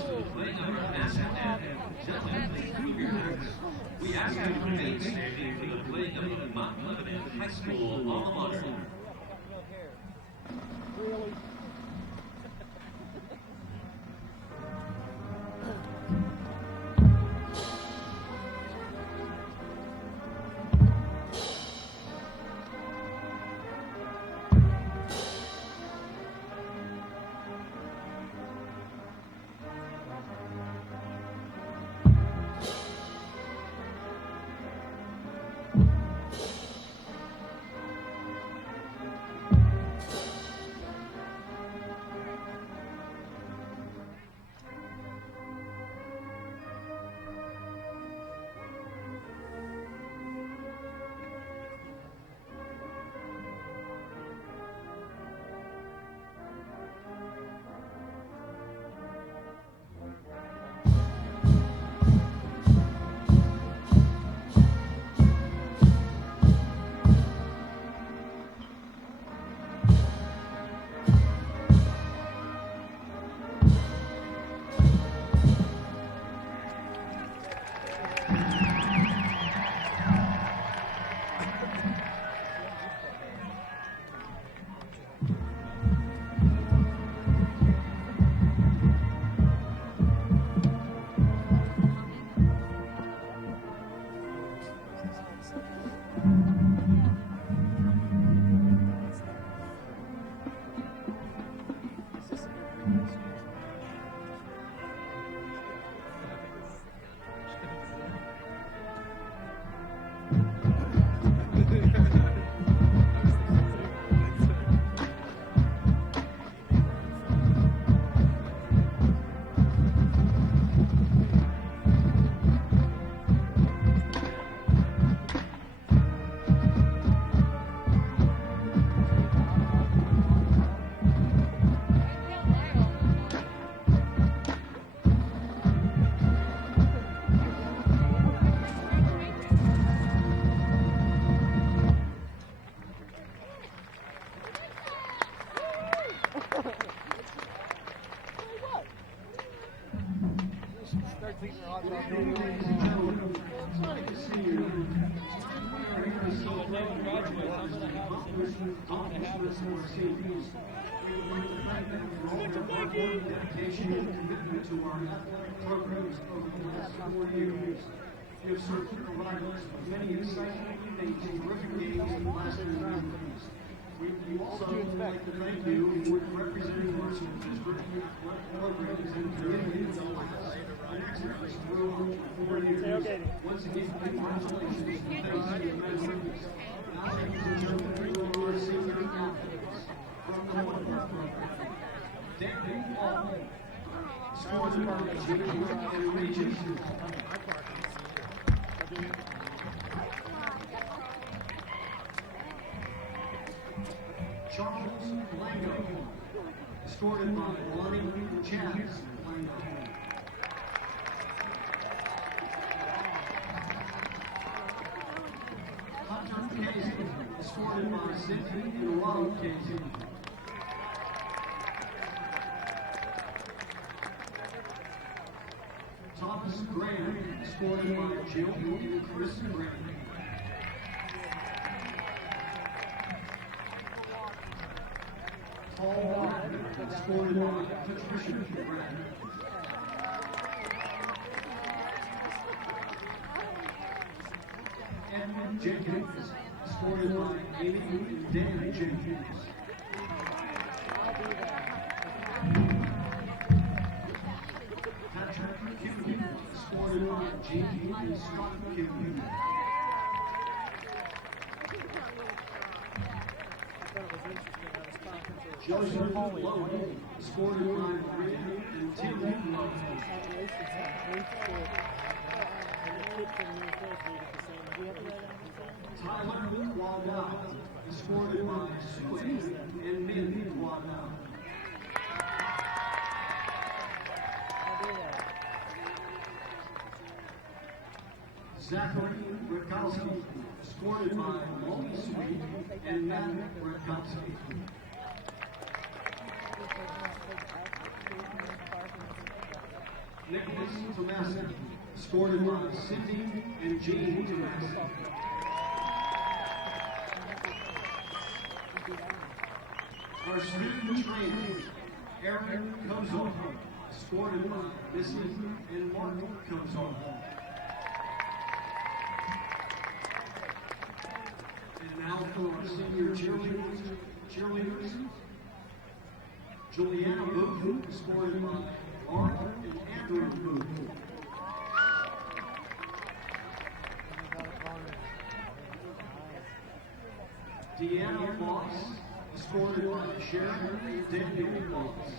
School playing on our mascot anthem, Gentlemen, please move your hats. We ask you to remain standing for the playing of Mount Lebanon High School alma mater. Really? Dedication and commitment to our athletic programs over the last 4 years. You have served to provide us with many exciting and terrific games in the last few years. We also would like to thank you for representing our school district programs and community development and excellence through 4 years. Once again, congratulations and thanks to your memories. Now, ladies and gentlemen, we will receive your athletes from the football program. Dan Paul, sports department, and Regis. Charles Lango, escorted by Lonnie Chaz Lango. Hunter Casey, escorted by Cynthia and Ronald Casey. Thomas Graham, escorted by Jill and Chris Graham. Paul Martin, escorted by Patricia Graham. Edmund Jenkins, escorted by Amy and Dan Jenkins. Patrick McKinney, escorted by Jean and Scott McKinney. Joseph Lowe, escorted by Maria and Tim Lowe. Tyler Waddell, escorted by Sue and Min Waddell. Zachary Rakowski, escorted by Molly Sweet and Matt Rakowski. Nicholas Tomasi, escorted by Cindy and Jean Tomasi. Our student trainer, Aaron Kozol, escorted by Missy and Mark Kozol. And now for our senior cheerleaders, Juliana Booth, escorted by Mark and Andrew Booth. Deanna Moss, escorted by Sharon and Daniel Moss.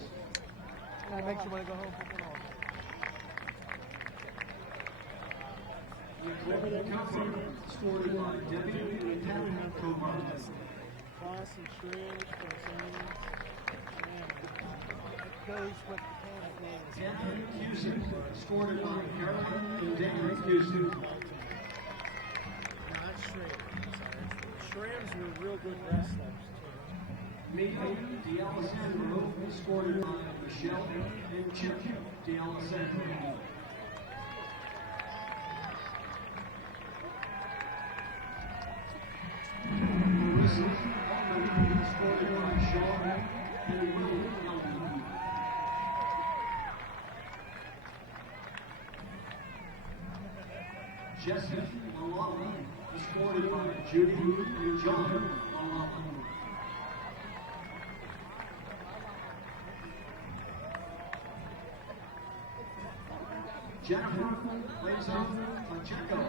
That makes you want to go home. Nicole Cover, escorted by Debbie and Kevin Cover. Boss and Shred, goes with the name. Anthony Cusick, escorted by Carolyn and Dan Cusick. Not Shred. Shrams were real good wrestlers, too. Mia D'Alessandro, escorted by Michelle and Chip D'Alessandro. Marissa Altman, escorted by Sean and Will Altman. Jesse Malala, escorted by Judy and John Malala. Jennifer Lazo Pacheco,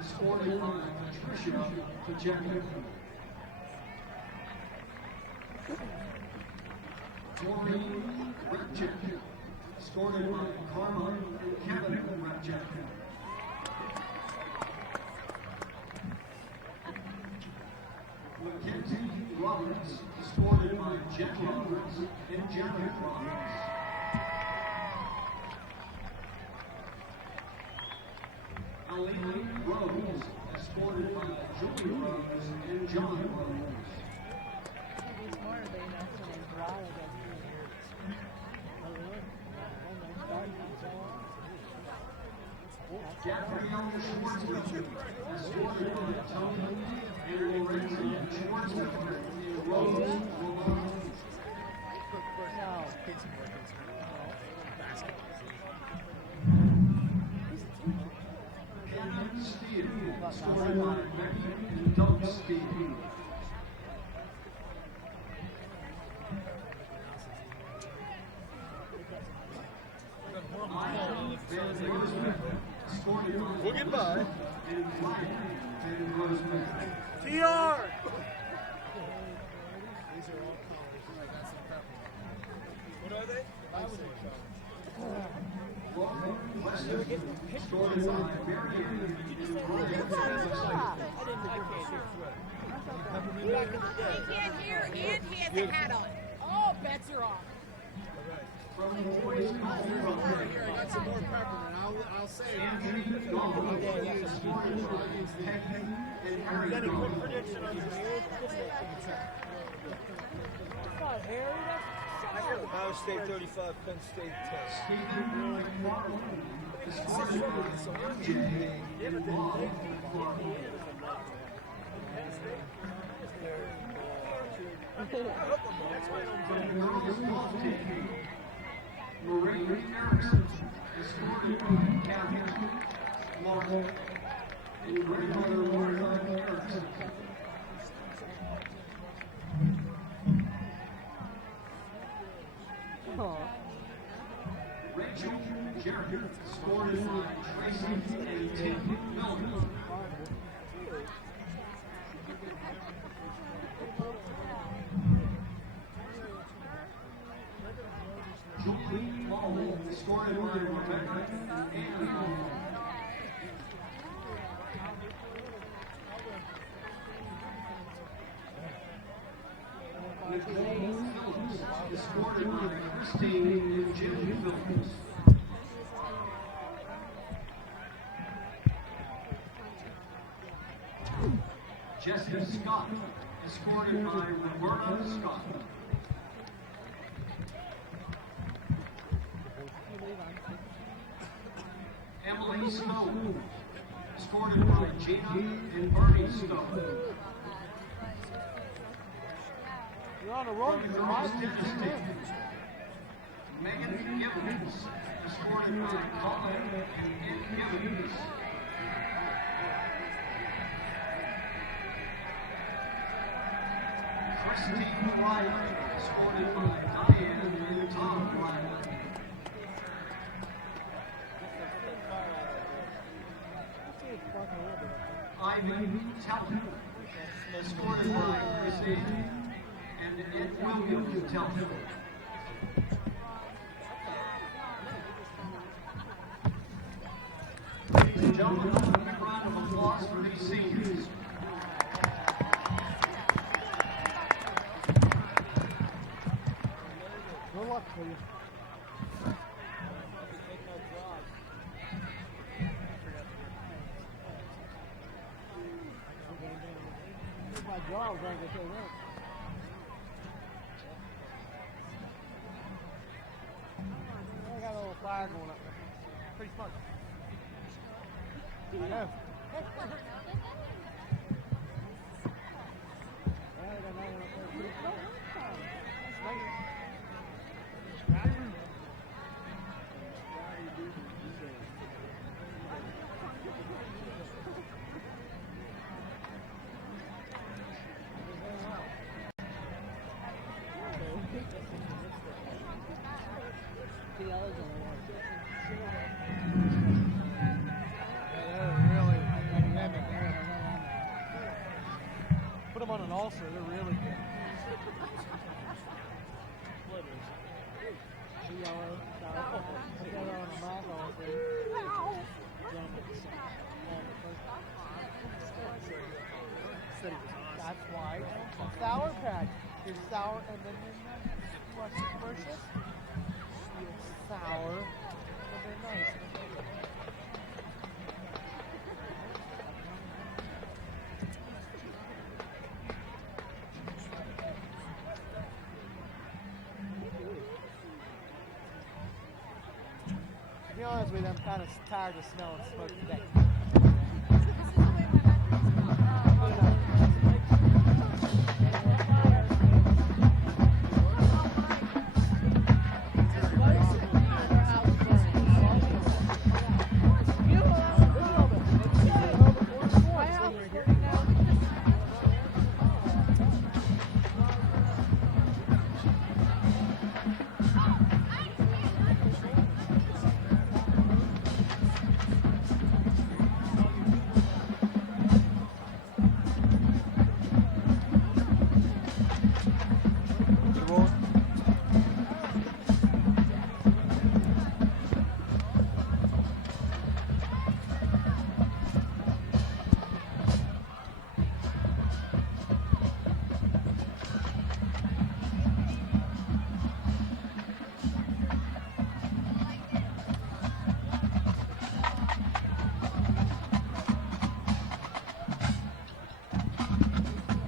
escorted by Patricia Pacheco. Maureen Repchik, escorted by Karma and Kevin Repchik. Mackenzie Roberts, escorted by Jen Roberts and Janet Roberts. Aline Rose, escorted by Julie Rose and John Rose. Gabrielle Schwartzman, escorted by Tony and Lorenzo Schwartzman and Rose Romano. Canyon Steele, escorted by Becky and Doug Steele. We'll get by. And Rosemary. TR! These are all colors. What are they? Weston, escorted by Marion and Brian. He can't hear and he has a hat on. Oh, bets are off. From the boys' college, Here, I got some more peppermint. I'll say. Andrew Dahl, escorted by Peggy and Harry Dahl. Prediction on your Ohio State 35, Penn State 10. Stephen McFarland, escorted by MJ and Bob McFarland. From the girls' golf team, Marie Erickson, escorted by Kathy, Mark, and grandmother Martha Erickson. Rachel Jarrett, escorted by Tracy and Tim Miller. Julie Hall, escorted by Rebecca and Anna Hall. Nicole Phillips, escorted by Christine and Jim Phillips. Jessica Scott, escorted by Roberta Scott. Stone, escorted by Gina and Bernie Stone. You're on the road. From the girls tennis team, Megan Gibbons, escorted by Paula and Ed Gibbons. Christine Riley, escorted by Diane and Tom Riley. Ivy Telton, escorted by Christine and Ed Williams Telton. Ladies and gentlemen, a big round of applause for these seniors. Good luck for you. My jaw was going to get right. I got a little fire going up there. Pretty smart. I know. Put them on an ulcer, they're really good. Put that on a mouth ulcer. That's why. Sour Patch. You're sour and then you watch the commercials? You're sour and they're nice. To be honest with you, I'm kind of tired of smelling smoke today.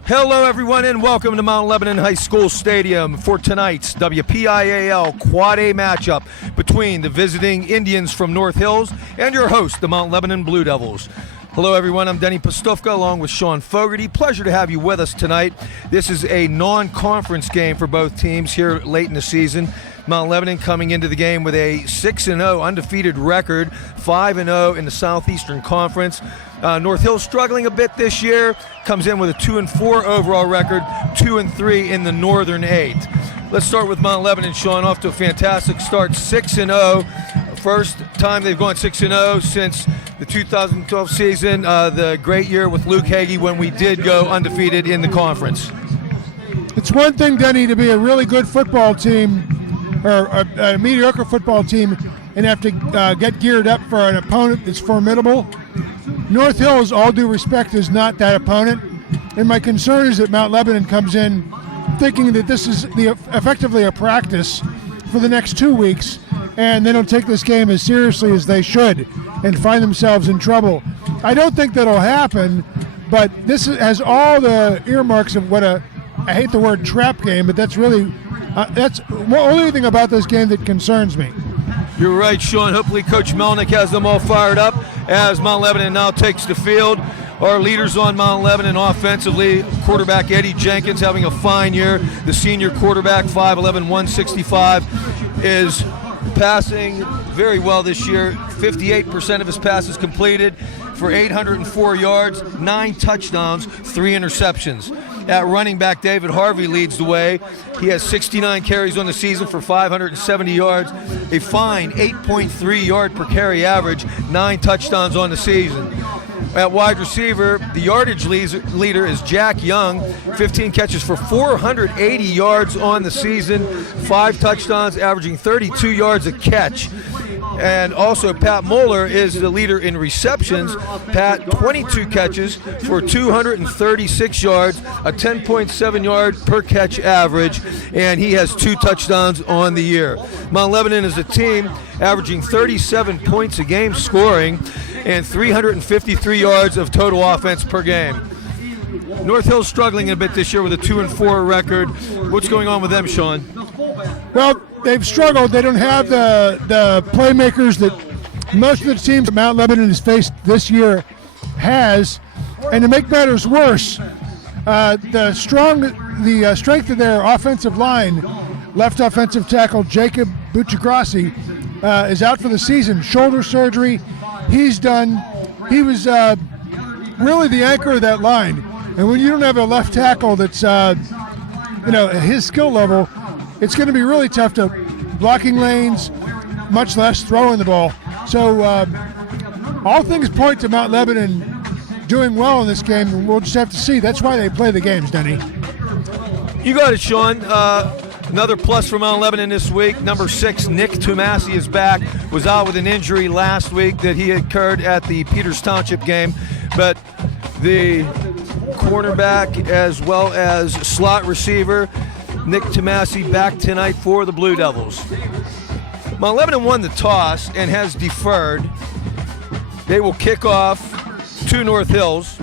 Hello, everyone, and welcome to Mount Lebanon High School Stadium for tonight's WPIAL Quad A matchup between the visiting Indians from North Hills and your host, the Mount Lebanon Blue Devils. Hello, everyone. I'm Denny Pastufka along with Sean Fogarty. Pleasure to have you with us tonight. This is a non-conference game for both teams here late in the season. Mount Lebanon coming into the game with a 6-0 undefeated record, 5-0 in the Southeastern Conference. North Hills struggling a bit this year, comes in with a 2-4 overall record, 2-3 in the Northern 8. Let's start with Mount Lebanon, Sean, off to a fantastic start, 6-0. First time they've gone 6-0 since the 2012 season, the great year with Luke Hagee when we did go undefeated in the conference. It's one thing, Denny, to be a really good football team or a mediocre football team and have to get geared up for an opponent that's formidable. North Hills, all due respect, is not that opponent. And my concern is that Mount Lebanon comes in thinking that this is effectively a practice for the next 2 weeks, and they don't take this game as seriously as they should and find themselves in trouble. I don't think that'll happen, but this has all the earmarks of what I hate the word trap game, but that's really, that's the only thing about this game that concerns me. You're right, Sean. Hopefully Coach Melnick has them all fired up as Mount Lebanon now takes the field. Our leaders on Mount Lebanon offensively, quarterback Eddie Jenkins having a fine year. The senior quarterback, 5'11", 165, is passing very well this year. 58% of his passes completed for 804 yards, 9 touchdowns, 3 interceptions. At running back, David Harvey leads the way. He has 69 carries on the season for 570 yards, a fine 8.3 yard per carry average, 9 touchdowns on the season. At wide receiver, the yardage leader is Jack Young, 15 catches for 480 yards on the season, 5 touchdowns, averaging 32 yards a catch. And also Pat Moeller is the leader in receptions. Pat, 22 catches for 236 yards, a 10.7 yard per catch average, and he has 2 touchdowns on the year. Mount Lebanon is a team averaging 37 points a game scoring and 353 yards of total offense per game. North Hill's struggling a bit this year with a 2-4 record. What's going on with them, Sean? Well, they've struggled. They don't have the playmakers that most of the teams that Mount Lebanon has faced this year has. And to make matters worse, the strength of their offensive line, left offensive tackle Jacob Buccigrassi, is out for the season. Shoulder surgery. He's done. He was really the anchor of that line. And when you don't have a left tackle that's, at his skill level, it's going to be really tough to blocking lanes, much less throwing the ball. So all things point to Mount Lebanon doing well in this game, and we'll just have to see. That's why they play the games, Denny. You got it, Sean. Another plus for Mount Lebanon this week. Number 6, Nick Tomasi is back. Was out with an injury last week that he incurred at the Peters Township game. But the cornerback as well as slot receiver, Nick Tomasi, back tonight for the Blue Devils. Mount Lebanon won the toss and has deferred. They will kick off to North Hills.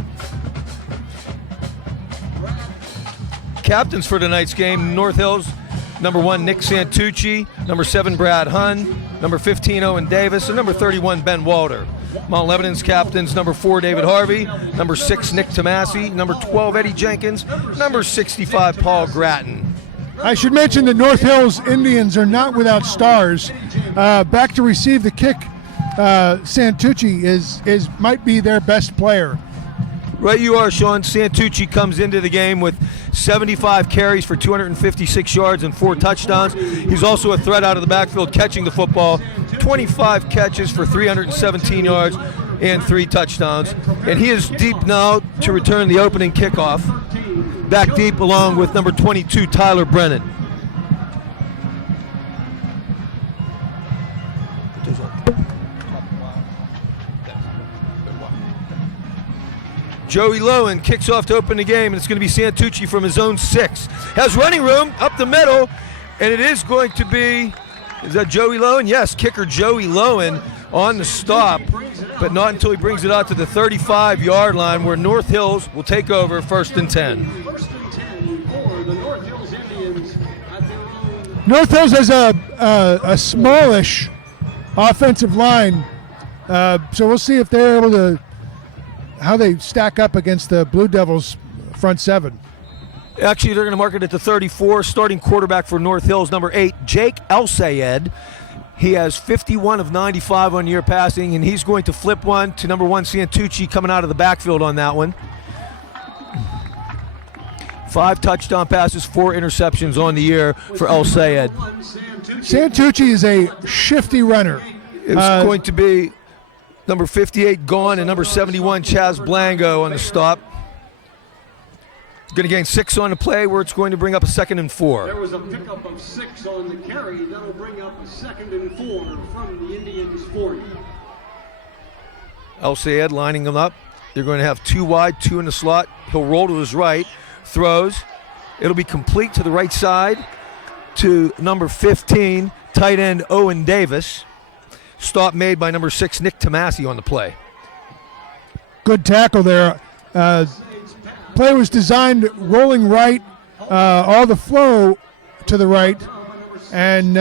Captains for tonight's game, North Hills, number 1, Nick Santucci, number 7, Brad Hunn, number 15, Owen Davis, and number 31, Ben Walter. Mount Lebanon's captains, number 4, David Harvey, number 6, Nick Tomasi, number 12, Eddie Jenkins, number 65, Paul Gratton. I should mention that North Hills Indians are not without stars. Back to receive the kick, Santucci might be their best player. Right you are, Sean. Santucci comes into the game with 75 carries for 256 yards and 4 touchdowns. He's also a threat out of the backfield catching the football. 25 catches for 317 yards and 3 touchdowns. And he is deep now to return the opening kickoff. Back deep along with number 22, Tyler Brennan. Joey Lowen kicks off to open the game, and it's going to be Santucci from his own 6. Has running room up the middle, and it is going to be, is that Joey Lowen? Yes, kicker Joey Lowen on the stop, but not until he brings it out to the 35-yard line where North Hills will take over 1st and 10. 1st and 10 for the North Hills Indians at their own. North Hills has a smallish offensive line, so we'll see if they're able to, how they stack up against the Blue Devils front 7. Actually, they're going to mark it at the 34. Starting quarterback for North Hills, number 8, Jake El-Sayed. He has 51 of 95 on year passing, and he's going to flip one to number 1, Santucci, coming out of the backfield on that one. 5 touchdown passes, 4 interceptions on the year for El-Sayed. Santucci is a shifty runner. It's going to be number 58, Gone, and number 71, Chaz Blango on the stop. Going to gain 6 on the play where it's going to bring up a 2nd and 4. There was a pickup of 6 on the carry. That'll bring up a 2nd and 4 from the Indians 40. El-Sayed lining them up. They're going to have 2 wide, 2 in the slot. He'll roll to his right, throws. It'll be complete to the right side to number 15, tight end Owen Davis. Stop made by number 6, Nick Tomasi on the play. Good tackle there. Play was designed rolling right, all the flow to the right, and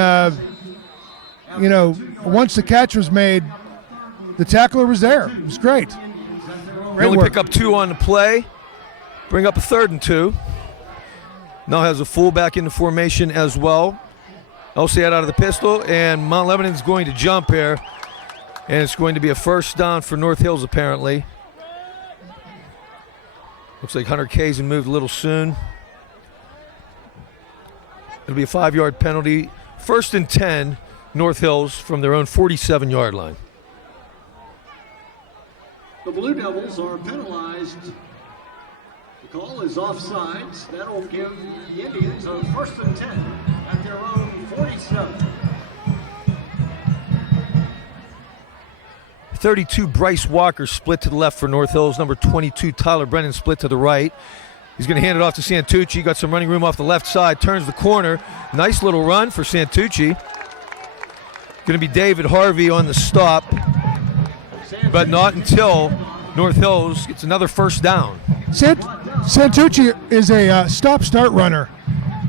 once the catch was made, the tackler was there. It was great. They only pick up 2 on the play, bring up a 3rd and 2. Now has a fullback in the formation as well. LC out of the pistol, and Mount Lebanon's going to jump here, and it's going to be a first down for North Hills apparently. Looks like Hunter Kazin moved a little soon. It'll be a 5-yard penalty. 1st and 10, North Hills from their own 47-yard line. The Blue Devils are penalized. The call is offsides. That'll give the Indians a 1st and 10 at their own 47. 32, Bryce Walker split to the left for North Hills. Number 22, Tyler Brennan split to the right. He's going to hand it off to Santucci. Got some running room off the left side. Turns the corner. Nice little run for Santucci. Going to be David Harvey on the stop. But not until North Hills gets another first down. Santucci is a stop-start runner.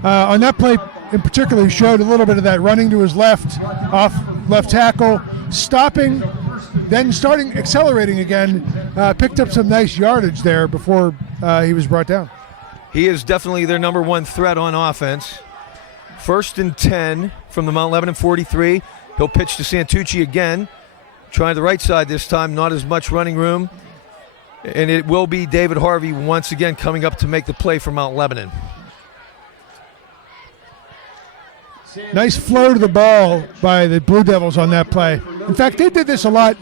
On that play in particular, he showed a little bit of that running to his left, off left tackle, stopping, then accelerating again. Picked up some nice yardage there before he was brought down. He is definitely their number 1 threat on offense. 1st and 10 from the Mount Lebanon 43. He'll pitch to Santucci again. Trying the right side this time, not as much running room. And it will be David Harvey once again coming up to make the play for Mount Lebanon. Nice flow to the ball by the Blue Devils on that play. In fact, they did this a lot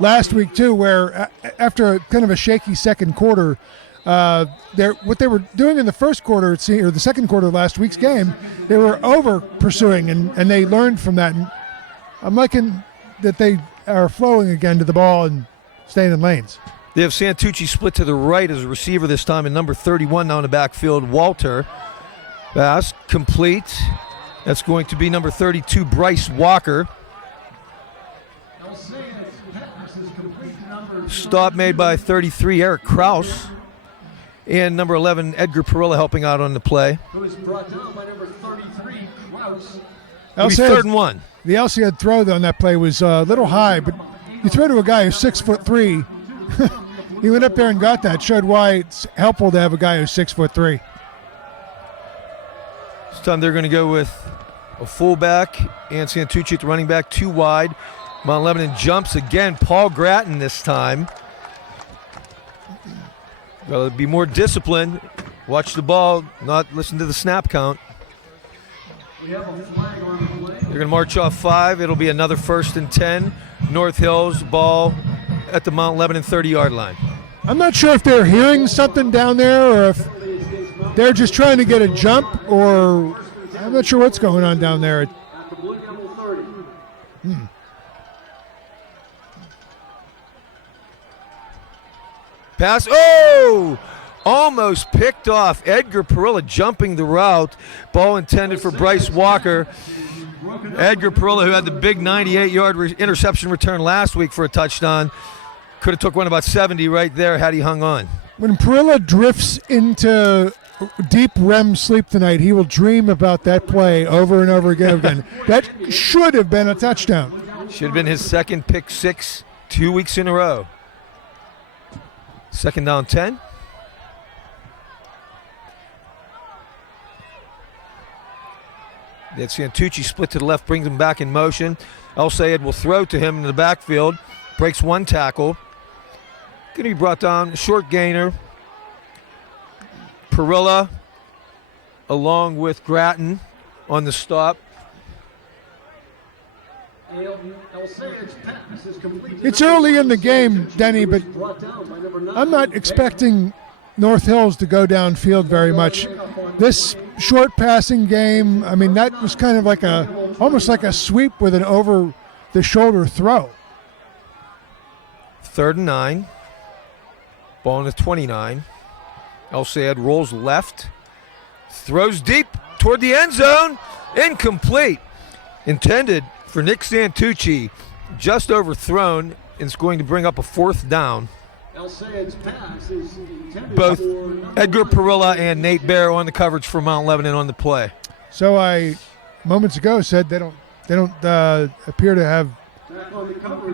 last week too, where after kind of a shaky second quarter, what they were doing in the first quarter, or the second quarter of last week's game, they were over pursuing, and they learned from that. And I'm liking that they are flowing again to the ball and staying in lanes. They have Santucci split to the right as a receiver this time, and number 31 now in the backfield, Walter. Pass complete. That's going to be number 32, Bryce Walker. Stop made by 33, Eric Kraus. And number 11, Edgar Perilla helping out on the play. Who was brought down by number 33, Kraus. It'll be 3rd and 1. The LCA throw on that play was a little high, but you throw to a guy who's 6'3". He went up there and got that. Showed why it's helpful to have a guy who's 6'3". This time they're going to go with a fullback and Santucci at the running back, 2 wide. Mount Lebanon jumps again. Paul Gratton this time. Got to be more disciplined. Watch the ball, not listen to the snap count. They're going to march off 5. It'll be another 1st and 10. North Hills, ball at the Mount Lebanon 30-yard line. I'm not sure if they're hearing something down there or if they're just trying to get a jump, or I'm not sure what's going on down there. Pass. Oh! Almost picked off. Edgar Perilla jumping the route. Ball intended for Bryce Walker. Edgar Perilla, who had the big 98-yard interception return last week for a touchdown, could have took one about 70 right there had he hung on. When Perilla drifts into deep REM sleep tonight, he will dream about that play over and over again. That should have been a touchdown. Should have been his 2nd pick 6 2 weeks in a row. 2nd down 10. That Santucci split to the left, brings him back in motion. El Sayed will throw to him in the backfield. Breaks 1 tackle. Going to be brought down. Short gainer. Perilla along with Gratton on the stop. It's early in the game, Denny, but I'm not expecting North Hills to go downfield very much. This short passing game, I mean, that was kind of like almost like a sweep with an over-the-shoulder throw. 3rd and 9. Ball on the 29. El Sayed rolls left. Throws deep toward the end zone. Incomplete. Intended for Nick Santucci. Just overthrown. It's going to bring up a 4th down. Both Edgar Perilla and Nate Bear on the coverage for Mount Lebanon on the play. So I, moments ago, said they don't They don't appear to have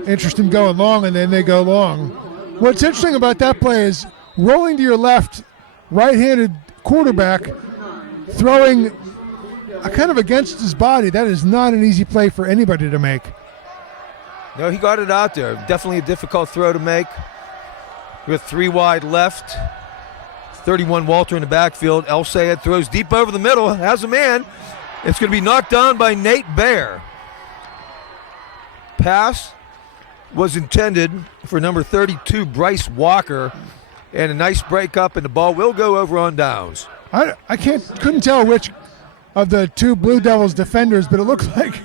interest in going long, and then they go long. What's interesting about that play is rolling to your left, right-handed quarterback, throwing kind of against his body. That is not an easy play for anybody to make. No, he got it out there. Definitely a difficult throw to make. With 3 wide left. 31 Walter in the backfield. El Sayed throws deep over the middle. Has a man. It's going to be knocked down by Nate Baer. Pass was intended for number 32, Bryce Walker. And a nice break up, and the ball will go over on downs. I couldn't tell which of the 2 Blue Devils defenders, but it looked like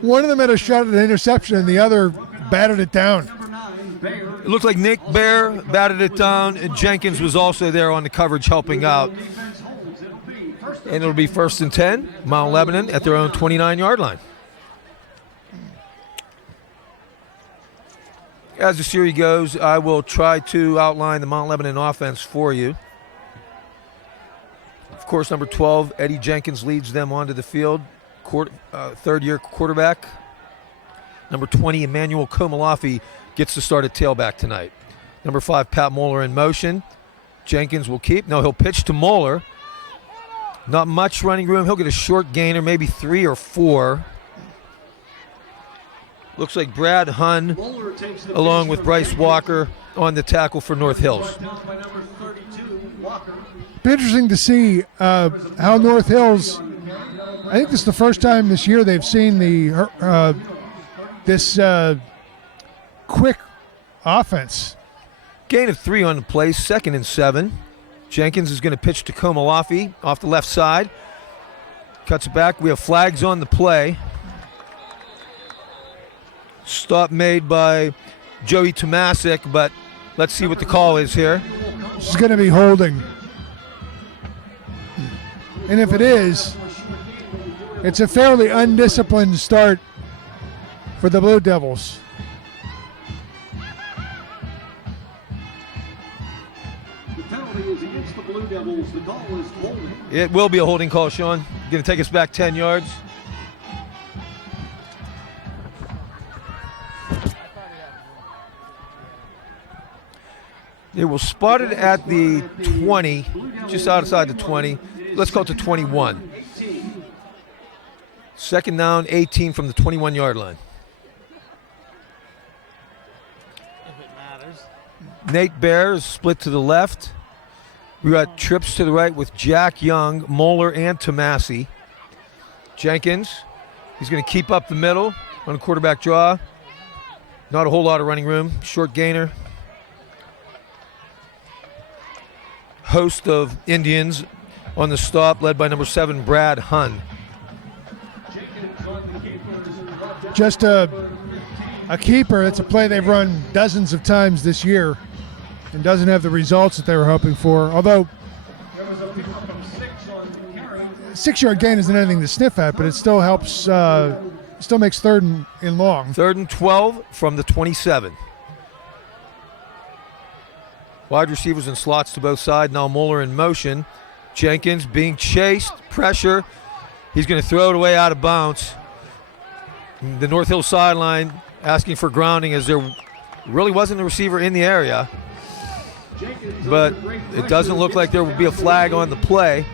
one of them had a shot at an interception and the other batted it down. It looked like Nick Baer batted it down, and Jenkins was also there on the coverage helping out. And it'll be 1st and 10, Mount Lebanon at their own 29-yard line. As the series goes, I will try to outline the Mount Lebanon offense for you. Of course, number 12, Eddie Jenkins, leads them onto the field, third-year quarterback. Number 20, Emmanuel Komalafi, gets to start at tailback tonight. Number 5, Pat Moeller in motion. Jenkins will keep. No, he'll pitch to Moeller. Not much running room. He'll get a short gainer, maybe 3 or 4. Looks like Brad Hunn, along with Bryce Walker, on the tackle for North Hills. Be interesting to see how North Hills, I think this is the first time this year they've seen this quick offense. Gain of 3 on the play, 2nd and 7. Jenkins is going to pitch to Komalafi off the left side. Cuts it back. We have flags on the play. Stop made by Joey Tomasic, but let's see what the call is here. This is going to be holding. And if it is, it's a fairly undisciplined start for the Blue Devils. The penalty is against the Blue Devils. The call is holding. It will be a holding call, Sean. Going to take us back 10 yards. They will spot it at the 20, just outside the 20. Let's call it the 21. 2nd down, 18 from the 21-yard line. If it matters. Nate Baer is split to the left. We got trips to the right with Jack Young, Moeller, and Tomasi. Jenkins, he's going to keep up the middle on a quarterback draw. Not a whole lot of running room. Short gainer. Host of Indians on the stop, led by number 7, Brad Hunn. Just a keeper. It's a play they've run dozens of times this year and doesn't have the results that they were hoping for. Although 6-yard gain isn't anything to sniff at, but it still helps, still makes 3rd and long. 3rd and 12 from the 27. Wide receivers in slots to both sides. Now Moeller in motion. Jenkins being chased. Pressure. He's going to throw it away out of bounds. The North Hill sideline asking for grounding as there really wasn't a receiver in the area. But it doesn't look like there will be a flag on the play.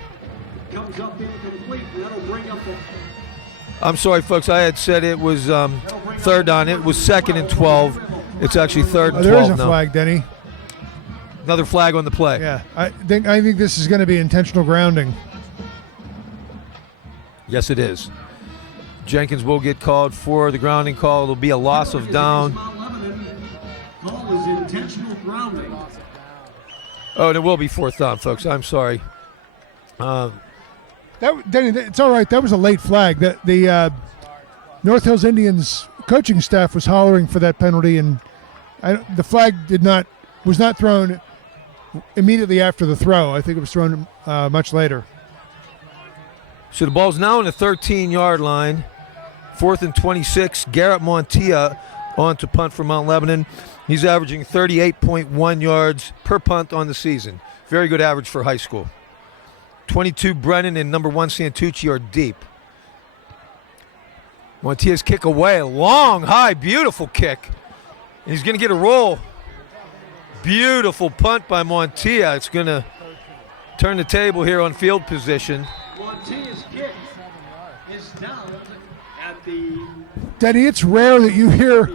I'm sorry, folks. I had said it was 3rd down. It was 2nd and 12. It's actually 3rd and 12 there is a now. flag, Denny. Another flag on the play. Yeah, I think this is going to be intentional grounding. Yes, it is. Jenkins will get called for the grounding call. There'll be a loss of down. Call is intentional grounding. Oh, and it will be 4th down, folks. I'm sorry. Denny, it's all right. That was a late flag. The North Hills Indians coaching staff was hollering for that penalty, and the flag was not thrown immediately after the throw. I think it was thrown much later. So the ball's now on the 13-yard line. 4th and 26. Garrett Montilla on to punt for Mount Lebanon. He's averaging 38.1 yards per punt on the season. Very good average for high school. 22 Brennan and number 1 Santucci are deep. Montilla's kick away. Long, high, beautiful kick. And he's going to get a roll. Beautiful punt by Montilla. It's going to turn the table here on field position. Montilla's kick is down at the Denny, it's rare that you hear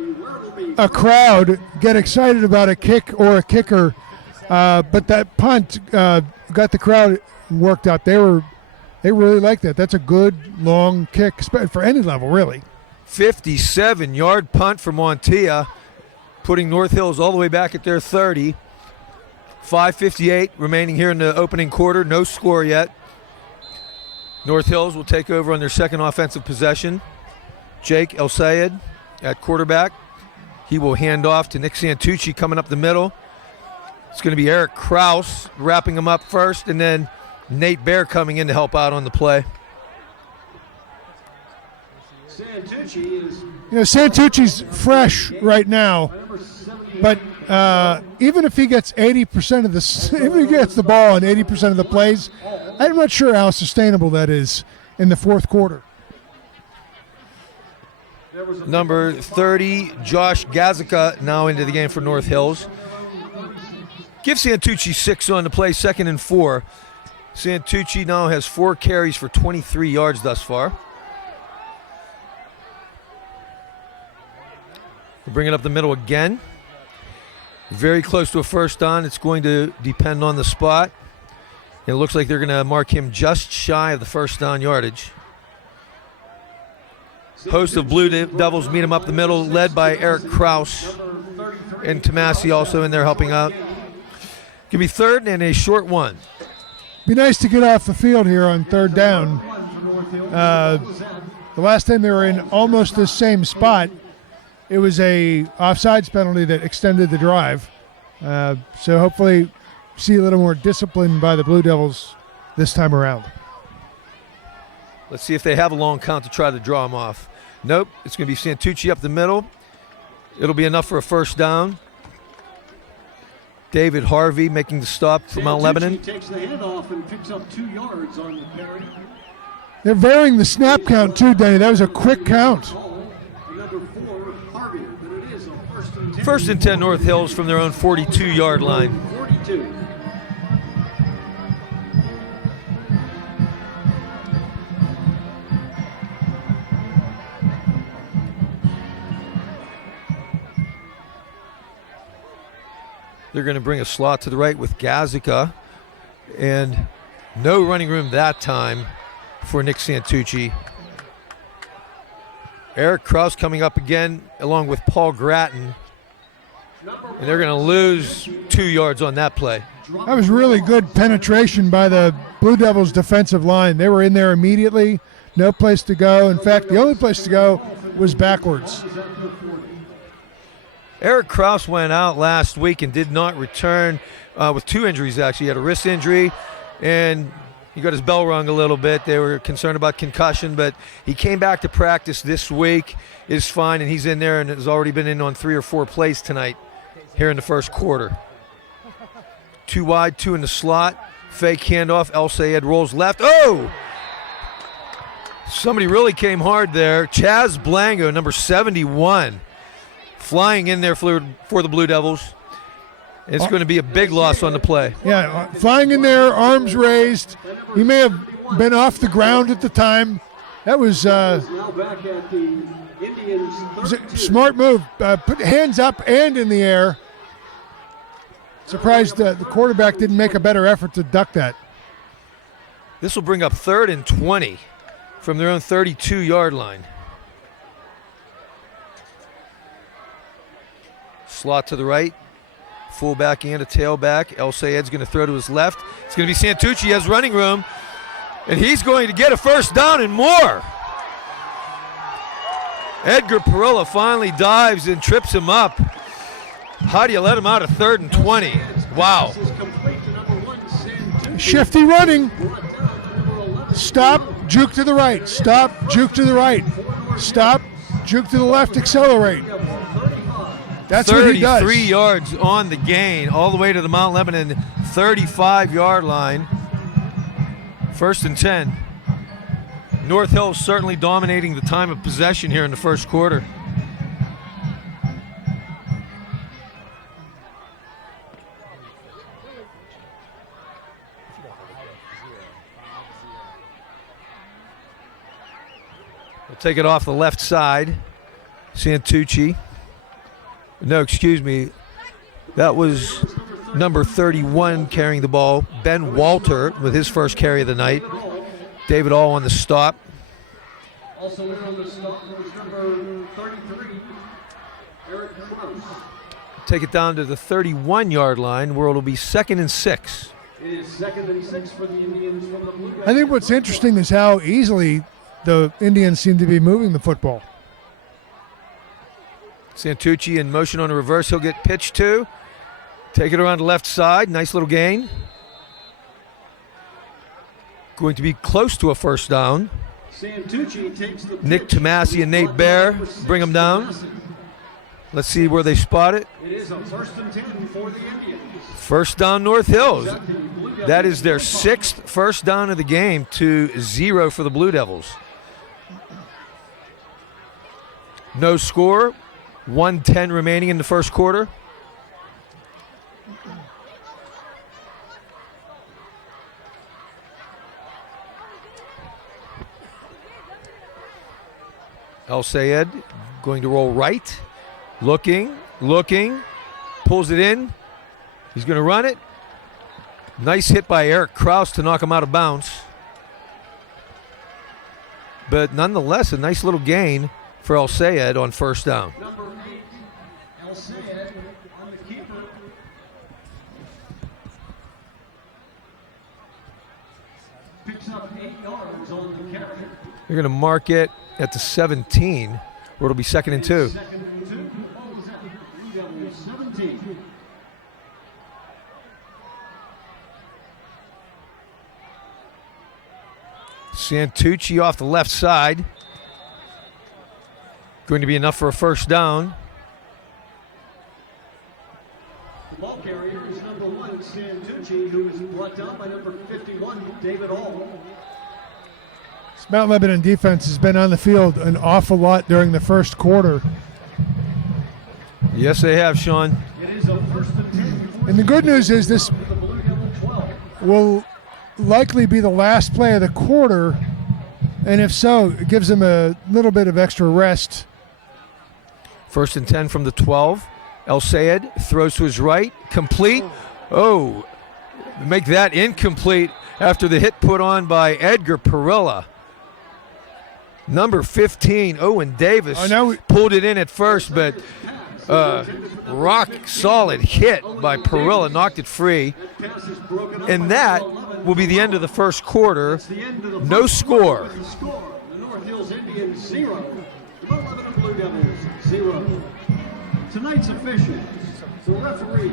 a crowd get excited about a kick or a kicker, but that punt got the crowd worked up. They really like that. That's a good long kick for any level, really. 57-yard punt for Montilla, putting North Hills all the way back at their 30. 5:58 remaining here in the opening quarter. No score yet. North Hills will take over on their second offensive possession. Jake El Sayed at quarterback. He will hand off to Nick Santucci coming up the middle. It's going to be Eric Kraus wrapping him up first, and then Nate Bear coming in to help out on the play. Santucci is fresh right now, but even if he gets 80% of even if he gets the ball on 80% of the plays, I'm not sure how sustainable that is in the fourth quarter. Number 30, Josh Gazica, now into the game for North Hills. Give Santucci 6 on the play, 2nd and 4. Santucci now has 4 carries for 23 yards thus far. We'll bring it up the middle again. Very close to a first down. It's going to depend on the spot. It looks like they're going to mark him just shy of the first down yardage. Host of Blue Devils meet him up the middle, led by Eric Kraus. And Tomasi also in there helping out. Give me 3rd and a short one. Be nice to get off the field here on 3rd down. The last time they were in almost the same spot, it was a offsides penalty that extended the drive. So hopefully see a little more discipline by the Blue Devils this time around. Let's see if they have a long count to try to draw him off. Nope, it's going to be Santucci up the middle. It'll be enough for a first down. David Harvey making the stop for Mount Lebanon. Takes the handoff and picks up 2 yards on the carry. They're varying the snap count too, Danny. That was a quick count. Number 4, Harvey, but it is a 1st and 10. 1st and 10 North Hills from their own 42-yard line. 42. They're going to bring a slot to the right with Gazica, and no running room that time for Nick Santucci. Eric Kraus coming up again along with Paul Gratton, and they're going to lose 2 yards on that play. That was really good penetration by the Blue Devils defensive line. They were in there immediately, no place to go. In fact, the only place to go was backwards. Eric Kraus went out last week and did not return with 2 injuries, actually. He had a wrist injury, and he got his bell rung a little bit. They were concerned about concussion, but he came back to practice this week, is fine, and he's in there and has already been in on 3 or 4 plays tonight here in the first quarter. 2 wide, 2 in the slot. Fake handoff. El Sayed rolls left. Oh! Somebody really came hard there. Chaz Blango, number 71. Flying in there for the Blue Devils. It's going to be a big loss on the play. Yeah, flying in there, arms raised. He may have been off the ground at the time. That was Now back at the Indians. a smart move. Put hands up and in the air. Surprised the quarterback didn't make a better effort to duck that. This will bring up 3rd and 20 from their own 32-yard line. Slot to the right, fullback and a tailback. El Sayed's going to throw to his left. It's going to be Santucci, has running room, and he's going to get a first down and more. Edgar Perilla finally dives and trips him up. How do you let him out of 3rd and 20? Wow. Shifty running. Stop, juke to the right. Stop, juke to the right. Stop, juke to the left, accelerate. That's what he does. 33 yards on the gain, all the way to the Mount Lebanon 35-yard line. 1st and 10. North Hills certainly dominating the time of possession here in the first quarter. We'll take it off the left side. Santucci. No, excuse me. That was number 31 carrying the ball. Ben Walter with his first carry of the night. David All on the stop. Also in on the stop was number 33, Eric Krause. Take it down to the 31-yard line where it'll be 2nd and 6. It is 2nd and 6 for the Indians from the Blue Devils. I think what's interesting is how easily the Indians seem to be moving the football. Santucci in motion on the reverse. He'll get pitched to. Take it around the left side. Nice little gain. Going to be close to a first down. Santucci takes the Nick pitch. Tomasi and Nate Bear bring him down. Let's see where they spot it. It is a 1st and 10 for the Indians. First down, North Hills. That is their 6th first down of the game to 0 for the Blue Devils. No score. 1:10 remaining in the first quarter. El Sayed going to roll right. Looking, pulls it in. He's going to run it. Nice hit by Eric Krause to knock him out of bounds. But nonetheless, a nice little gain for El Sayed on first down. Number 8, El Sayed on the keeper. Picks up 8 yards on the carry. They're going to mark it at the 17, where it'll be 2nd and 2. 2nd and 2. What was that? Blue Devils 17. Santucci off the left side. Going to be enough for a first down. The ball carrier is number 1, Santucci, who is brought down by number 51, David All. This Mount Lebanon defense has been on the field an awful lot during the first quarter. Yes, they have, Sean. It is a 1st and 10. And the good news is this The Blue Devil 12. will likely be the last play of the quarter, and if so, it gives them a little bit of extra rest. 1st and 10 from the 12. El Sayed throws to his right. Complete. Oh, make that incomplete after the hit put on by Edgar Perilla. Number 15, Owen Davis, pulled it in at first, but rock solid hit by Perilla, knocked it free. And that will be the end of the first quarter. No score. The North Hills Indians 0. The Mount Lebanon Blue Devils 0. Tonight's officials: the referee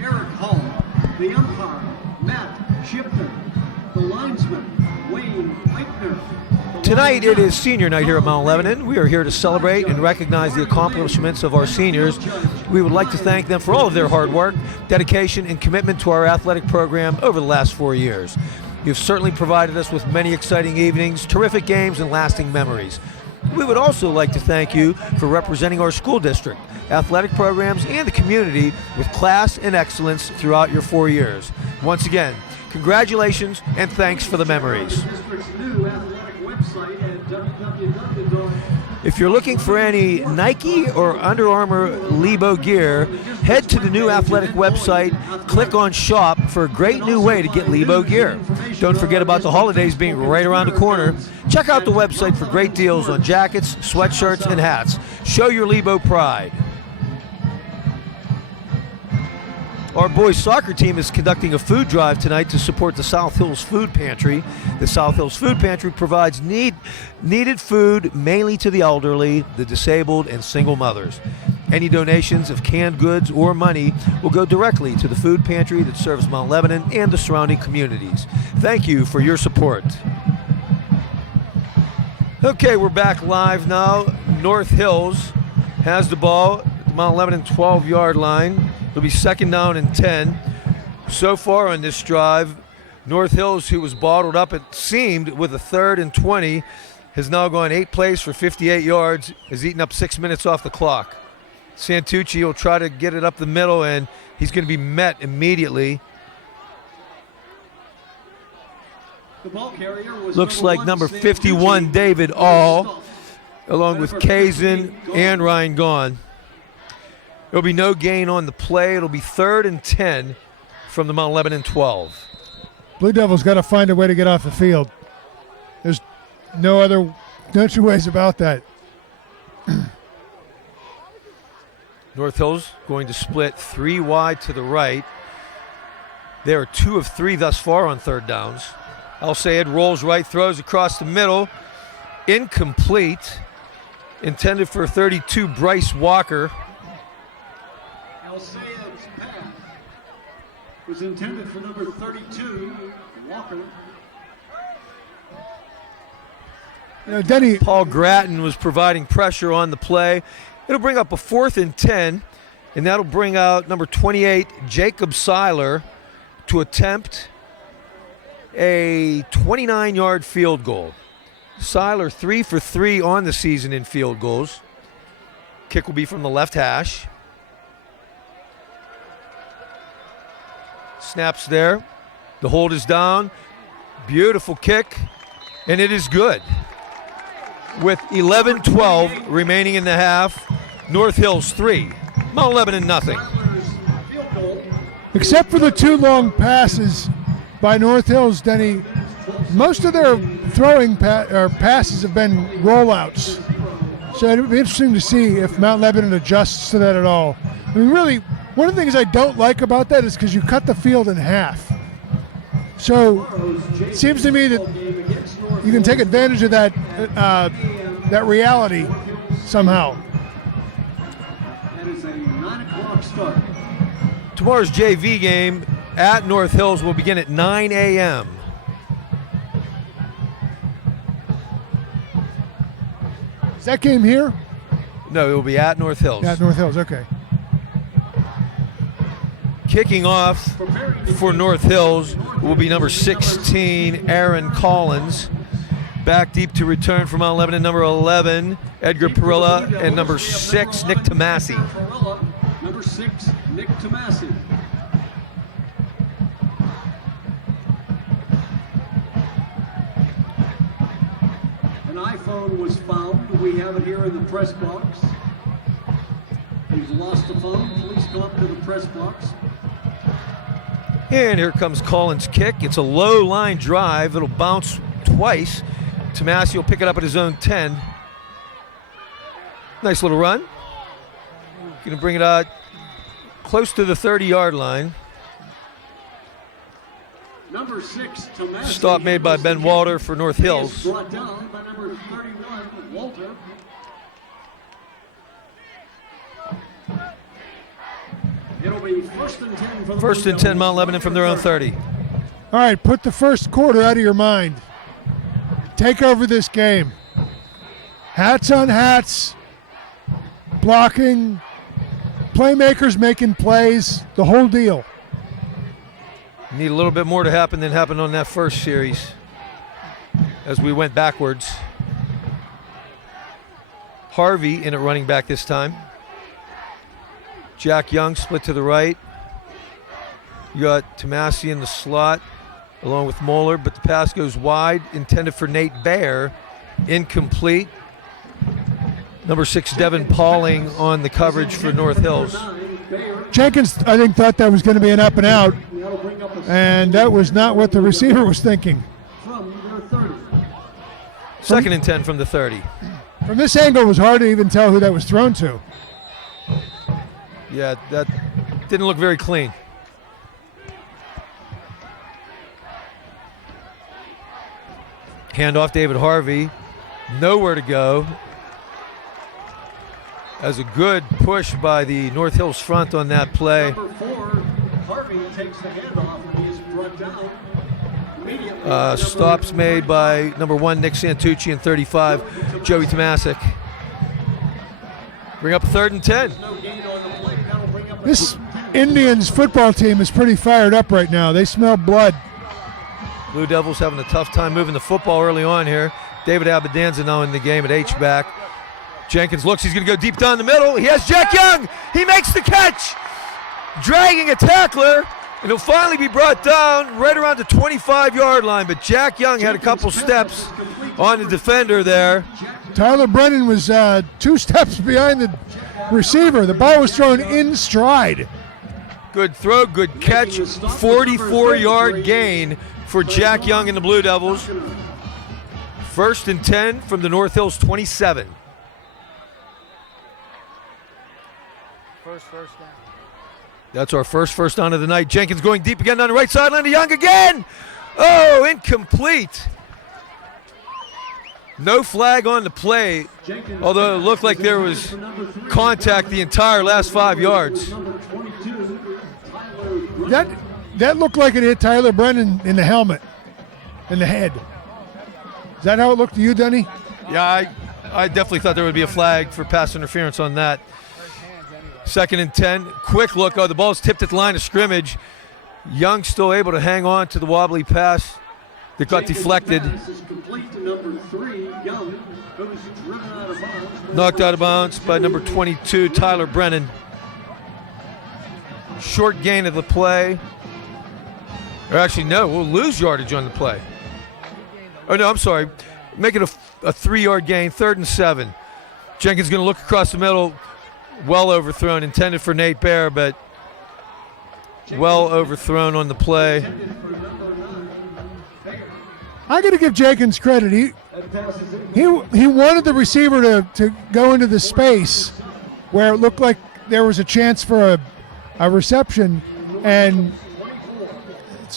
Eric Hull, the umpire Matt Shipton, the linesman Wayne Eichner. Tonight it is senior night here at Mount Lebanon. We are here to celebrate and recognize the accomplishments of our seniors. We would like to thank them for all of their hard work, dedication, and commitment to our athletic program over the last 4 years. You've certainly provided us with many exciting evenings, terrific games, and lasting memories. We would also like to thank you for representing our school district, athletic programs, and the community with class and excellence throughout your 4 years. Once again, congratulations and thanks for the memories. If you're looking for any Nike or Under Armour Lebo gear, head to the new athletic website, click on shop for a great new way to get Lebo gear. Don't forget about the holidays being right around the corner. Check out the website for great deals on jackets, sweatshirts, and hats. Show your Lebo pride. Our boys soccer team is conducting a food drive tonight to support the South Hills Food Pantry. The South Hills Food Pantry provides needed food mainly to the elderly, the disabled, and single mothers. Any donations of canned goods or money will go directly to the food pantry that serves Mount Lebanon and the surrounding communities. Thank you for your support. Okay, we're back live now. North Hills has the ball at the Mount Lebanon 12-yard line. It'll be 2nd down and 10. So far on this drive, North Hills, who was bottled up, it seemed, with a 3rd and 20, has now gone 8 plays for 58 yards, has eaten up 6 minutes off the clock. Santucci will try to get it up the middle, and he's going to be met immediately. The ball carrier was Looks like number 51, Santucci. David All, along with Kazin and Ryan Gone. There'll be no gain on the play. It'll be 3rd and 10 from the Mount Lebanon 12. Blue Devils got to find a way to get off the field. There's no two ways about that. North Hills going to split 3 wide to the right. They are 2 of 3 thus far on 3rd downs. Al Sayed rolls right, throws across the middle. Incomplete. Intended for 32, Bryce Walker. Al Sayed's pass was intended for number 32, Walker. Denny, Paul Gratton was providing pressure on the play. It'll bring up a 4th and 10, and that'll bring out number 28, Jacob Seiler, to attempt a 29-yard field goal. Seiler 3 for 3 on the season in field goals. Kick will be from the left hash. Snaps there. The hold is down. Beautiful kick, and it is good. With 11-12 remaining in the half, North Hills 3, Mount Lebanon nothing. except for the 2 long passes by North Hills, Denny, most of their throwing passes have been rollouts. So it'd be interesting to see if Mount Lebanon adjusts to that at all. I mean, really, one of the things I don't like about that is because you cut the field in half. So it seems to me that you can take advantage of that that reality somehow. That is a 9 o'clock start. Tomorrow's JV game at North Hills will begin at 9 a.m. Is that game here? No, it will be at North Hills. Yeah, North Hills, okay. Kicking off for North Hills will be number 16, Aaron Collins. Back deep to return from Mount Lebanon, number 11, Edgar Perilla, and number 6, Nick Tomasi. Number 6, Nick Tomasi. An iPhone was found. We have it here in the press box. If you've lost the phone, please come up to the press box. And here comes Collins' kick. It's a low line drive. It'll bounce twice. Tomasi will pick it up at his own 10. Nice little run. Going to bring it out close to the 30-yard line. Number 6, Tomasi. Stop made by Ben Walter for North Hills. Brought down by number 31, Walter. It'll be 1st and 10 for the First and 10, Mount Lebanon from their own 30. All right, put the first quarter out of your mind. Take over this game. Hats on hats, blocking, playmakers making plays, the whole deal. Need a little bit more to happen than happened on that first series as we went backwards. Harvey in at running back this time. Jack Young split to the right. You got Tomasi in the slot along with Moeller, but the pass goes wide, intended for Nate Baer. Incomplete. Number 6, Devin Pauling on the coverage for North Hills. Jenkins, I think, thought that was going to be an up and out, and that was not what the receiver was thinking. From their 30. 2nd and 10 from the 30. From this angle, it was hard to even tell who that was thrown to. Yeah, that didn't look very clean. Handoff David Harvey. Nowhere to go. As a good push by the North Hills front on that play. Number 4, Harvey takes the handoff and he's brought down immediately. Stops made by number 1, Nick Santucci, and 35, Joey Tomasic. Bring up 3rd and 10. This Indians football team is pretty fired up right now. They smell blood. Blue Devils having a tough time moving the football early on here. David Abedanza now in the game at H-back. Jenkins looks, he's going to go deep down the middle. He has Jack Young. He makes the catch, dragging a tackler, and he'll finally be brought down right around the 25-yard line. But Jack Young had a couple steps on the defender there. Tyler Brennan was 2 steps behind the receiver. The ball was thrown in stride. Good throw, good catch, 44-yard gain for Jack Young and the Blue Devils. 1st and 10 from the North Hills 27. First down. That's our first down of the night. Jenkins going deep again on the right sideline to Young again. Oh, incomplete. No flag on the play, although it looked like there was contact the entire last 5 yards. That looked like it hit Tyler Brennan in the helmet, in the head. Is that how it looked to you, Denny? Yeah, I definitely thought there would be a flag for pass interference on that. 2nd and 10. Quick look. Oh, the ball's tipped at the line of scrimmage. Young still able to hang on to the wobbly pass that got deflected. Knocked out of bounds by number 22, Tyler Brennan. Short gain of the play. Or actually, no, we'll lose yardage on the play. Oh, no, I'm sorry. Make it a 3-yard gain, 3rd and 7. Jenkins going to look across the middle. Well overthrown, intended for Nate Bear, but well overthrown on the play. I got to give Jenkins credit. He wanted the receiver to go into the space where it looked like there was a chance for a reception, and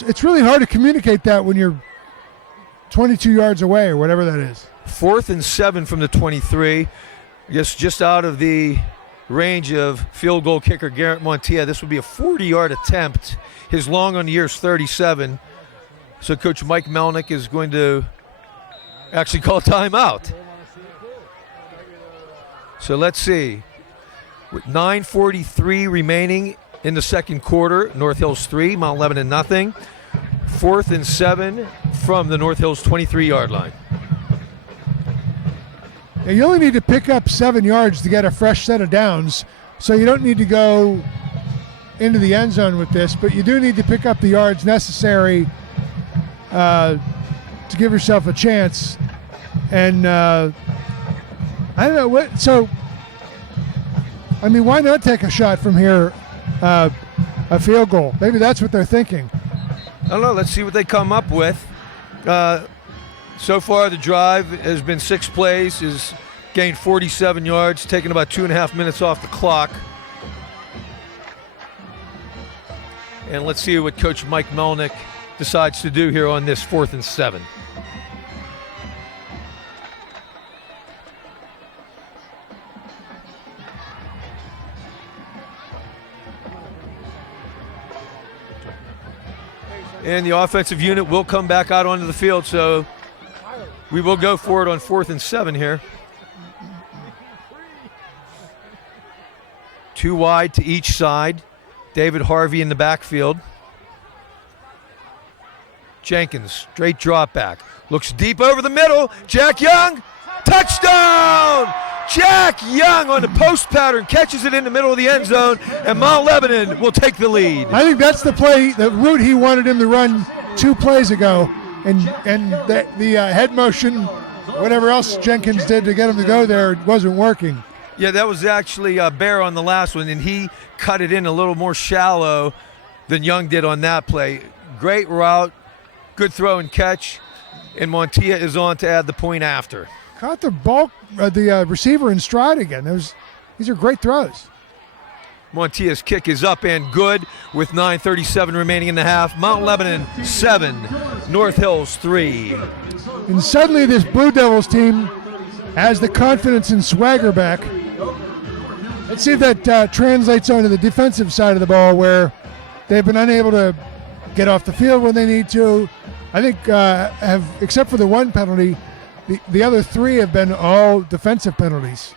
it's really hard to communicate that when you're 22 yards away or whatever that is. 4th and 7 from the 23. I guess just out of the range of field goal kicker Garrett Montilla. This would be a 40-yard attempt. His long on the year is 37. So Coach Mike Melnick is going to actually call timeout. So let's see. With 9:43 remaining in the second quarter, North Hills 3, Mount Lebanon nothing. 4th and 7 from the North Hills 23-yard line. Now, you only need to pick up 7 yards to get a fresh set of downs, so you don't need to go into the end zone with this, but you do need to pick up the yards necessary to give yourself a chance. And I don't know what. So, I mean, why not take a shot from here, a field goal? Maybe that's what they're thinking. I don't know. Let's see what they come up with. So far, the drive has been 6 plays, has gained 47 yards, taken about 2.5 minutes off the clock. And let's see what Coach Mike Melnick decides to do here on this 4th and 7. And the offensive unit will come back out onto the field, so we will go for it on 4th and 7 here. 2 wide to each side. David Harvey in the backfield. Jenkins, straight drop back. Looks deep over the middle. Jack Young, touchdown! Jack Young on the post pattern catches it in the middle of the end zone, and Mount Lebanon will take the lead. I think that's the play, the route he wanted him to run 2 plays ago, and the head motion, whatever else Jenkins did to get him to go there, wasn't working. Yeah, that was actually Bear on the last one, and he cut it in a little more shallow than Young did on that play. Great route, good throw and catch, and Montilla is on to add the point after. Caught the ball, the receiver in stride again. These are great throws. Montilla's kick is up and good with 9:37 remaining in the half. Mount Lebanon 7, North Hills 3. And suddenly this Blue Devils team has the confidence and swagger back. Let's see if that translates onto the defensive side of the ball, where they've been unable to get off the field when they need to. I think except for the one penalty, the other 3 have been all defensive penalties.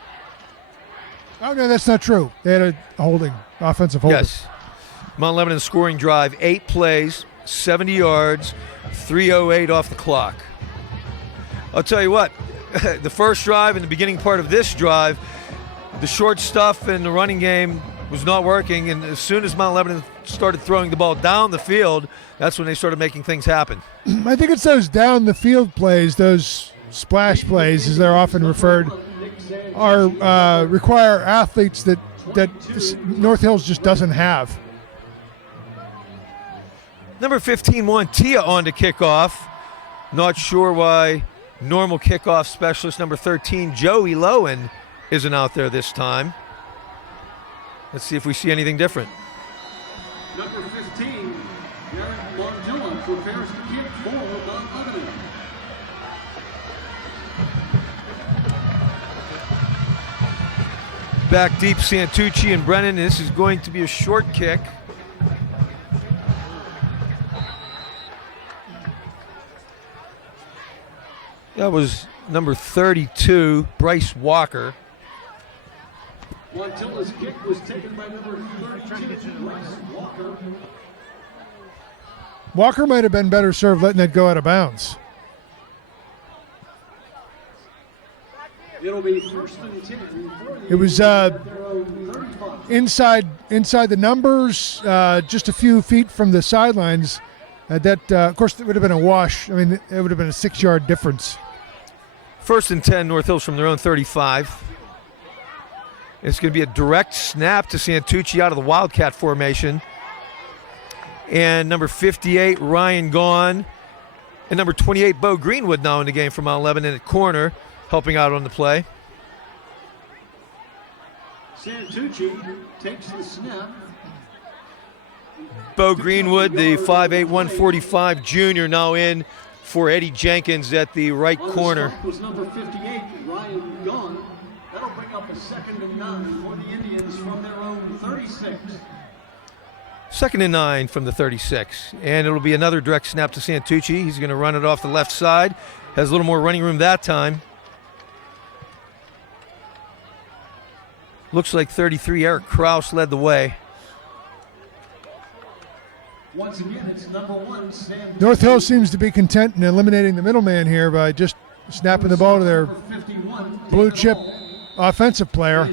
Oh, no, that's not true. They had a holding, offensive holding. Yes. Mount Lebanon scoring drive, 8 plays, 70 yards, 3:08 off the clock. I'll tell you what, the first drive and the beginning part of this drive, the short stuff and the running game was not working, and as soon as Mount Lebanon started throwing the ball down the field, that's when they started making things happen. I think it's those down the field plays, those splash plays, as they're often referred, are require athletes that North Hills just doesn't have. Number 15, Montia on to kickoff. Not sure why normal kickoff specialist number 13, Joey Lowen, isn't out there this time. Let's see if we see anything different. Number 15, Garrett Montilla prepares to kick for Mount Lebanon. Back deep, Santucci and Brennan. This is going to be a short kick. That was number 32, Bryce Walker. Montilla's kick was taken by number 32, Bryce Walker. Walker might have been better served letting that go out of bounds. It'll be first and 10. It was inside the numbers, just a few feet from the sidelines. Of course, it would have been a wash. I mean, it would have been a 6-yard difference. First and 10, North Hills from their own 35. It's going to be a direct snap to Santucci out of the Wildcat formation. And number 58, Ryan Gaughan. And number 28, Bo Greenwood now in the game for Mount Lebanon at corner, helping out on the play. Santucci takes the snap. Bo Greenwood, the 5'8", 145 junior, now in for Eddie Jenkins at the right corner. Was number 58, Ryan Gaughan. That'll bring up a 2nd and 9 for the Indians from their own 36. 2nd and 9 from the 36. And it'll be another direct snap to Santucci. He's going to run it off the left side. Has a little more running room that time. Looks like 33, Eric Kraus led the way. Once again, it's number 1, Sam. North Hills seems to be content in eliminating the middleman here by just snapping the ball to their blue chip offensive player.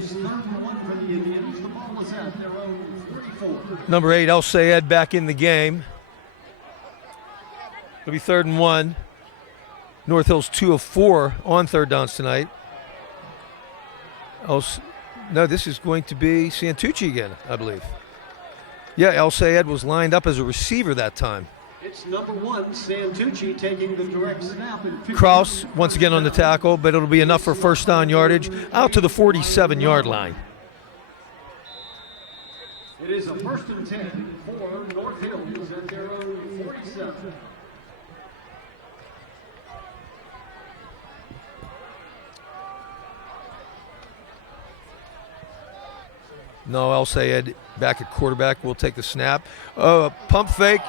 Number 8, El Sayed back in the game. It'll be 3rd and 1. North Hills 2 of 4 on third downs tonight. No, this is going to be Santucci again, I believe. Yeah, El Sayed was lined up as a receiver that time. It's number 1, Santucci, taking the direct snap. Kraus once again on the tackle, but it'll be enough for first down yardage out to the 47-yard line. It is a 1st and 10 for North Hills at their own 47. No, El Sayed back at quarterback will take the snap. Pump fake,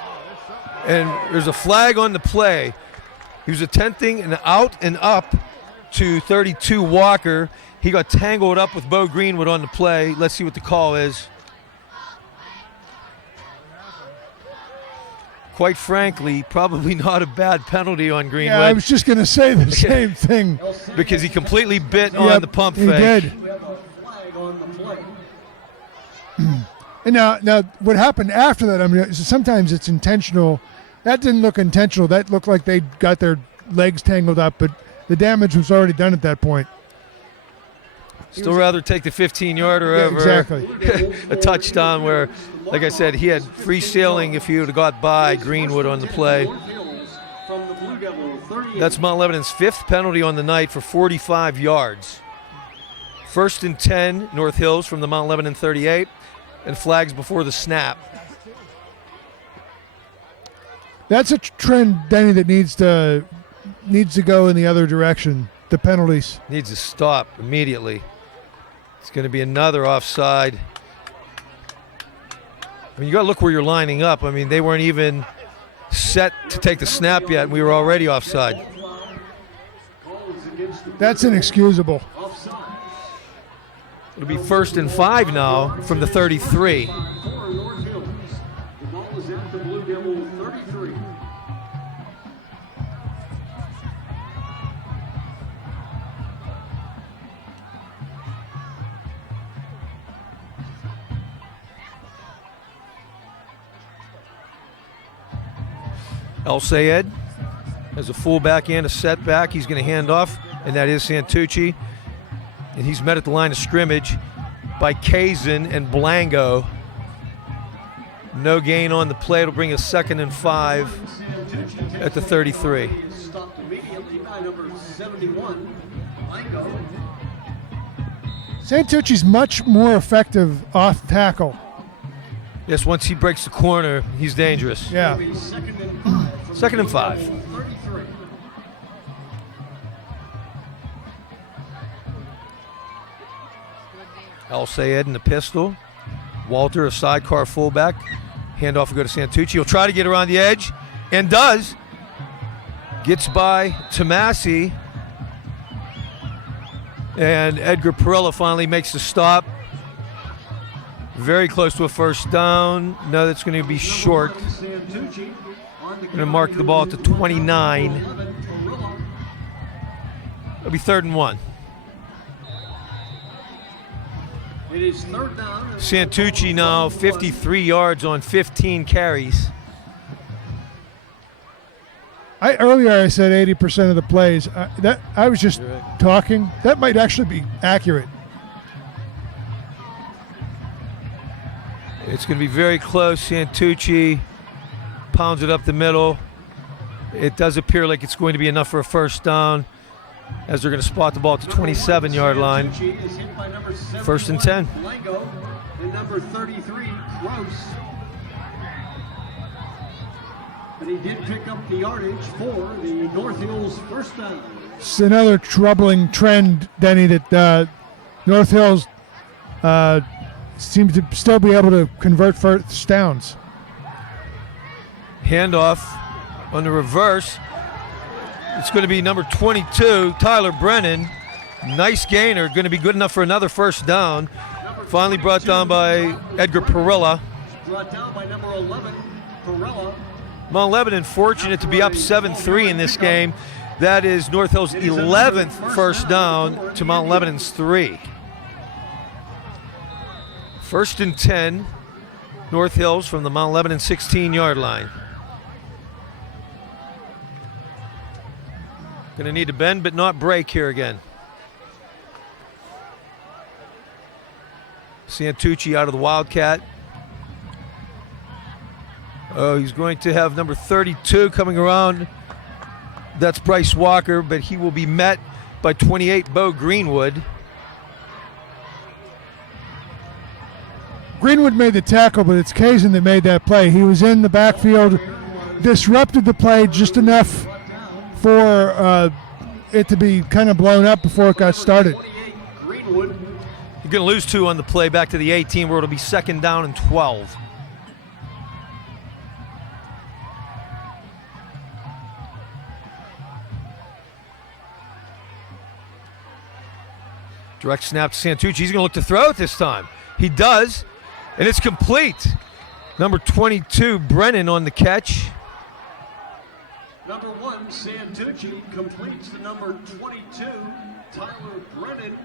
and there's a flag on the play. He was attempting an out and up to 32 Walker. He got tangled up with Bo Greenwood on the play. Let's see what the call is. Quite frankly, probably not a bad penalty on Greenwood. Yeah, I was just going to say the same thing. Because he completely bit on the pump fake. He did. We have a flag on the play. And now, what happened after that, I mean, sometimes it's intentional. That didn't look intentional. That looked like they got their legs tangled up, but the damage was already done at that point. Still rather take the 15-yarder over exactly. a touchdown where, like I said, he had free sailing if he would have got by Greenwood on the play. That's Mount Lebanon's 5th penalty on the night for 45 yards. 1st and 10, North Hills from the Mount Lebanon 38, and flags before the snap. That's a trend, Denny, that needs to go in the other direction. The penalties needs to stop immediately. It's going to be another offside. I mean, you got to look where you're lining up. I mean, they weren't even set to take the snap yet, and we were already offside. That's inexcusable. It'll be 1st and 5 now from the 33. El Sayed has a fullback and a setback. He's going to hand off, and that is Santucci. And he's met at the line of scrimmage by Kazan and Blango. No gain on the play. It'll bring a 2nd and 5 at the 33. Stopped immediately by number 71, Blango. Santucci's much more effective off tackle. Yes, once he breaks the corner, he's dangerous. Yeah. 2nd and 5. 33. El Sayed in the pistol. Walter, a sidecar fullback. Handoff will go to Santucci. He'll try to get around the edge, and does. Gets by Tomasi. And Edgar Perella finally makes the stop. Very close to a first down. No, that's going to be short. Going to mark the ball at the 29. It'll be 3rd and 1. It is 3rd down. Santucci now 53 yards on 15 carries. Earlier I said 80% of the plays. I was just talking. That might actually be accurate. It's going to be very close. Santucci pounds it up the middle. It does appear like it's going to be enough for a first down, as they're going to spot the ball at the 27-yard line. 1st and 10. Blango and number 33, Gross. But he did pick up the yardage for the North Hills first down. It's another troubling trend, Denny, that North Hills seems to still be able to convert first downs. Handoff on the reverse. It's going to be number 22, Tyler Brennan. Nice gainer, going to be good enough for another first down. Finally brought down by Edgar Perella. Brought down by number 11, Perella. Mount Lebanon fortunate to be up 7-3 in this game. That is North Hills' 11th first down to Mount Lebanon's 3. 1st and 10, North Hills from the Mount Lebanon 16-yard line. Going to need to bend but not break here again. Santucci out of the Wildcat. Oh, he's going to have number 32 coming around. That's Bryce Walker, but he will be met by 28, Bo Greenwood. Greenwood made the tackle, but it's Kazan that made that play. He was in the backfield, disrupted the play just enough for it to be kind of blown up before it got started. Greenwood. You're going to lose 2 on the play back to the 18, where it'll be 2nd down and 12. Direct snap to Santucci. He's going to look to throw it this time. He does, and it's complete. Number 22, Brennan on the catch. Number 1, Santucci completes the number 22, Tyler Brennan.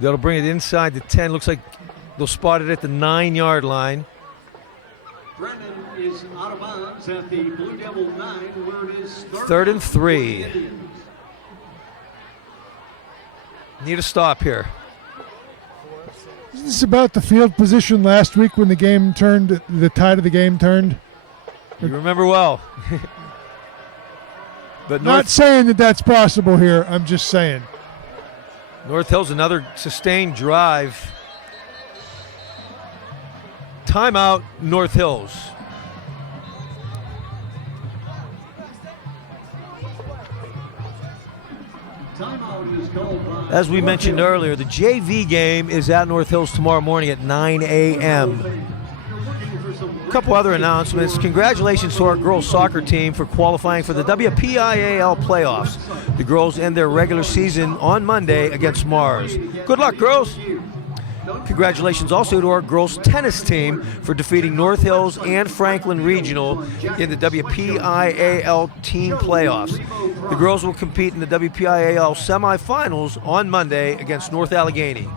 That'll bring it inside the 10. Looks like they'll spot it at the 9-yard line. Brennan is out of bounds at the Blue Devil 9, where it is 3rd and 3. Need a stop here. Isn't this about the field position last week when the game turned, the tide of the game turned? You remember well. But Not saying that that's possible here. I'm just saying. North Hills, another sustained drive. Timeout, North Hills. As we mentioned earlier, the JV game is at North Hills tomorrow morning at 9 a.m. A couple other announcements. Congratulations to our girls soccer team for qualifying for the WPIAL playoffs. The girls end their regular season on Monday against Mars. Good luck, girls. Congratulations also to our girls tennis team for defeating North Hills and Franklin Regional in the WPIAL team playoffs. The girls will compete in the WPIAL semifinals on Monday against North Allegheny.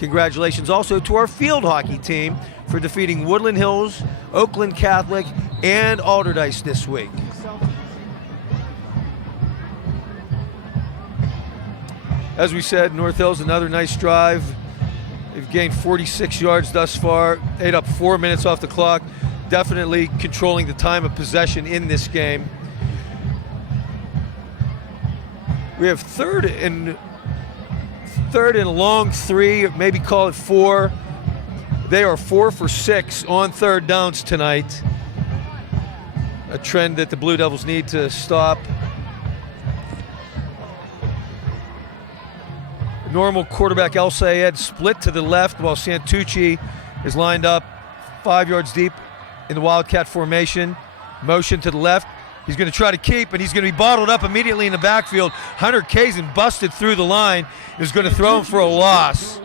Congratulations also to our field hockey team for defeating Woodland Hills, Oakland Catholic, and Alderdice this week. As we said, North Hills, another nice drive. They've gained 46 yards thus far, ate up 4 minutes off the clock, definitely controlling the time of possession in this game. We have third and long 3, maybe call it 4. They are 4 for 6 on third downs tonight. A trend that the Blue Devils need to stop. Normal quarterback El Sayed split to the left while Santucci is lined up 5 yards deep in the Wildcat formation. Motion to the left. He's going to try to keep, and he's going to be bottled up immediately in the backfield. Hunter Kazin busted through the line. Is going to throw him for a loss.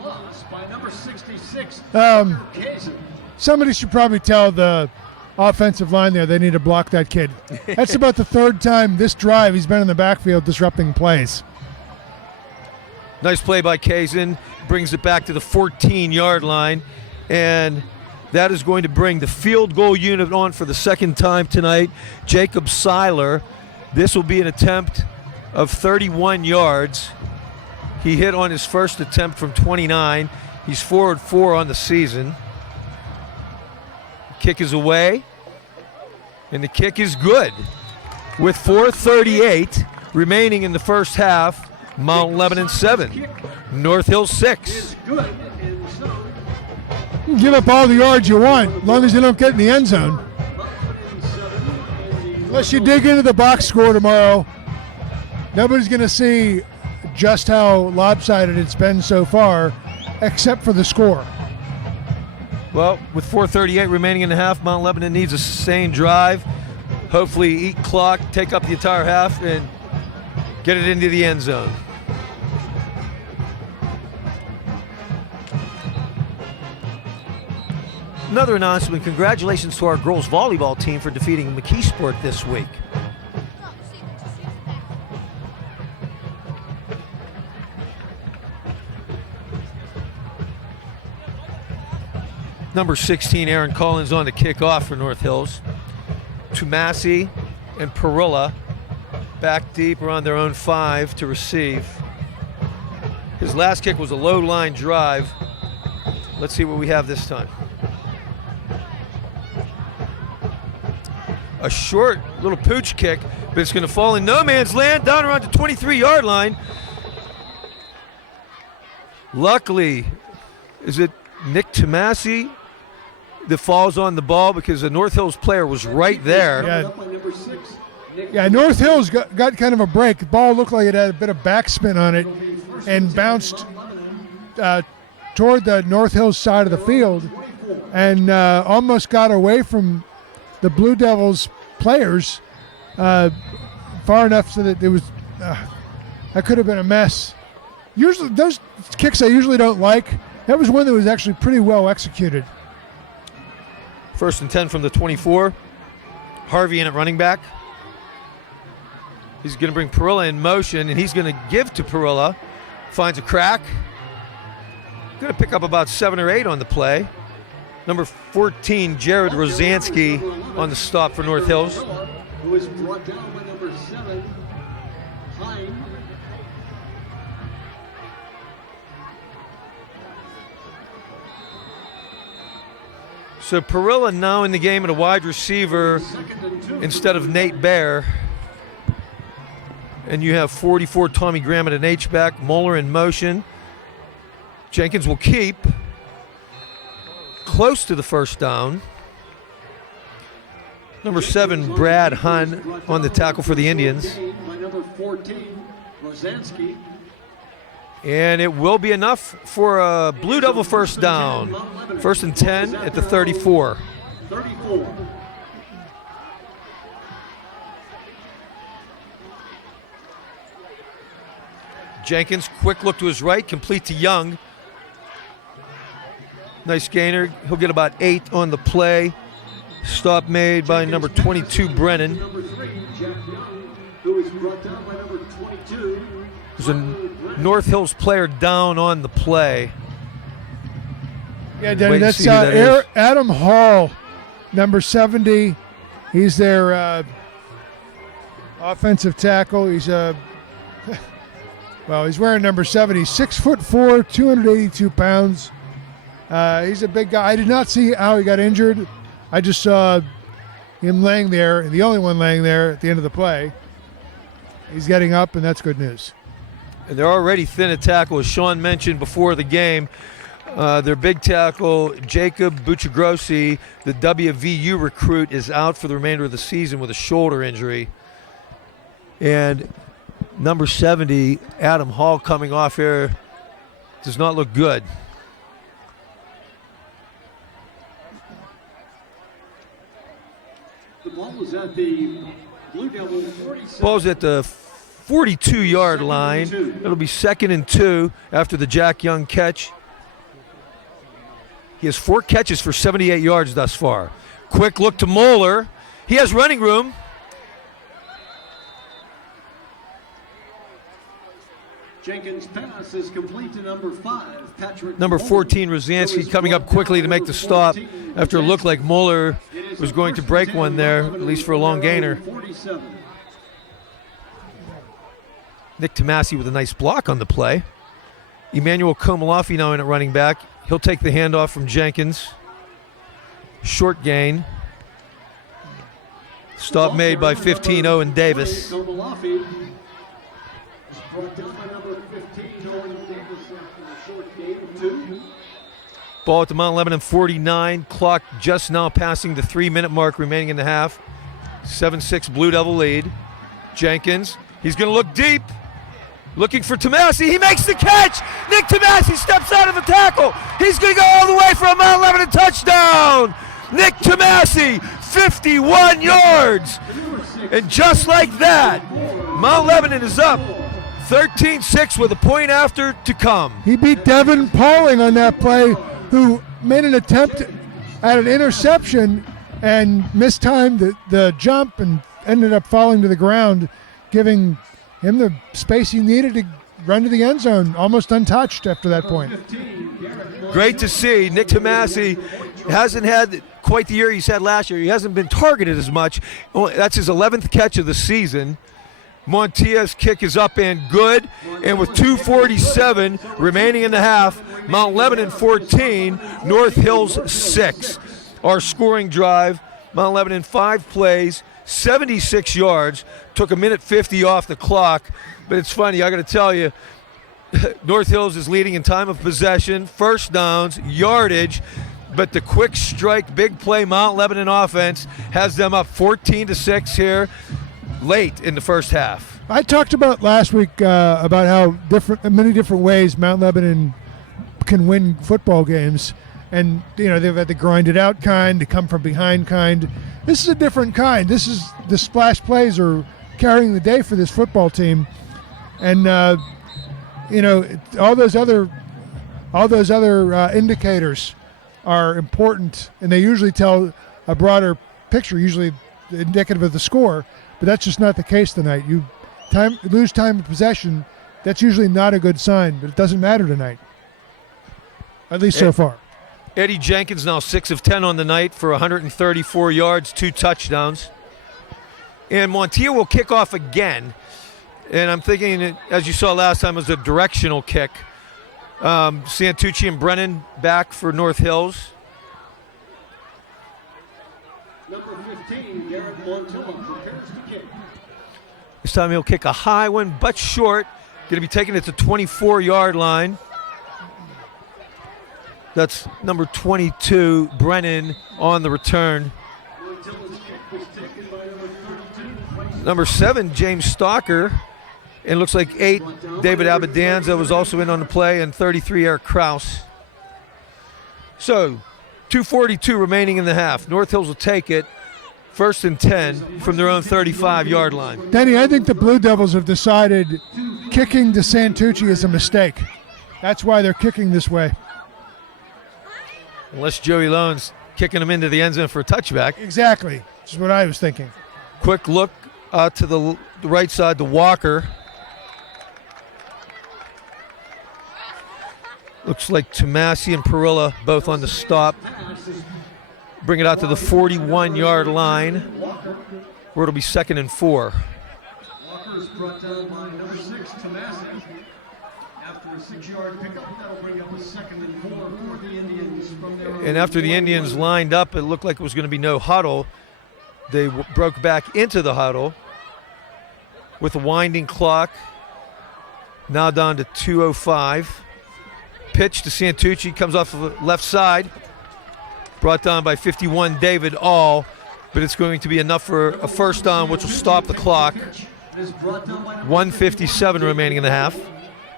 Somebody should probably tell the offensive line there they need to block that kid. That's about the third time this drive he's been in the backfield disrupting plays. Nice play by Kazin. Brings it back to the 14-yard line. And that is going to bring the field goal unit on for the second time tonight. Jacob Seiler. This will be an attempt of 31 yards. He hit on his first attempt from 29. He's 4-4 on the season. Kick is away. And the kick is good. With 4:38 remaining in the first half, Mount Lebanon 7, North Hill 6. You give up all the yards you want, as long as you don't get in the end zone. Unless you dig into the box score tomorrow, nobody's going to see just how lopsided it's been so far, except for the score. Well, with 4:38 remaining in the half, Mount Lebanon needs a sustained drive. Hopefully eat clock, take up the entire half, and get it into the end zone. Another announcement, congratulations to our girls volleyball team for defeating McKeesport this week. Number 16, Aaron Collins on the kickoff for North Hills. Tomasi and Perilla back deep around their own 5 to receive. His last kick was a low line drive. Let's see what we have this time. A short little pooch kick, but it's going to fall in no man's land down around the 23-yard line. Luckily, is it Nick Tomasi that falls on the ball because the North Hills player was right there. Yeah, North Hills got kind of a break. The ball looked like it had a bit of backspin on it and bounced toward the North Hills side of the field and almost got away from the Blue Devils players far enough so that it was that could have been a mess. Usually those kicks I usually don't like. That was one that was actually pretty well executed. 1st and 10 from the 24. Harvey in at running back. He's going to bring Perilla in motion, and he's going to give to Perilla. Finds a crack. Going to pick up about 7 or 8 on the play. Number 14, Jared Rosansky on the stop for North Hills. Who is brought down by number 7, Hine. So Perilla now in the game at a wide receiver instead of Nate Baer. And you have 44 Tommy Graham at an H-back. Moeller in motion. Jenkins will keep. Close to the first down. Number 7, Brad Hunn on the tackle for the Indians. Number 14, Rosansky. And it will be enough for a Blue Devil first down. 1st and 10 at the 34. 34. Jenkins, quick look to his right, complete to Young. Nice gainer. He'll get about 8 on the play. Stop made by number 22, Brennan. Number 3, Jack Young, who is brought down by number 22. There's a North Hills player down on the play. Yeah, Denny, Wait and that's see who that is. Adam Hall, number 70. He's their offensive tackle. He's he's wearing number 70. 6'4", 282 pounds. He's a big guy. I did not see how he got injured. I just saw him laying there, the only one laying there at the end of the play. He's getting up, and that's good news. And they're already thin at tackle, as Sean mentioned before the game. Their big tackle, Jacob Buccigrossi, the WVU recruit, is out for the remainder of the season with a shoulder injury. And number 70, Adam Hall, coming off here, does not look good. The ball is at the Blue Devil 47. Ball's at the 42-yard line. It'll be 2nd and 2 after the Jack Young catch. He has 4 catches for 78 yards thus far. Quick look to Moeller. He has running room. Jenkins' pass is complete to number 5, Patrick. Number 14, Rosansky, coming up quickly to make the stop after it looked like Moeller was going to break one there, at least for a long gainer. Nick Tomasi with a nice block on the play. Emmanuel Komalafi now in at running back. He'll take the handoff from Jenkins. Short gain. Stop made by 15, Owen Davis. Ball at the Mount Lebanon 49. Clock just now passing the 3-minute mark remaining in the half. 7-6 Blue Devil lead. Jenkins, he's going to look deep. Looking for Tomasi. He makes the catch. Nick Tomasi steps out of the tackle. He's going to go all the way for a Mount Lebanon touchdown. Nick Tomasi, 51 yards. And just like that, Mount Lebanon is up 13-6 with a point after to come. He beat Devin Pauling on that play, who made an attempt at an interception and mistimed the jump and ended up falling to the ground, giving him the space he needed to run to the end zone, almost untouched after that point. Great to see. Nick Tomasi hasn't had quite the year he's had last year. He hasn't been targeted as much. That's his 11th catch of the season. Montia's kick is up and good, and with 2:47 remaining in the half, Mount Lebanon 14, North Hills 6. Our scoring drive, Mount Lebanon 5 plays, 76 yards, took 1:50 off the clock, but it's funny, I got to tell you, North Hills is leading in time of possession, first downs, yardage, but the quick strike, big play Mount Lebanon offense has them up 14-6 here late in the first half. I talked about last week about how many different ways Mount Lebanon can win football games, and they've had the grind it out kind, the come from behind kind. This is a different kind. This is the splash plays are carrying the day for this football team, and all those other indicators are important, and they usually tell a broader picture, usually indicative of the score. But that's just not the case tonight. You lose time of possession. That's usually not a good sign, but it doesn't matter tonight, at least so far. Eddie Jenkins now 6 of 10 on the night for 134 yards, 2 touchdowns. And Montia will kick off again. And I'm thinking, as you saw last time, it was a directional kick. Santucci and Brennan back for North Hills. Number 15, Garrett Montilla prepares to kick. This time he'll kick a high one, but short. Going to be taking it to 24-yard line. That's number 22, Brennan, on the return. Number 7, James Stalker. And looks like 8, David Abedanza was also in on the play, and 33, Eric Kraus. So, 2:42 remaining in the half. North Hills will take it. 1st and 10 from their own 35-yard line. Denny, I think the Blue Devils have decided kicking to Santucci is a mistake. That's why they're kicking this way. Unless Joey Lone's kicking him into the end zone for a touchback. Exactly. That's what I was thinking. Quick look to the right side to Walker. Looks like Tomasi and Perilla both on the stop. Bring it out to the 41-yard line, where it'll be 2nd and 4. Walker is brought down by number 6, Tomasi. After a 6-yard pickup, that'll bring up a 2nd and 4 for the Indians from their own. And after the Indians lined up, it looked like it was going to be no huddle. They broke back into the huddle with a winding clock. Now down to 2:05. Pitch to Santucci, comes off the left side. Brought down by 51, David All, but it's going to be enough for a first down, which will stop the clock. 1:57 remaining in the half.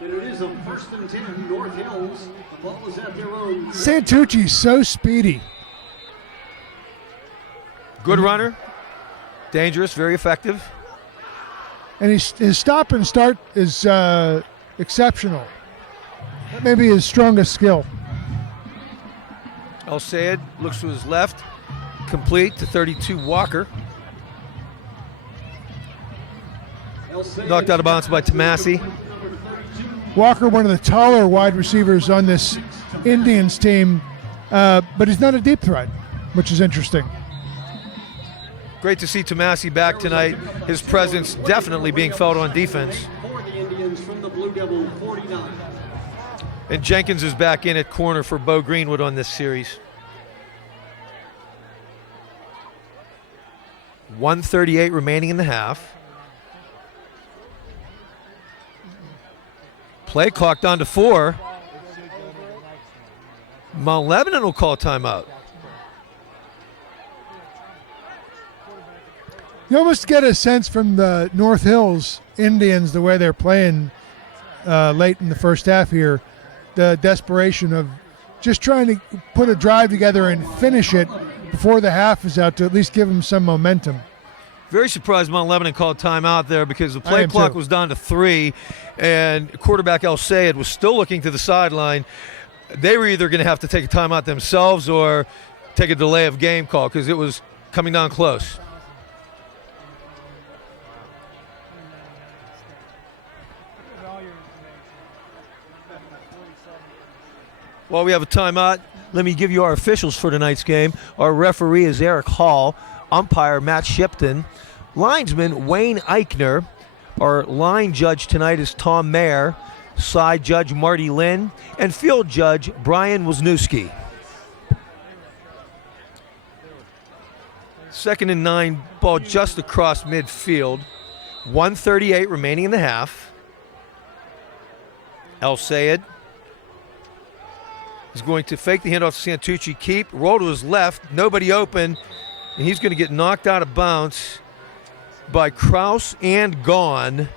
And it is a 1st and 10, North Hills. The ball is at their own. Santucci's so speedy. Good runner, dangerous, very effective. And his stop and start is exceptional. That may be his strongest skill. El Sayed looks to his left, complete to 32, Walker. Knocked out of bounds by Tomasi. Walker, one of the taller wide receivers on this Indians team, but he's not a deep threat, which is interesting. Great to see Tomasi back tonight. His presence definitely being felt on defense. For the Indians from the Blue Devil 49. And Jenkins is back in at corner for Bo Greenwood on this series. 1:38 remaining in the half. Play clock down to 4. Mount Lebanon will call timeout. You almost get a sense from the North Hills Indians, the way they're playing late in the first half here, the desperation of just trying to put a drive together and finish it before the half is out to at least give them some momentum. Very surprised Mount Lebanon called timeout there because the play clock was down to 3, and quarterback El Sayed was still looking to the sideline. They were either going to have to take a timeout themselves or take a delay of game call because it was coming down close. While we have a timeout, let me give you our officials for tonight's game. Our referee is Eric Hall, umpire Matt Shipton, linesman Wayne Eichner. Our line judge tonight is Tom Mayer, side judge Marty Lynn, and field judge Brian Wisniewski. 2nd and 9, ball just across midfield. 1:38 remaining in the half. El Sayed is going to fake the handoff to Santucci, keep, roll to his left, nobody open, and he's going to get knocked out of bounds by Kraus and Gone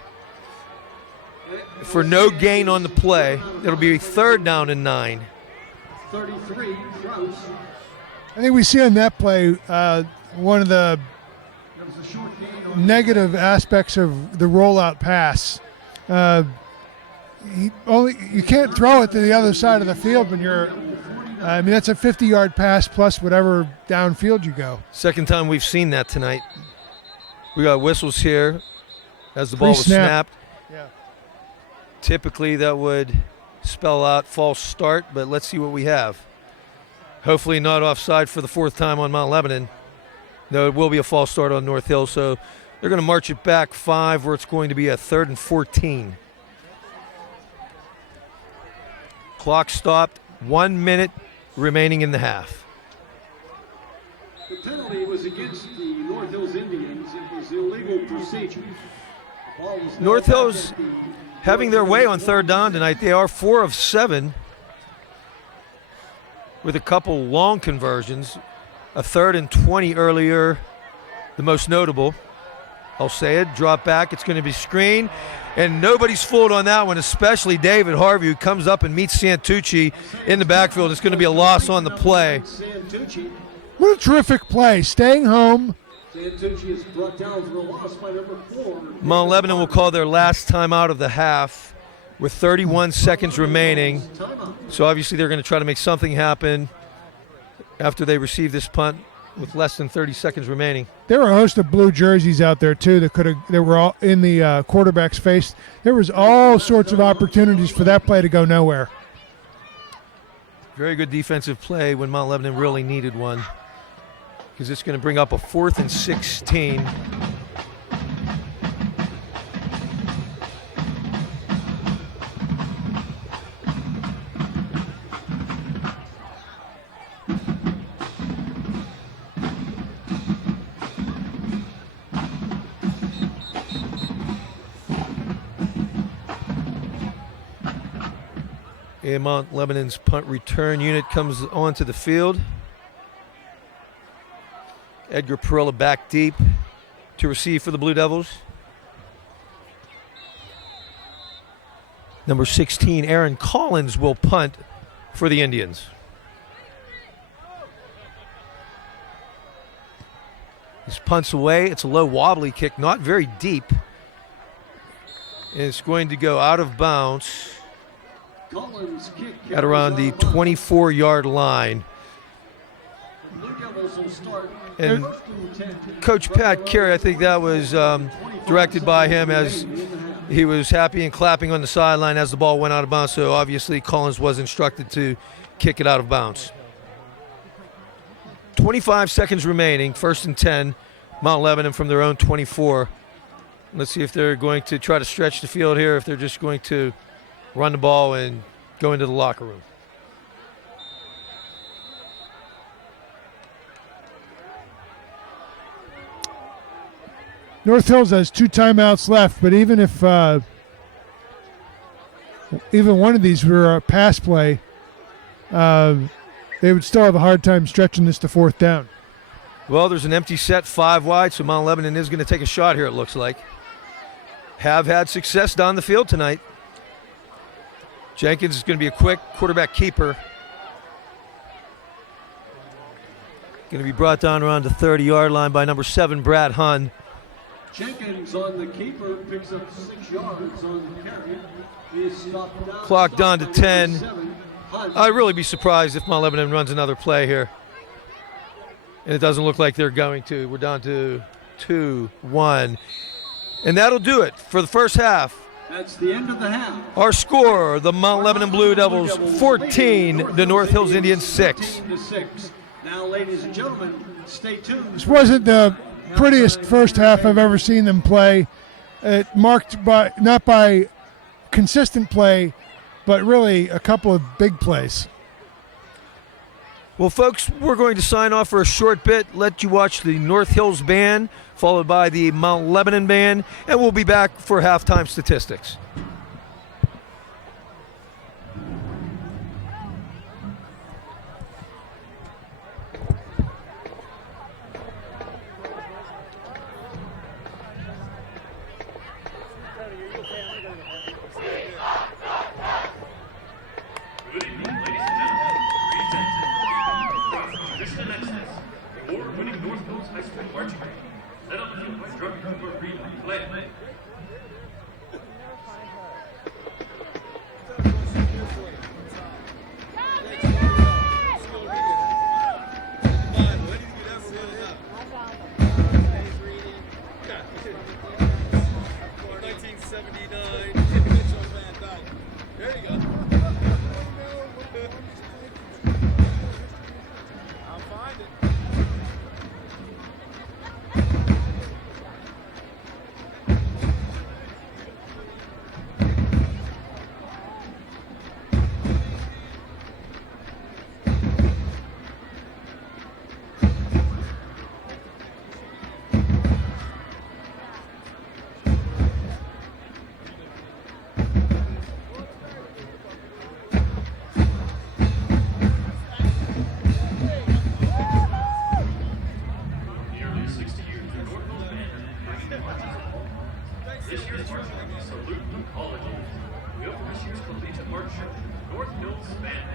for no gain on the play. It'll be 3rd down and 9. 33, Kraus. I think we see on that play one of the negative aspects of the rollout pass. You can't throw it to the other side of the field when you're, that's a 50-yard pass plus whatever downfield you go. Second time we've seen that tonight. We got whistles here as the ball was snapped. Yeah. Typically that would spell out false start, but let's see what we have. Hopefully not offside for the 4th time on Mount Lebanon. No, it will be a false start on North Hill, so they're going to march it back 5 where it's going to be a 3rd and 14. Clock stopped, 1 minute remaining in the half. The penalty was against the North Hills Indians. It was illegal procedure. North Hills having their way on 3rd down tonight. They are 4 of 7 with a couple long conversions. A 3rd and 20 earlier, the most notable. El Sayed, drop back, it's going to be screened. And nobody's fooled on that one, especially David Harvey, who comes up and meets Santucci in the backfield. It's going to be a loss on the play. What a terrific play. Staying home. Santucci is brought down for a loss by number 4. Mount Lebanon will call their last time out of the half with 31 seconds remaining. So obviously they're going to try to make something happen after they receive this punt with less than 30 seconds remaining. There were a host of blue jerseys out there too that were all in the quarterback's face. There was all sorts of opportunities for that play to go nowhere. Very good defensive play when Mount Lebanon really needed one, because it's going to bring up a 4th and 16. And Mount Lebanon's punt return unit comes onto the field. Edgar Perella back deep to receive for the Blue Devils. Number 16, Aaron Collins, will punt for the Indians. This punts away. It's a low wobbly kick, not very deep. And it's going to go out of bounds at around the 24-yard line. And Coach Pat Carey, I think that was directed by him, as he was happy and clapping on the sideline as the ball went out of bounds. So obviously Collins was instructed to kick it out of bounds. 25 seconds remaining, 1st and 10, Mount Lebanon from their own 24. Let's see if they're going to try to stretch the field here, if they're just going to run the ball and go into the locker room. North Hills has 2 timeouts left, but even if even one of these were a pass play, they would still have a hard time stretching this to 4th down. Well, there's an empty set 5 wide, so Mount Lebanon is going to take a shot here, it looks like. Have had success down the field tonight. Jenkins is going to be a quick quarterback keeper. Going to be brought down around the 30-yard line by number 7, Brad Hunn. Jenkins on the keeper picks up 6 yards on the carry. He is stopped down. Clock down to 10. I'd really be surprised if Mount Lebanon runs another play here. And it doesn't look like they're going to. We're down to 2-1. And that'll do it for the first half. That's the end of the half. Our score, the Mount Lebanon Blue Devils 14, the North Hills Indians 6. Now, ladies and gentlemen, stay tuned. This wasn't the prettiest first half I've ever seen them play. It marked by not by consistent play, but really a couple of big plays. Well, folks, we're going to sign off for a short bit, let you watch the North Hills Band, followed by the Mount Lebanon Band, and we'll be back for halftime statistics. Good evening, ladies and gentlemen. Presenting Tradition and Excellence, award-winning North Hills High School marching band, led up to by drum corps relay play. Nearly 60 years, the North Hills Band bringing the marches along. This year's marching band salute the colleges. We open this year's collegiate march show, North Hills Band.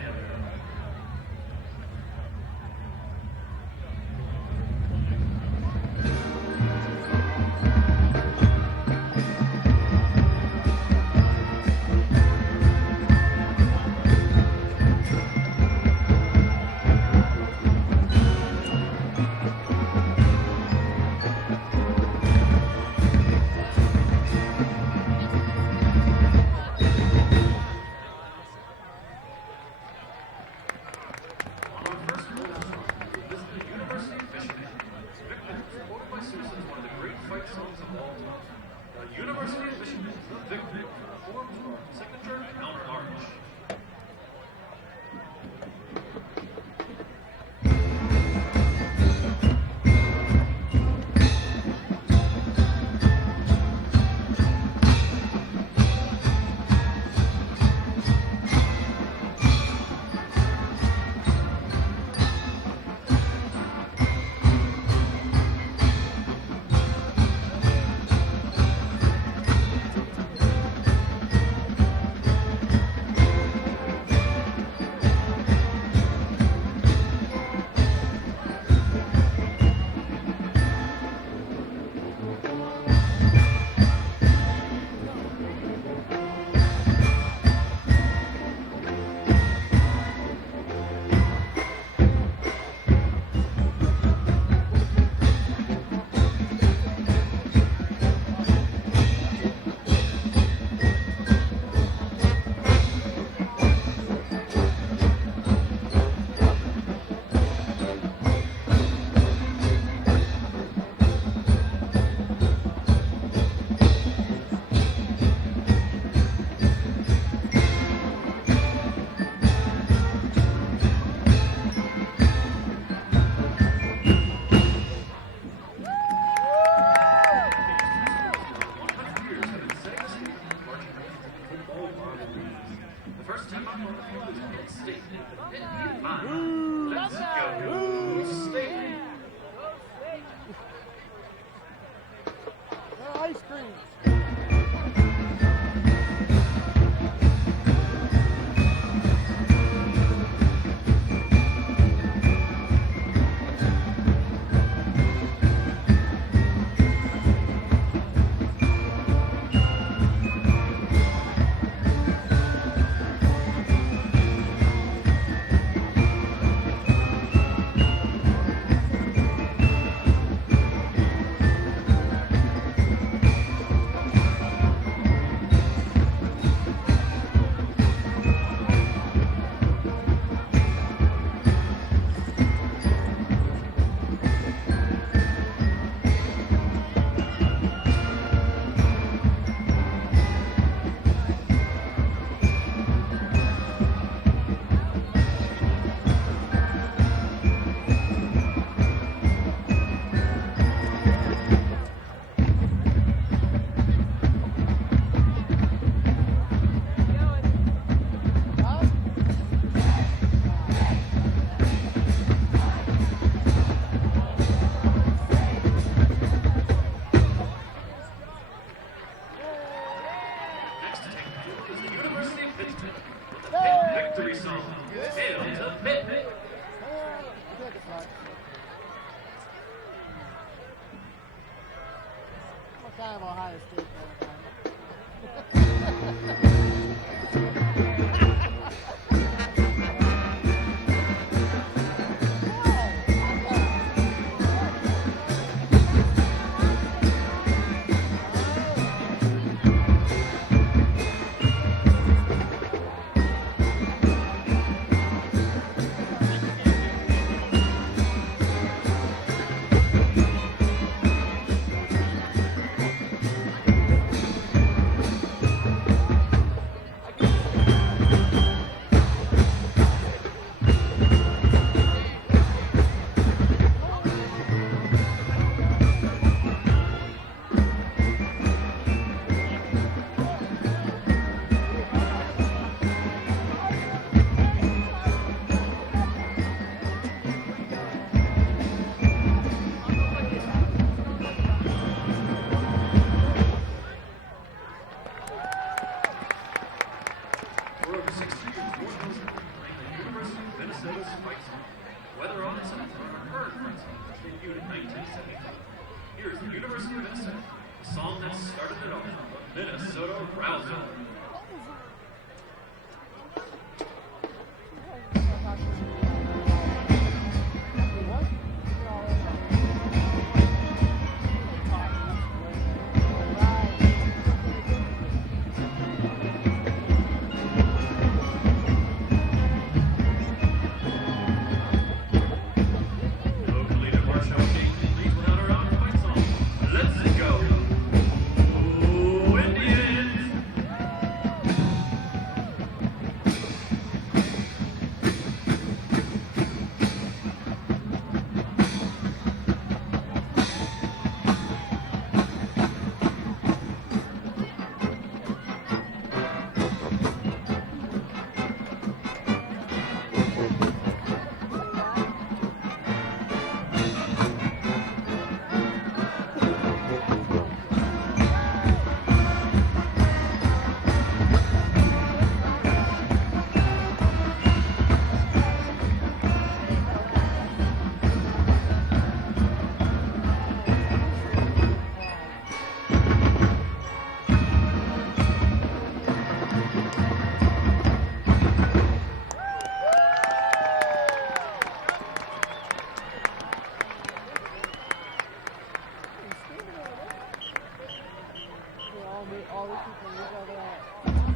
kind of Ohio State going on. For over 60 years, North Hills has proclaimed the University of Minnesota's fight song. Whether on its own or a heard fight song, which debuted in 1975. Here's the University of Minnesota, the song that started it all, the Minnesota Rouser. Local leader Marshall King leads without a round fight song. Let's go! Oh, Indians! All these people use all that.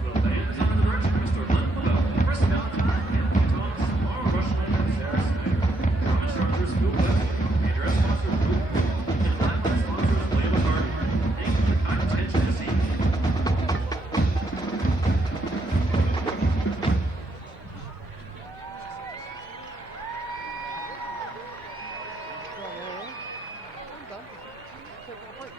The band is under the direction of Mr. Len Lavelle, Chris Valentine, Anthony Thomas, Laura Rushland, and Sarah Snyder. Drum instructors Bill Webster, the address sponsor Luke, and platform sponsors William McCarty. Thank you for your kind attention this evening. I'm done. Take a break.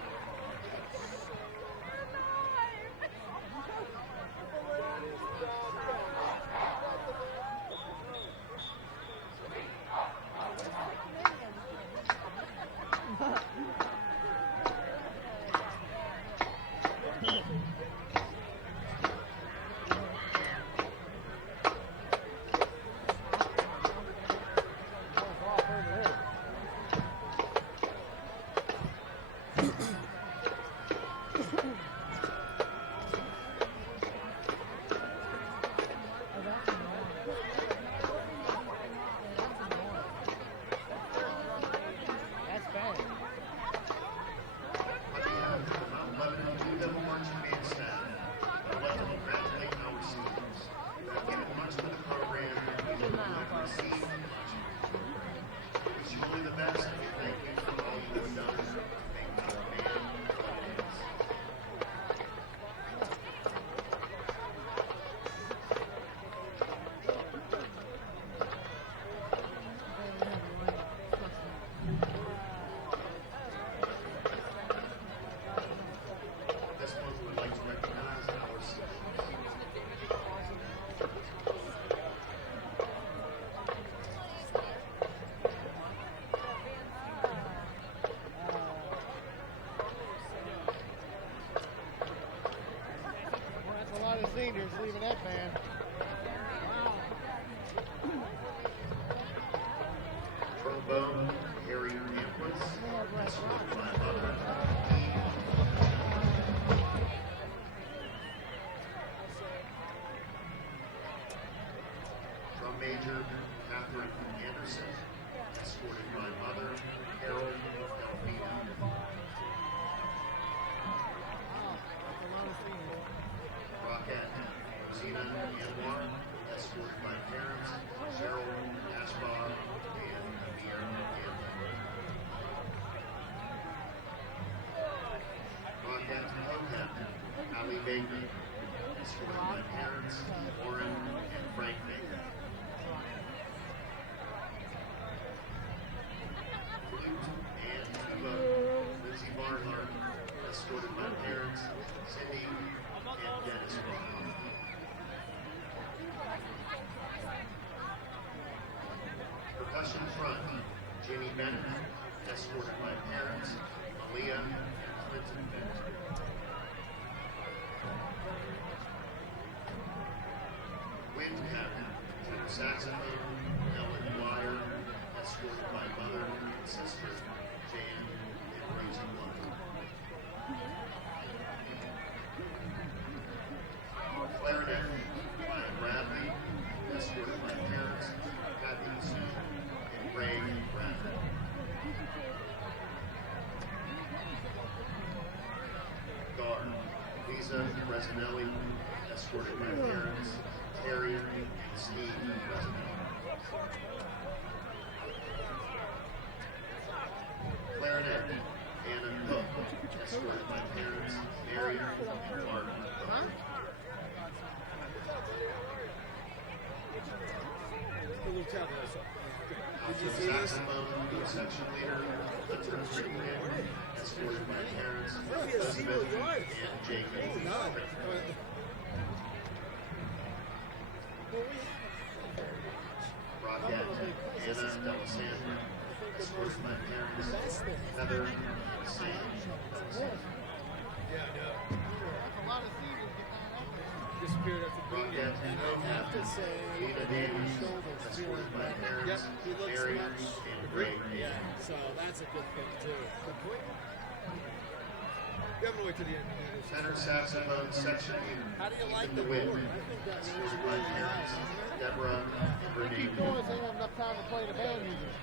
That's bad. Bennett, escorted by parents, Malia and Clinton Bennett. Wind captain, tenor saxophone, Ellen Dwyer, escorted by mother and sister, Jan and Rosenblatt. Clarinet, Ryan Bradley, escorted by parents, Kathy Sue and Greg Bradley. Guard, Lisa Bresinelli, escorted by parents, Terry and Steve Bresinelli. Clarinet, Anna Cook, escorted by parents, Mary and Mark Cook. Alto saxophone, section leader, Hunter Strickland, escorted by parents, Elizabeth and Jacob. Rockette, Anna Delisandro, escorted by parents, Heather and Sam Delisandro. Rockette, Lena Davis, escorted by parents, Mary and Greg. So that's a good thing too. Tenor saxophone section leader. How do you like the the wind? board? I think that's Escorted by parents, Deborah and Renee. Keep going, so you have enough time to play the band music.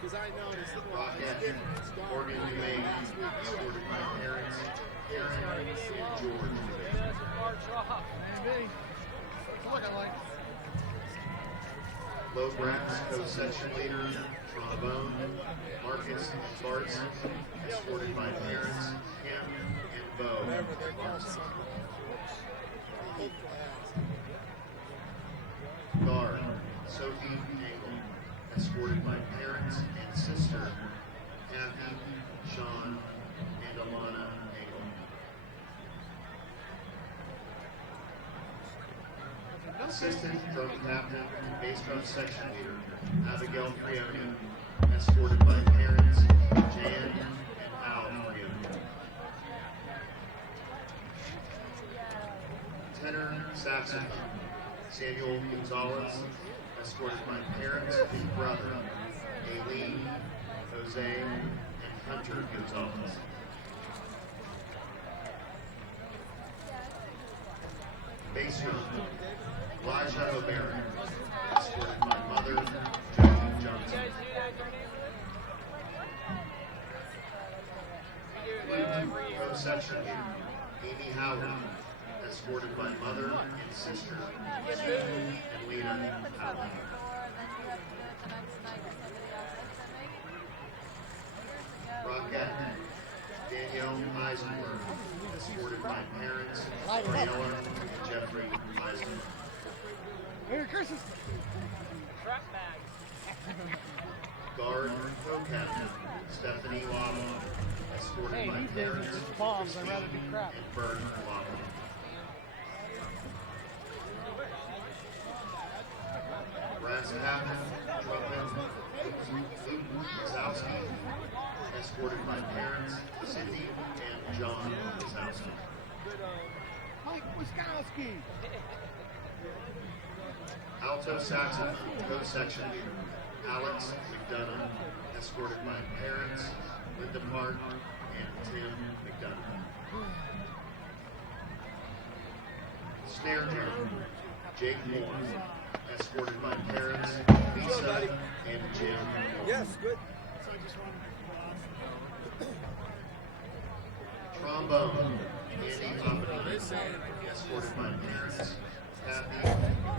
Because I noticed that Rockette, Morgan Duane, escorted by parents, Karen and George. Low brass co-section leader, trombone, Marcus and Bartz, escorted by parents, Kim and Bo. Guard, Sophie Engel, escorted by parents and sister, Kathy, Sean, and Alana Engel. Assistant drum captain and bass drum section leader, Abigail Frioni, escorted by parents, Jan and Al Frioni. Tenor saxophone, Samuel Gonzalez, escorted by parents and brother, Aileen, Jose, and Hunter Gonzalez. Bass drum, Elijah O'Barron, escorted by mother, Jody Johnson. Flute section leader, Amy Howard, escorted by mother and sister, Steve and Lena Howard. Rockette, Danielle Eisenberg, escorted by parents, Mariella and Jeffrey Eisenberg. Merry Christmas! Guard, co-captain, Stephanie Lava, escorted Hey, by these days parents, it's just bombs. I'd rather Christine do crap. and Bert Lava. Brass captain, trumpet, Luke Wazowski, escorted by parents, Cindy and John Wazowski. Mike Wiskowski! Alto saxophone, co-section leader, Alex McDonough, escorted by parents, Linda Park and Tim McDonough. Snare drum, Jake Moore, escorted by parents, Lisa and Jim. Yes, good. Trombone, Andy Oppenheimer, escorted by parents, Kathy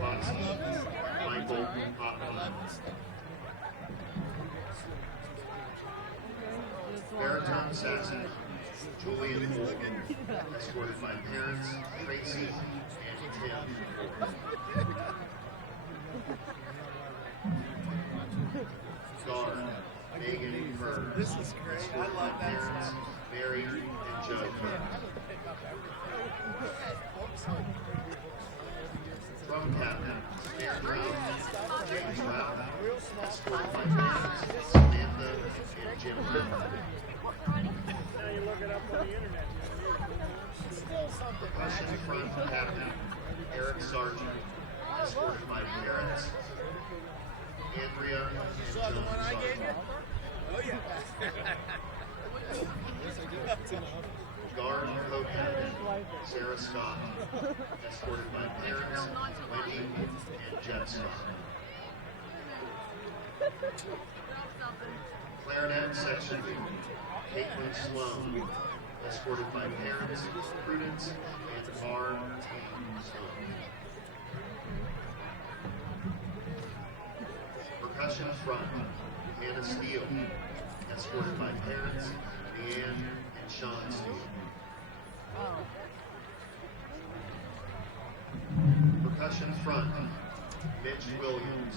Watsky, Michael Oppenheimer. Baritone saxophone, Julian Morgan, escorted by parents, Tracy and Tim. Guard, Megan Kerr, escorted by parents, Mary and Joe Kerr. Drum captain, snare drum, James Ralph, escorted by parents Samantha and Jim Griffin. Percussion front captain Eric Sargent, escorted by parents Andrea and Joan Sargent. Oh, yeah. Guard co-captain Sarah Scott, escorted by parents Wendy and Jeff Scott. Clarinet section leader Caitlin Sloan, escorted by parents Prudence and Barb Sloan. Percussion front Hannah Steele, escorted by parents Leanne and Sean Steele. Percussion front Mitch Williams,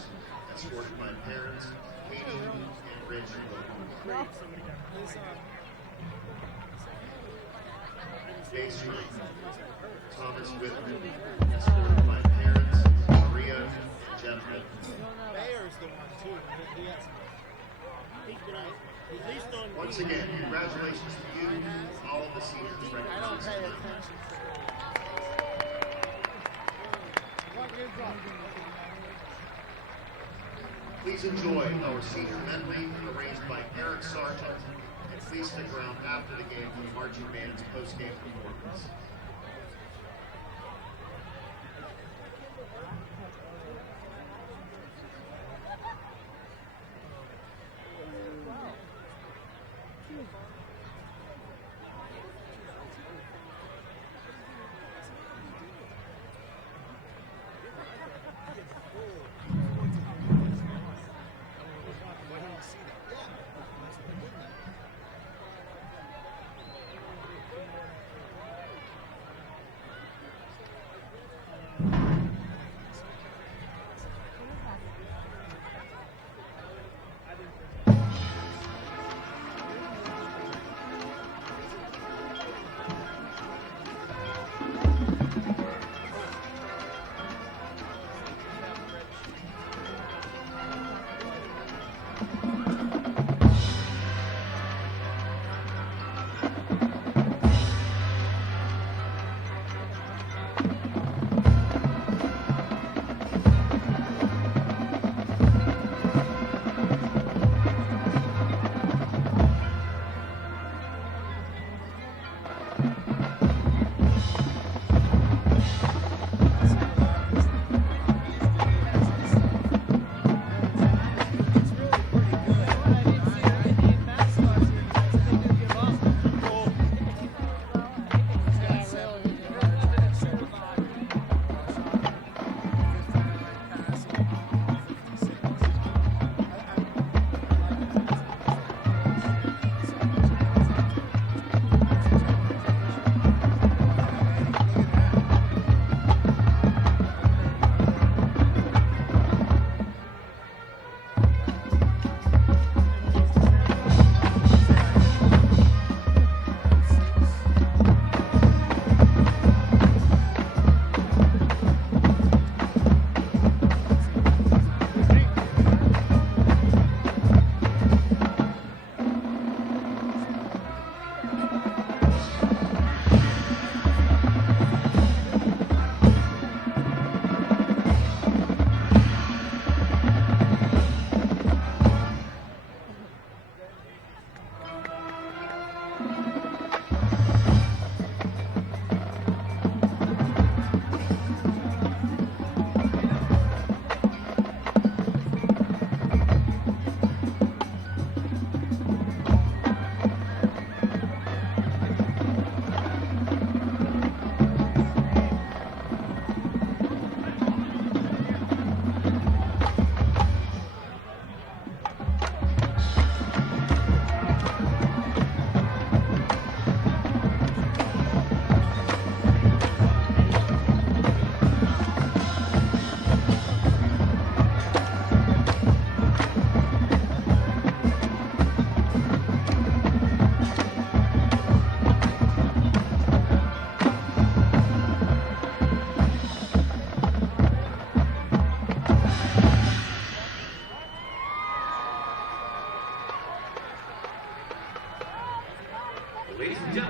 escorted by parents Katie and Rich Williams. Bass drum Thomas Whitman, escorted by parents Maria and Jeff Whitman. Bayer's the one, too. Yes. At least on Once again, congratulations to you, all of the seniors recognized tonight. Please enjoy our senior medley arranged by Eric Sargent, and please stick around after the game for the marching band's post-game performance.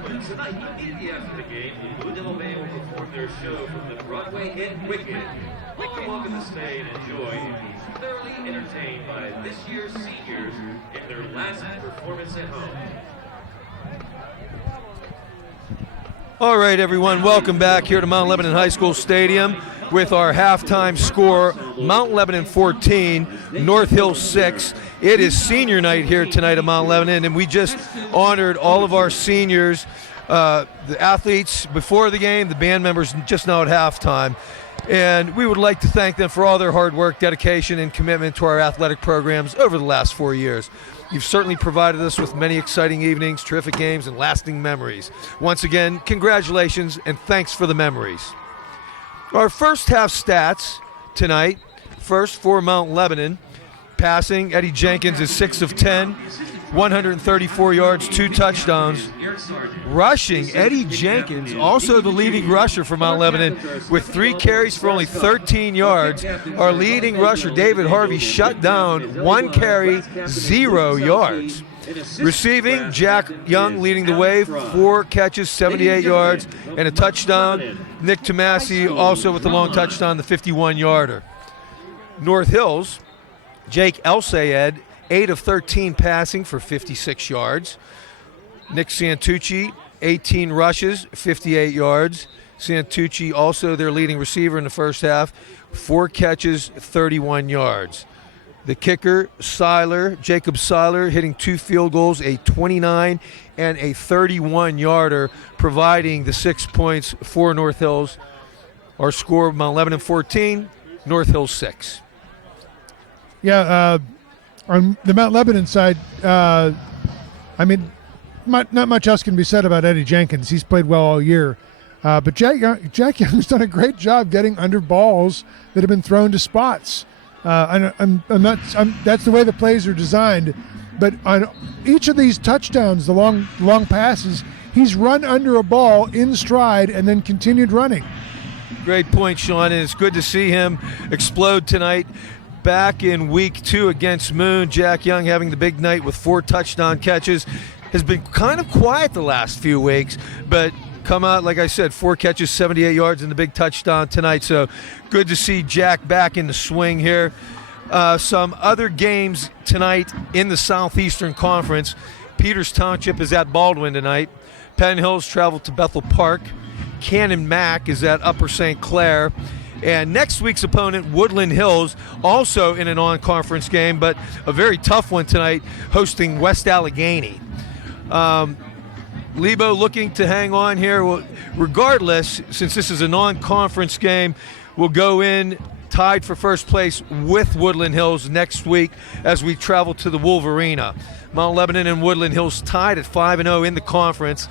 Tonight, immediately after the game, the Blue Devil Band will perform their show from the Broadway hit Wicked. I'd like to welcome to stay and enjoy and be thoroughly entertained by this year's seniors in their last performance at home. All right, everyone, welcome back here to Mount Lebanon High School Stadium with our halftime score, Mount Lebanon 14, North Hill 6. It is senior night here tonight at Mount Lebanon, and we just honored all of our seniors, the athletes before the game, the band members just now at halftime. And we would like to thank them for all their hard work, dedication, and commitment to our athletic programs over the last 4 years. You've certainly provided us with many exciting evenings, terrific games, and lasting memories. Once again, congratulations and thanks for the memories. Our first half stats tonight, first for Mount Lebanon. Passing, Eddie Jenkins is 6 of 10, 134 yards, 2 touchdowns. Rushing, Eddie Jenkins, also the leading rusher for Mount Lebanon, with 3 carries for only 13 yards. Our leading rusher, David Harvey, shut down 1 carry, 0 yards. Receiving, Jack Young leading the way, 4 catches, 78 yards, and a touchdown. Nick Tomasi also with the long touchdown, the 51-yarder. North Hills, Jake El-Sayed, 8 of 13 passing for 56 yards. Nick Santucci, 18 rushes, 58 yards. Santucci also their leading receiver in the first half, 4 catches, 31 yards. The kicker, Jacob Seiler, hitting 2 field goals, a 29 and a 31-yarder, providing the 6 points for North Hills. Our score, Mount Lebanon 14, North Hills 6. Yeah, on the Mount Lebanon side, not much else can be said about Eddie Jenkins. He's played well all year. But Jack Young's done a great job getting under balls that have been thrown to spots. That's the way the plays are designed. But on each of these touchdowns, the long passes, he's run under a ball in stride and then continued running. Great point, Sean, and it's good to see him explode tonight. Back in week 2 against Moon, Jack Young having the big night with 4 touchdown catches. Has been kind of quiet the last few weeks, but come out, like I said, 4 catches, 78 yards, and the big touchdown tonight. So good to see Jack back in the swing here. Some other games tonight in the Southeastern Conference. Peters Township is at Baldwin tonight. Penn Hills travel to Bethel Park. Cannon Mac is at Upper St. Clair. And next week's opponent, Woodland Hills, also in a non-conference game, but a very tough one tonight, hosting West Allegheny. Lebo looking to hang on here. Well, regardless, since this is a non-conference game, we'll go in tied for first place with Woodland Hills next week as we travel to the Wolverina. Mount Lebanon and Woodland Hills tied at 5-0 in the conference.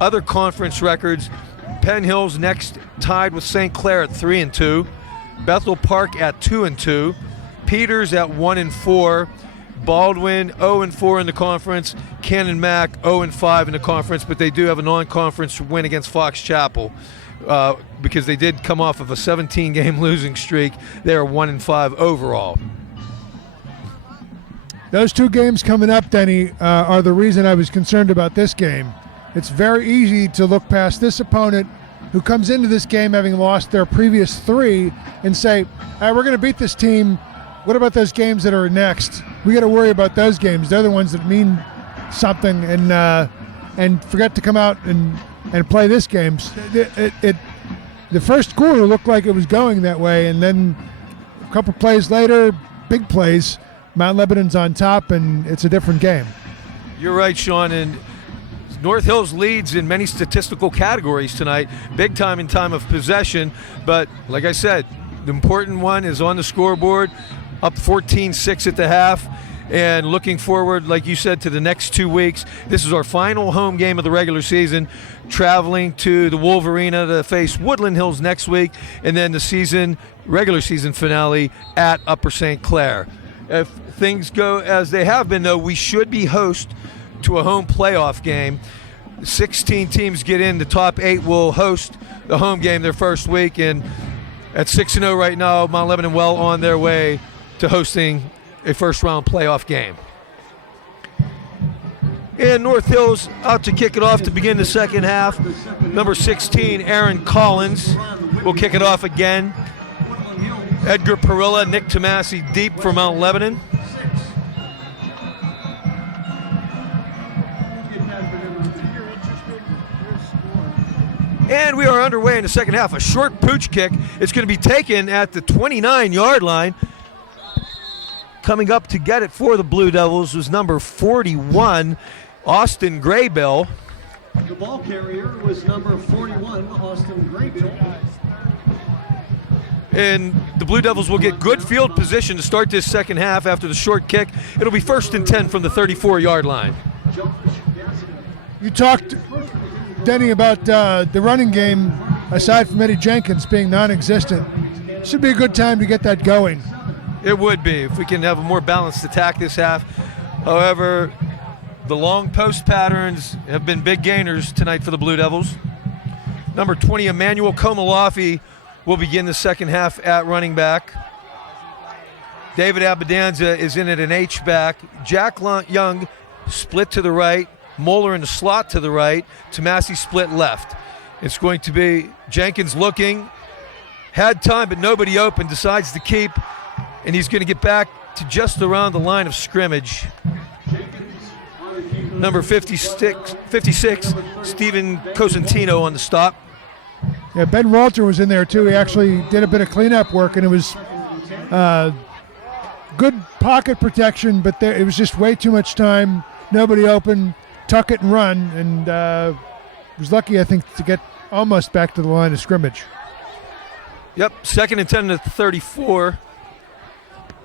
Other conference records, Penn Hills next tied with St. Clair at 3-2. Bethel Park at 2-2. Peters at 1-4. Baldwin 0-4 in the conference. Cannon Mac 0-5 in the conference, but they do have a non-conference win against Fox Chapel because they did come off of a 17-game losing streak. They are 1-5 overall. Those 2 games coming up, Denny, are the reason I was concerned about this game. It's very easy to look past this opponent who comes into this game having lost their previous 3 and say, we're going to beat this team. What about those games that are next? We got to worry about those games. They're the ones that mean something, and forget to come out and play this game. The first quarter looked like it was going that way, and then a couple plays later, big plays, Mount Lebanon's on top, and it's a different game. You're right, Sean, and North Hills leads in many statistical categories tonight, big time in time of possession, but like I said, the important one is on the scoreboard, up 14-6 at the half, and looking forward, like you said, to the next 2 weeks. This is our final home game of the regular season, traveling to the Wolverina to face Woodland Hills next week, and then the regular season finale at Upper St. Clair. If things go as they have been, though, we should be host to a home playoff game. 16 teams get in. The top 8 will host the home game their first week, and at 6-0 right now, Mount Lebanon well on their way to hosting a first-round playoff game. And North Hills out to kick it off to begin the second half. Number 16, Aaron Collins, will kick it off again. Edgar Perilla, Nick Tomasi deep for Mount Lebanon. And we are underway in the second half. A short pooch kick. It's going to be taken at the 29-yard line. Coming up to get it for the Blue Devils was number 41, Austin Graybill. The ball carrier was number 41, Austin Graybill. And the Blue Devils will get good field position to start this second half after the short kick. It'll be 1st and 10 from the 34-yard line. You talked, Denny, about the running game, aside from Eddie Jenkins being non-existent. Should be a good time to get that going. It would be if we can have a more balanced attack this half. However, the long post patterns have been big gainers tonight for the Blue Devils. Number 20, Emmanuel Komalafi, will begin the second half at running back. David Abedanza is in at an H-back. Jack Young split to the right. Moeller in the slot to the right. Tomasi split left. It's going to be Jenkins looking. Had time, but nobody open. Decides to keep. And he's going to get back to just around the line of scrimmage. Number 56 Stephen Cosentino on the stop. Yeah, Ben Walter was in there too. He actually did a bit of cleanup work, and it was good pocket protection, but it was just way too much time. Nobody open, tuck it and run, and was lucky, I think, to get almost back to the line of scrimmage. Yep, 2nd and 10 to 34.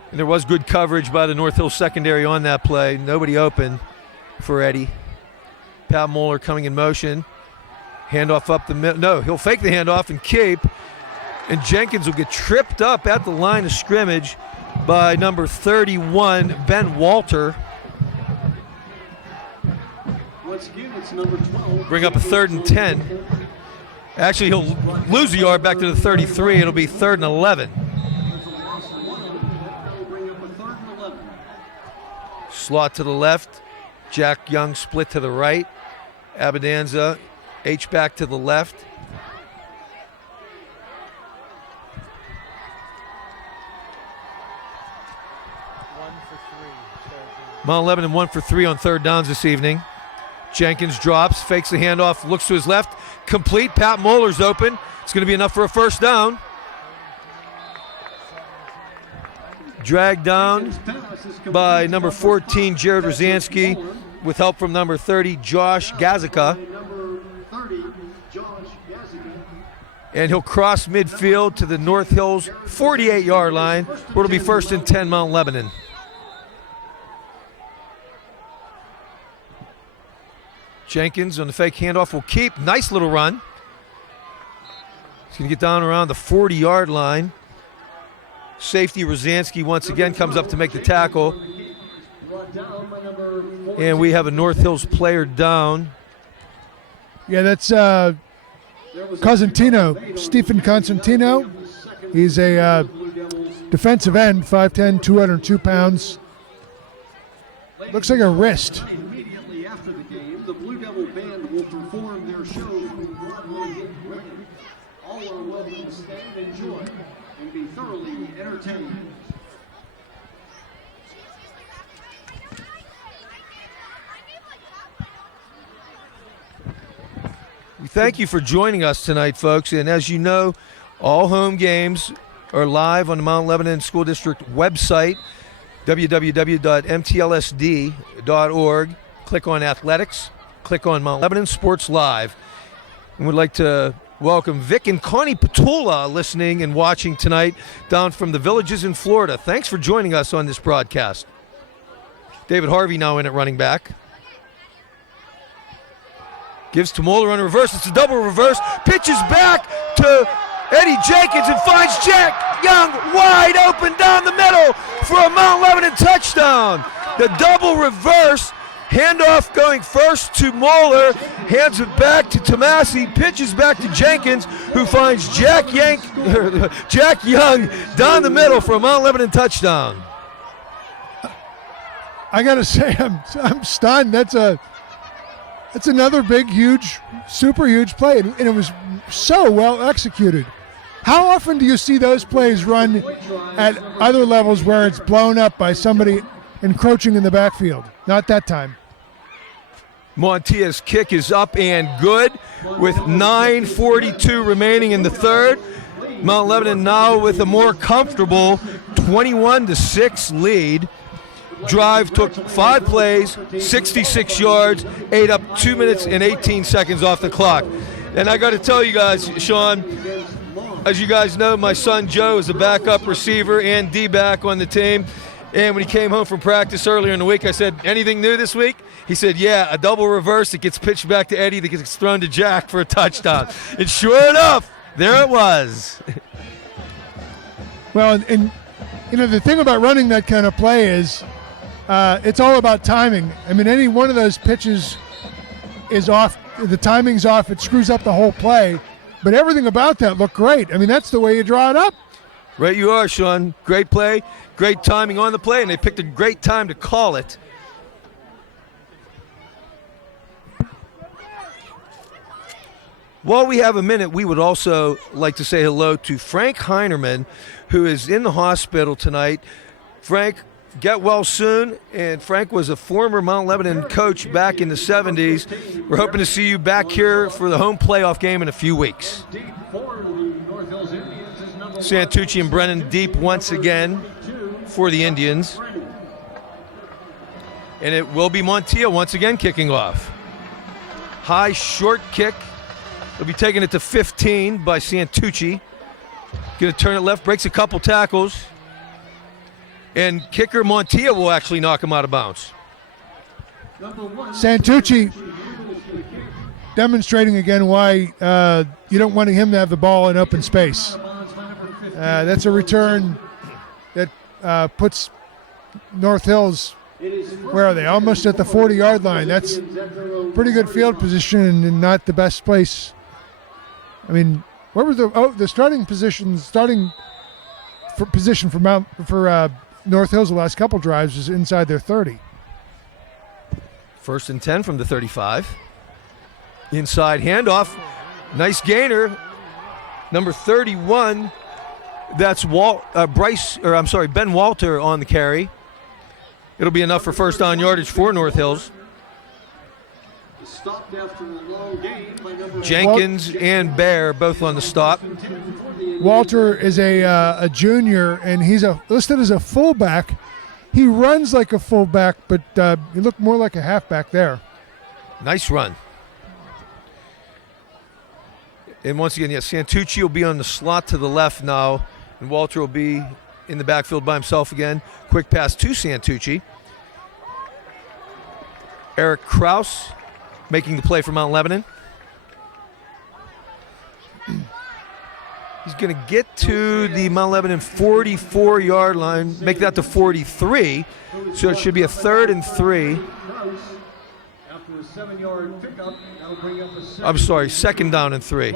And there was good coverage by the North Hills secondary on that play. Nobody open for Eddie. Pat Moeller coming in motion. Handoff up the middle. No, he'll fake the handoff and keep. And Jenkins will get tripped up at the line of scrimmage by number 31, Ben Walter. Once again, it's number 12. Bring up a 3rd and 10. Actually, he'll lose a yard back to the 33. It'll be 3rd and 11. Slot to the left. Jack Young split to the right. Abedanza, H-back to the left. Mount Lebanon 1 for 3 on 3rd downs this evening. Jenkins drops, fakes the handoff, looks to his left. Complete. Pat Moeller's open. It's going to be enough for a 1st down. Dragged down by number 14, Jared Rosansky, with help from number 30, Josh Gazica. And he'll cross midfield to the North Hills 48-yard line, where it'll be 1st and 10, Mount Lebanon. Jenkins on the fake handoff will keep. Nice little run. He's going to get down around the 40-yard line. Safety Rosansky once again comes up to make the tackle. And we have a North Hills player down. Yeah, that's Cosentino, Stephen Cosentino. He's a defensive end, 5'10", 202 pounds. Looks like a wrist. Immediately after the game, the Blue Devil Band will perform their show from Broadway. All are welcome to stay and enjoy and be thoroughly entertained. We thank you for joining us tonight, folks. And as you know, all home games are live on the Mount Lebanon School District website, www.mtlsd.org. Click on Athletics. Click on Mount Lebanon Sports Live. And we'd like to welcome Vic and Connie Petula listening and watching tonight down from the Villages in Florida. Thanks for joining us on this broadcast. David Harvey now in at running back. Gives to Moeller on a reverse. It's a double reverse. Pitches back to Eddie Jenkins and finds Jack Young wide open down the middle for a Mount Lebanon touchdown. The double reverse. Handoff going first to Moeller. Hands it back to Tomasi. Pitches back to Jenkins, who finds Jack Young down the middle for a Mount Lebanon touchdown. I got to say, I'm stunned. That's a It's another big, huge, super huge play, and it was so well executed. How often do you see those plays run at other levels where it's blown up by somebody encroaching in the backfield? Not that time. Montia's kick is up and good with 9:42 remaining in the third. Mount Lebanon now with a more comfortable 21-6 lead. Drive took 5 plays, 66 yards, ate up 2 minutes and 18 seconds off the clock. And I got to tell you guys, Sean, as you guys know, my son Joe is a backup receiver and D-back on the team. And when he came home from practice earlier in the week, I said, anything new this week? He said, yeah, a double reverse. It gets pitched back to Eddie that gets thrown to Jack for a touchdown. And sure enough, there it was. Well, and you know, the thing about running that kind of play is it's all about timing. I mean, any one of those pitches is off, the timing's off, it screws up the whole play. But everything about that looked great. I mean, that's the way you draw it up. Right you are, Sean. Great play, great timing on the play, and they picked a great time to call it. While we have a minute, we would also like to say hello to Frank Heinerman, who is in the hospital tonight. Frank, get well soon. And Frank was a former Mount Lebanon coach back in the 70s. We're hoping to see you back here for the home playoff game in a few weeks. Santucci and Brennan deep once again for the Indians. And it will be Montia once again kicking off. High short kick. He'll be taking it to 15 by Santucci. Going to turn it left, breaks a couple tackles. And kicker Montia will actually knock him out of bounds. Santucci demonstrating again why you don't want him to have the ball in open space. That's a return that puts North Hills, where are they? Almost at the 40-yard line. That's pretty good field position and not the best place. I mean, what was the starting position for North Hills the last couple drives is inside their 30. 1st and 10 from the 35. Inside handoff. Nice gainer. Number 31. That's Ben Walter on the carry. It'll be enough for first down yardage for North Hills. Jenkins and Bear both on the stop. Walter is a junior, and he's listed as a fullback. He runs like a fullback, but he looked more like a halfback there. Nice run. And once again, Santucci will be on the slot to the left now, and Walter will be in the backfield by himself again. Quick pass to Santucci. Eric Kraus making the play for Mount Lebanon. He's going to get to the Mount Lebanon 44-yard line, make that to 43. So it should be a 3rd and 3. I'm sorry, 2nd down and 3.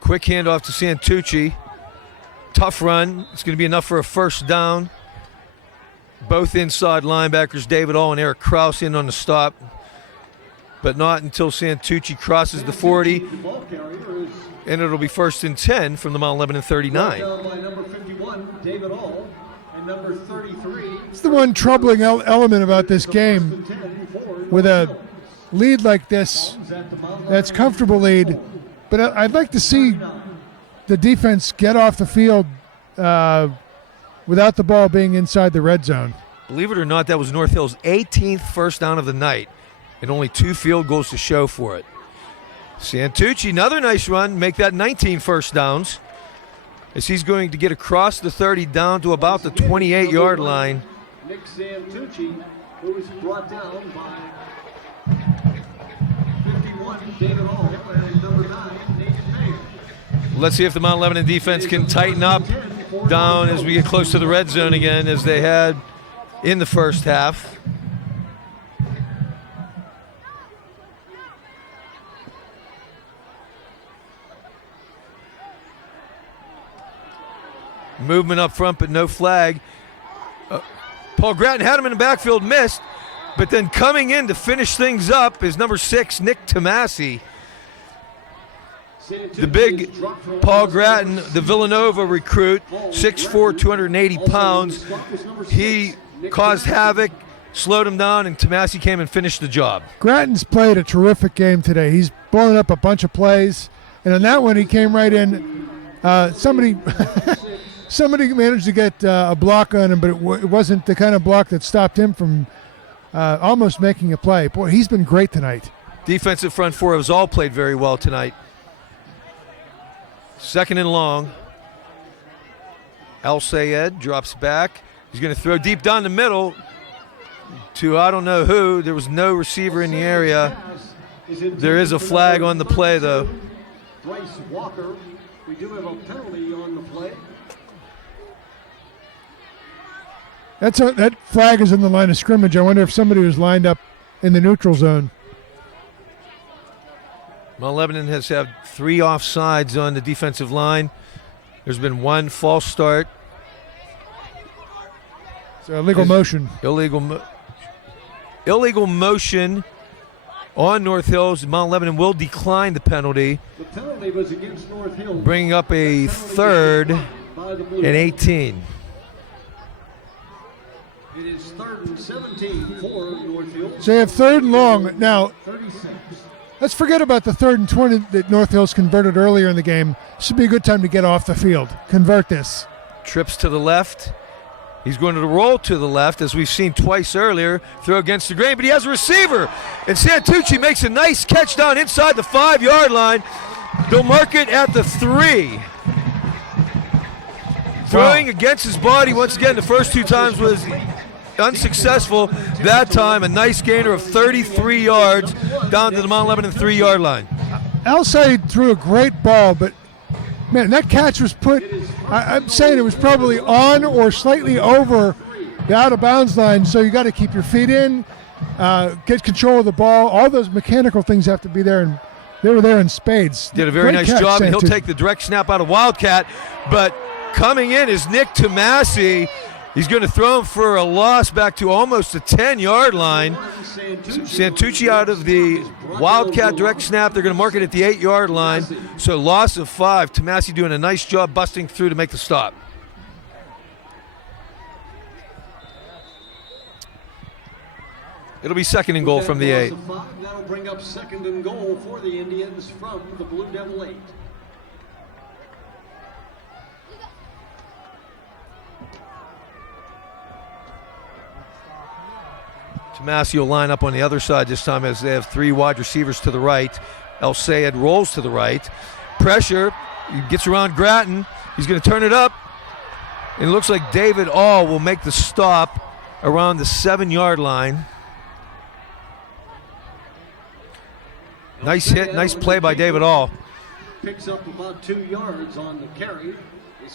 Quick handoff to Santucci. Tough run. It's going to be enough for a first down. Both inside linebackers, David All and Eric Kraus, in on the stop. But not until Santucci crosses the 40. And it'll be 1st and 10 from the Mount Lebanon 39. It's the one troubling element about this game. With a lead like this, that's comfortable lead. But I'd like to see the defense get off the field without the ball being inside the red zone. Believe it or not, that was North Hill's 18th first down of the night, and only 2 field goals to show for it. Santucci, another nice run, make that 19 first downs, as he's going to get across the 30 down to about the 28-yard line. Nick Santucci, who was brought down by 51, David Hall, and number 9, Nathan Mayer. Let's see if the Mount Lebanon defense can tighten up down as we get close to the red zone again, as they had in the first half. Movement up front, but no flag. Paul Grattan had him in the backfield, missed, but then coming in to finish things up is number 6, Nick Tomasi. The big Paul Grattan, the Villanova recruit, 6'4", 280 pounds. He caused havoc, slowed him down, and Tomasi came and finished the job. Grattan's played a terrific game today. He's blown up a bunch of plays, and on that one he came right in. Somebody managed to get a block on him, but it wasn't the kind of block that stopped him from almost making a play. Boy, he's been great tonight. Defensive front four has all played very well tonight. Second and long. El Sayed drops back. He's going to throw deep down the middle to I don't know who. There was no receiver in the area. There is a flag on the play, though. Bryce Walker. We do have a penalty on the play. That flag is in the line of scrimmage. I wonder if somebody was lined up in the neutral zone. Mount Lebanon has had 3 offsides on the defensive line. There's been 1 false start. So illegal motion. Illegal motion on North Hills. Mount Lebanon will decline the penalty. The penalty was against North Hills. Bringing up a 3rd and 18. It is 3rd and 17 for North Hills. So you have 3rd and long. Now, 36. let's forget about the 3rd and 20 that North Hills converted earlier in the game. This would be a good time to get off the field. Convert this. Trips to the left. He's going to roll to the left, as we've seen twice earlier. Throw against the grain, but he has a receiver. And Santucci makes a nice catch down inside the 5-yard line. They'll mark it at the 3. Throwing against his body once again. The first 2 times was unsuccessful. That time, a nice gainer of 33 yards down to the Mount Lebanon 3-yard line. El Sayed threw a great ball, but man, that catch was put, I'm saying it was probably on or slightly over the out-of-bounds line, so you got to keep your feet in, get control of the ball. All those mechanical things have to be there, and they were there in spades. Did a very Great nice catch, job, and he'll Santucci. take the direct snap out of Wildcat, but coming in is Nick Tomasi. He's going to throw him for a loss back to almost the 10-yard line. Santucci out of the Wildcat direct snap. They're going to mark it at the 8-yard line. So loss of 5. Tomasi doing a nice job busting through to make the stop. It'll be 2nd and goal from the 8. That'll bring up 2nd and goal for the Indians from the Blue Devil 8. Tomasi will line up on the other side this time as they have 3 wide receivers to the right. El Sayed rolls to the right. Pressure. He gets around Grattan. He's going to turn it up. And it looks like David All will make the stop around the 7-yard line. Nice hit, nice play by David All. Picks up about 2 yards on the carry.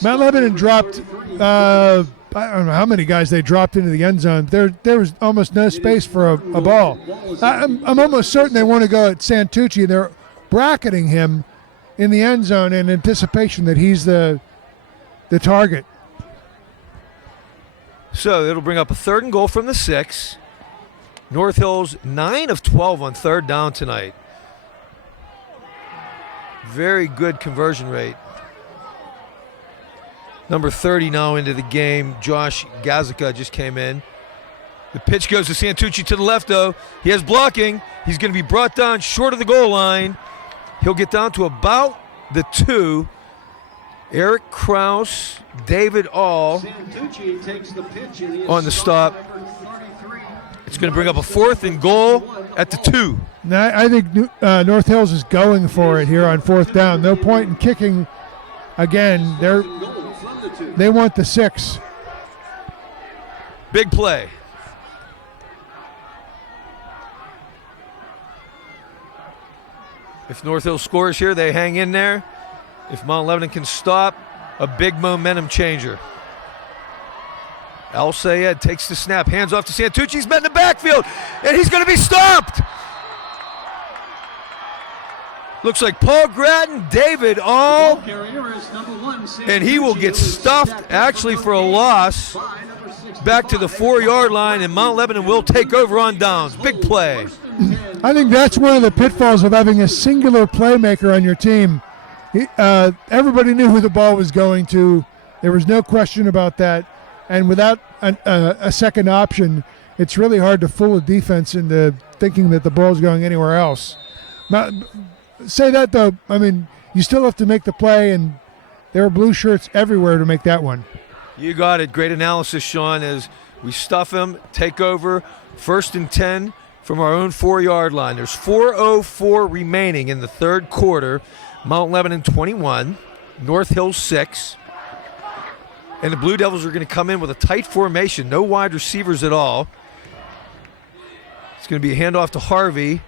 Mount Lebanon dropped, I don't know how many guys they dropped into the end zone. There was almost no space for a ball. I'm almost certain they want to go at Santucci. They're bracketing him in the end zone in anticipation that he's the target. So it'll bring up a 3rd and goal from the 6. North Hills 9 of 12 on 3rd down tonight. Very good conversion rate. Number 30 now into the game. Josh Gazica just came in. The pitch goes to Santucci to the left, though. He has blocking. He's going to be brought down short of the goal line. He'll get down to about the 2. Eric Kraus, David All Santucci takes the pitch on the stop. It's going to bring up a 4th and goal at the 2. Now, I think North Hills is going for it here on 4th down. No point in kicking again. They want the 6. Big play. If North Hills scores here, they hang in there. If Mount Lebanon can stop, a big momentum changer. El Sayed takes the snap, hands off to Santucci. He's met in the backfield, and he's going to be stopped. Looks like Paul Grattan, David all, Carrier is number 1, and he will get stuffed actually for a loss back to the 4-yard line, and Mount Lebanon will take over on downs. Big play. I think that's one of the pitfalls of having a singular playmaker on your team. Everybody knew who the ball was going to. There was no question about that. And without a second option, it's really hard to fool a defense into thinking that the ball's going anywhere else. Say that, though, I mean, you still have to make the play, and there are blue shirts everywhere to make that one. You got it. Great analysis, Sean, as we stuff him, take over, 1st and 10 from our own 4-yard line. There's 4:04 remaining in the third quarter. Mount Lebanon 21, North Hills 6. And the Blue Devils are going to come in with a tight formation, no wide receivers at all. It's going to be a handoff to Harvey.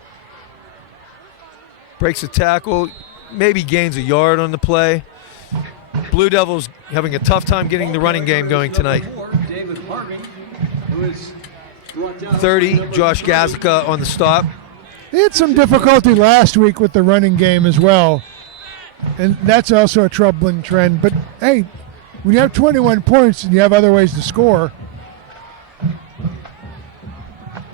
Breaks a tackle, maybe gains a yard on the play. Blue Devils having a tough time getting the running game going tonight. 30, Josh Gazica on the stop. They had some difficulty last week with the running game as well, and that's also a troubling trend. But, hey, when you have 21 points and you have other ways to score.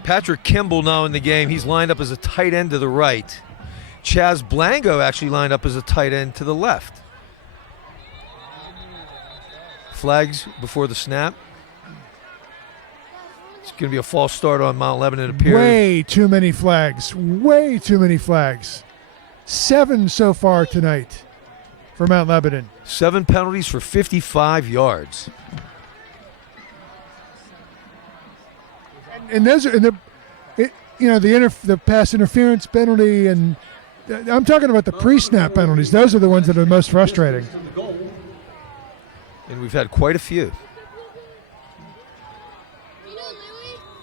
Patrick Kimball now in the game. He's lined up as a tight end to the right. Chaz Blango actually lined up as a tight end to the left. Flags before the snap. It's going to be a false start on Mount Lebanon, it appears. Way too many flags. Way too many flags. 7 so far tonight for Mount Lebanon. 7 penalties for 55 yards. And those are the pass interference penalty, and I'm talking about the pre-snap penalties. Those are the ones that are the most frustrating. And we've had quite a few.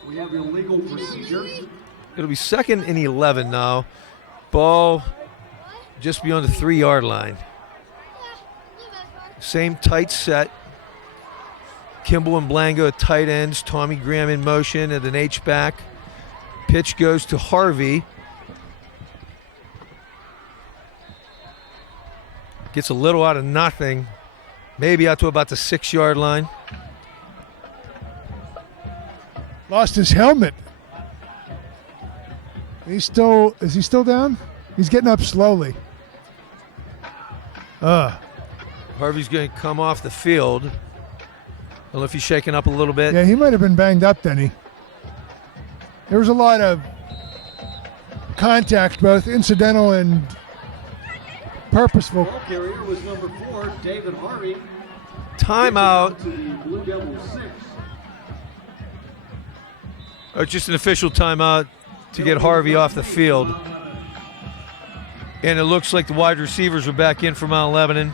We have illegal procedure. It'll be 2nd and 11 now. Ball just beyond the 3-yard line. Same tight set. Kimball and Blango at tight ends. Tommy Graham in motion at an H-back. Pitch goes to Harvey. Gets a little out of nothing. Maybe out to about the 6-yard line. Lost his helmet. Is he still down? He's getting up slowly. Harvey's going to come off the field. I don't know if he's shaking up a little bit. Yeah, he might have been banged up, Denny. There was a lot of contact, both incidental and purposeful. Ball carrier was number 4, David Harvey. Timeout. To the Blue Devils 6. Just an official timeout to get Harvey off the field. And it looks like the wide receivers are back in for Mount Lebanon.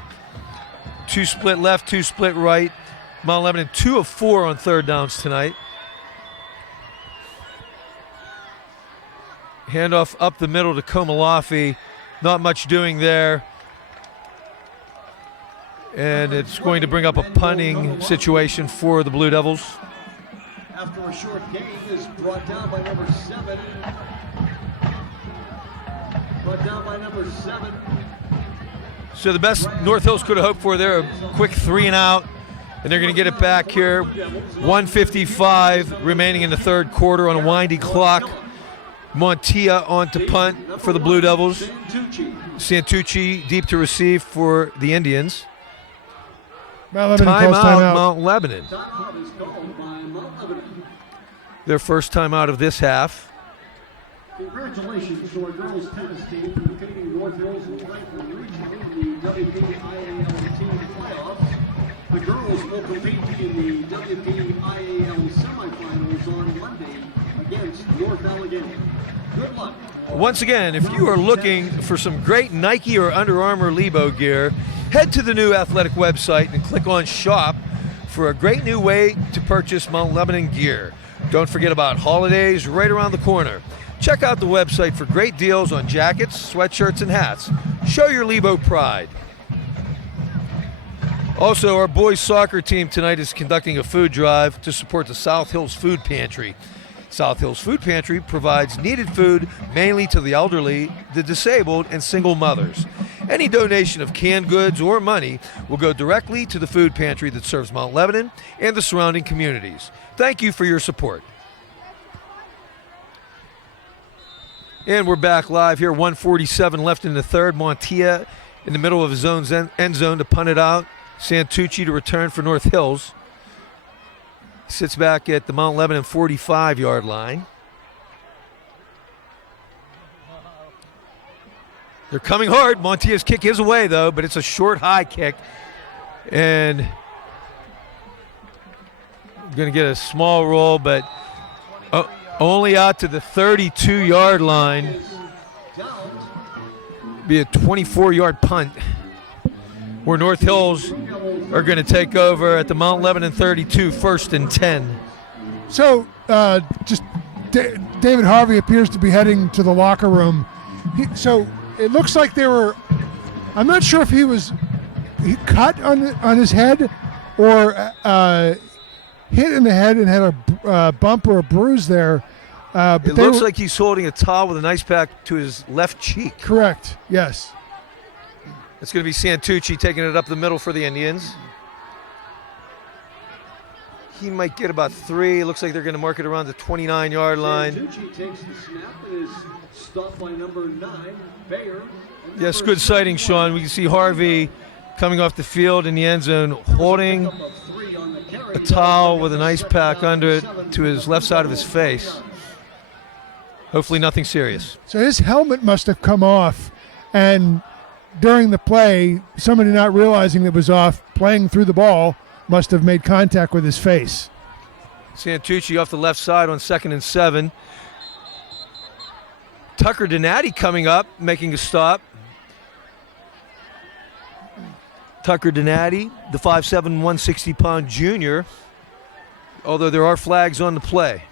2 split left, 2 split right. Mount Lebanon 2 of 4 on third downs tonight. Handoff up the middle to Komalafi. Not much doing there. And it's going to bring up a punting situation for the Blue Devils. After a short gain is brought down by number 7. Brought down by number 7. So the best North Hills could have hoped for there, a quick 3 and out. And they're going to get it back here. 1:55 remaining in the third quarter on a windy clock. Montilla on to punt for the Blue Devils. Santucci deep to receive for the Indians. Timeout, Mount Lebanon. Their first time out of this half. Congratulations to our girls tennis team for defeating North Hills and Franklin regionally in the WPIAL team playoffs. The girls will compete in the WPIAL semifinals on Monday against North Allegheny. Good luck. Once again, if you are looking for some great Nike or Under Armour Lebo gear, head to the new athletic website and click on Shop for a great new way to purchase Mount Lebanon gear. Don't forget about holidays right around the corner. Check out the website for great deals on jackets, sweatshirts, and hats. Show your Lebo pride. Also, our boys soccer team tonight is conducting a food drive to support the South Hills Food Pantry. South Hills Food Pantry provides needed food mainly to the elderly, the disabled, and single mothers. Any donation of canned goods or money will go directly to the food pantry that serves Mount Lebanon and the surrounding communities. Thank you for your support. And we're back live here, 1:47 left in the third. Montia in the middle of his own end zone to punt it out. Santucci to return for North Hills. Sits back at the Mount Lebanon 45-yard line. They're coming hard. Montia's kick is away, though, but it's a short, high kick. And going to get a small roll, but only out to the 32-yard line. Be a 24-yard punt, where North Hills are going to take over at the Mount Lebanon 32, 1st and 10. So David Harvey appears to be heading to the locker room. So it looks like I'm not sure if he cut on his head or hit in the head and had a bump or a bruise there. But it looks like he's holding a towel with an ice pack to his left cheek. Correct, yes. It's going to be Santucci taking it up the middle for the Indians. He might get about 3. It looks like they're going to mark it around the 29-yard line. Santucci takes the snap and is stopped by number 9, Bayer. Yes, good sighting, Sean. We can see Harvey coming off the field in the end zone, holding a towel with an ice pack under it to his left side of his face. Hopefully nothing serious. So his helmet must have come off, and during the play, somebody not realizing it was off, playing through the ball, must have made contact with his face. Santucci off the left side on 2nd and 7. Tucker Donati coming up, making a stop. Tucker Donati, the 5'7", 160-pound junior, although there are flags on the play.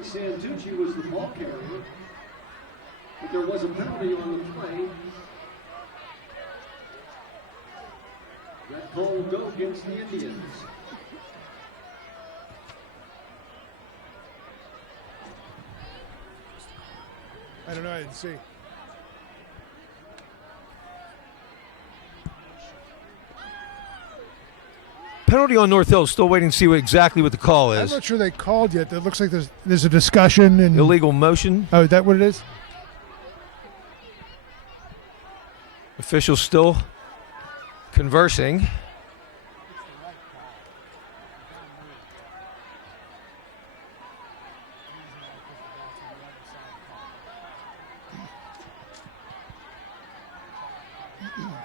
Santucci was the ball carrier, but there was a penalty on the play. That call will go against the Indians. I don't know, I didn't see. Penalty on North Hill. Still waiting to see exactly what the call is. I'm not sure they called yet. It looks like there's a discussion. And illegal motion. Oh, is that what it is? Officials still conversing.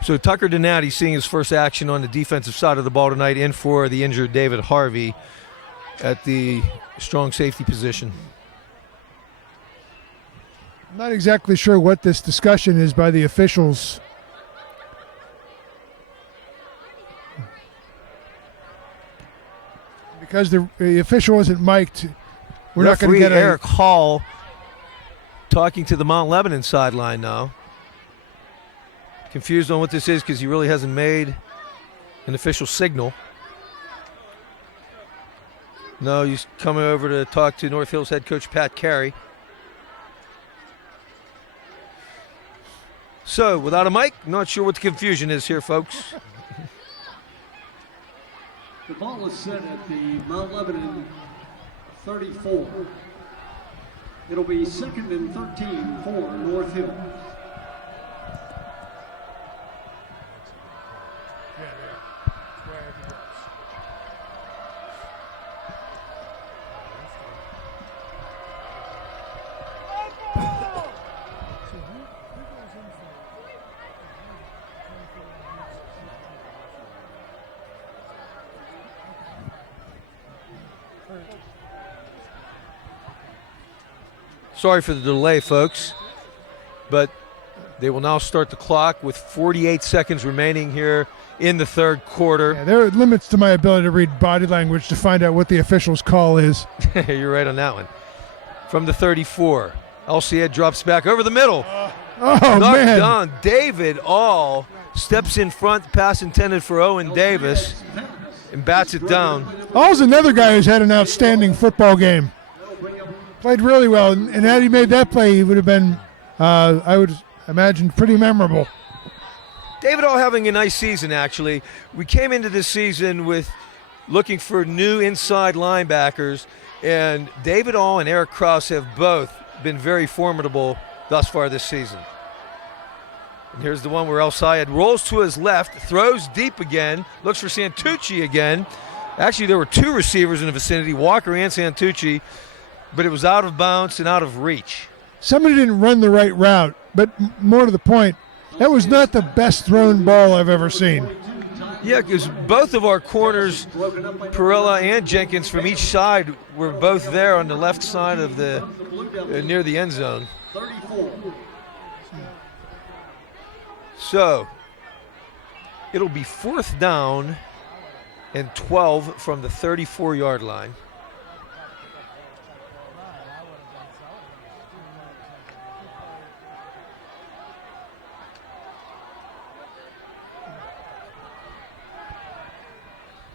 So Tucker Donati seeing his first action on the defensive side of the ball tonight, in for the injured David Harvey at the strong safety position. I'm not exactly sure what this discussion is by the officials. Because the official isn't mic'd, we're not going to get Eric Hall talking to the Mount Lebanon sideline now. Confused on what this is because he really hasn't made an official signal. No, he's coming over to talk to North Hills head coach Pat Carey. So, without a mic, not sure what the confusion is here, folks. The ball is set at the Mount Lebanon 34. It'll be 2nd and 13 for North Hills. Sorry for the delay, folks, but they will now start the clock with 48 seconds remaining here in the third quarter. Yeah, there are limits to my ability to read body language to find out what the official's call is. You're right on that one. From the 34, Alciad drops back over the middle. Oh, Knocked man. down David All steps in front, pass intended for Owen Davis, and bats it down. All's another guy who's had an outstanding football game. Played really well, and had he made that play, he would have been, I would imagine, pretty memorable. David All having a nice season, actually. We came into this season with looking for new inside linebackers, and David All and Eric Krause have both been very formidable thus far this season. And here's the one where El Sayed rolls to his left, throws deep again, looks for Santucci again. Actually, there were two receivers in the vicinity, Walker and Santucci, but it was out of bounds and out of reach. Somebody didn't run the right route, but more to the point, that was not the best thrown ball I've ever seen. Yeah, because both of our corners, Perella and Jenkins from each side, were both there on the left side of the near the end zone. So it'll be 4th down and 12 from the 34-yard line.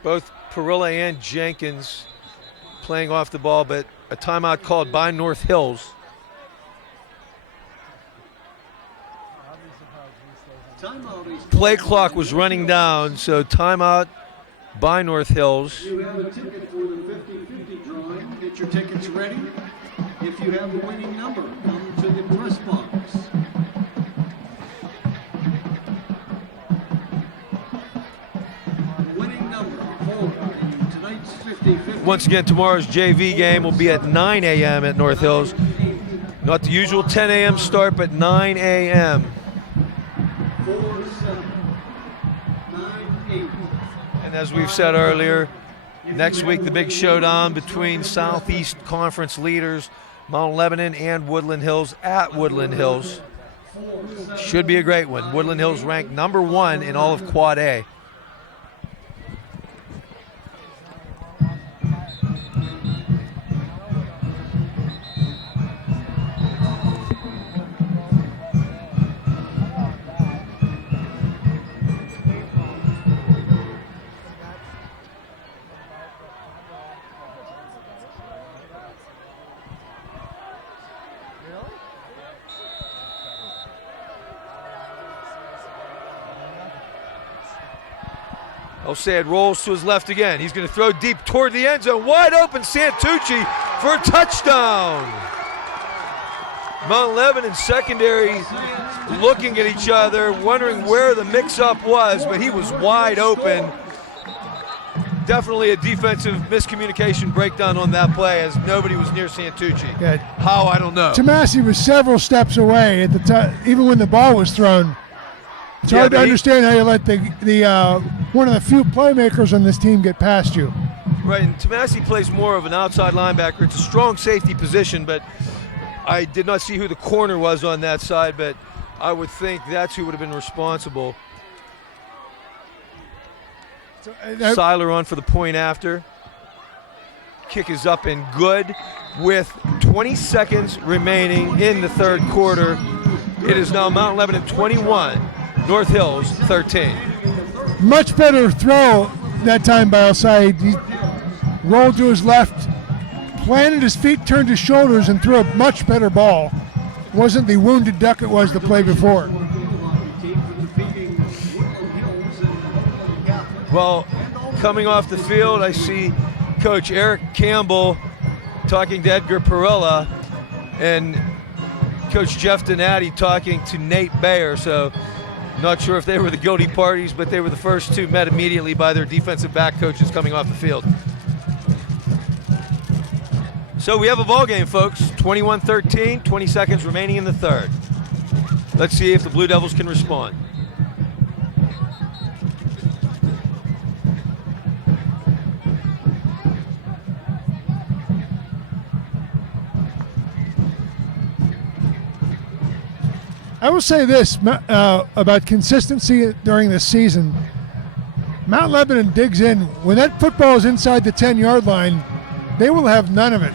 Both Perilla and Jenkins playing off the ball, but a timeout called by North Hills. Play clock was running down, so timeout by North Hills. You have a ticket for the 50-50 drawing. Get your tickets ready. If you have the winning number, come to the press box. Winning number for tonight's 50-50. Once again, tomorrow's JV game will be at 9 a.m. at North Hills. Not the usual 10 a.m. start, but 9 a.m. 4798. And as we've said earlier, next week the big showdown between Southeast Conference leaders Mount Lebanon and Woodland Hills at Woodland Hills. Should be a great one. Woodland Hills ranked number 1 in all of Quad A. Osad rolls to his left again. He's going to throw deep toward the end zone. Wide open, Santucci for a touchdown. Mount Lebanon secondary looking at each other, wondering where the mix-up was, but he was wide open. Definitely a defensive miscommunication breakdown on that play, as nobody was near Santucci. Yeah. How, I don't know. Tomasi was several steps away at the time, even when the ball was thrown. It's hard to understand how you let the one of the few playmakers on this team get past you. Right, and Tomasi plays more of an outside linebacker. It's a strong safety position, but I did not see who the corner was on that side, but I would think that's who would have been responsible. Seiler on for the point after. Kick is up and good with 20 seconds remaining in the third quarter. It is now Mount Lebanon 21, North Hills 13. Much better throw that time by El-Sayed. He rolled to his left, planted his feet, turned his shoulders, and threw a much better ball. Wasn't the wounded duck it was the play before. Well, coming off the field, I see Coach Eric Campbell talking to Edgar Perella and Coach Jeff Donati talking to Nate Bayer. So not sure if they were the guilty parties, but they were the first two met immediately by their defensive back coaches coming off the field. So we have a ball game, folks. 21-13, 20 seconds remaining in the third. Let's see if the Blue Devils can respond. I will say this about consistency during this season. Mount Lebanon digs in. When that football is inside the 10-yard line, they will have none of it.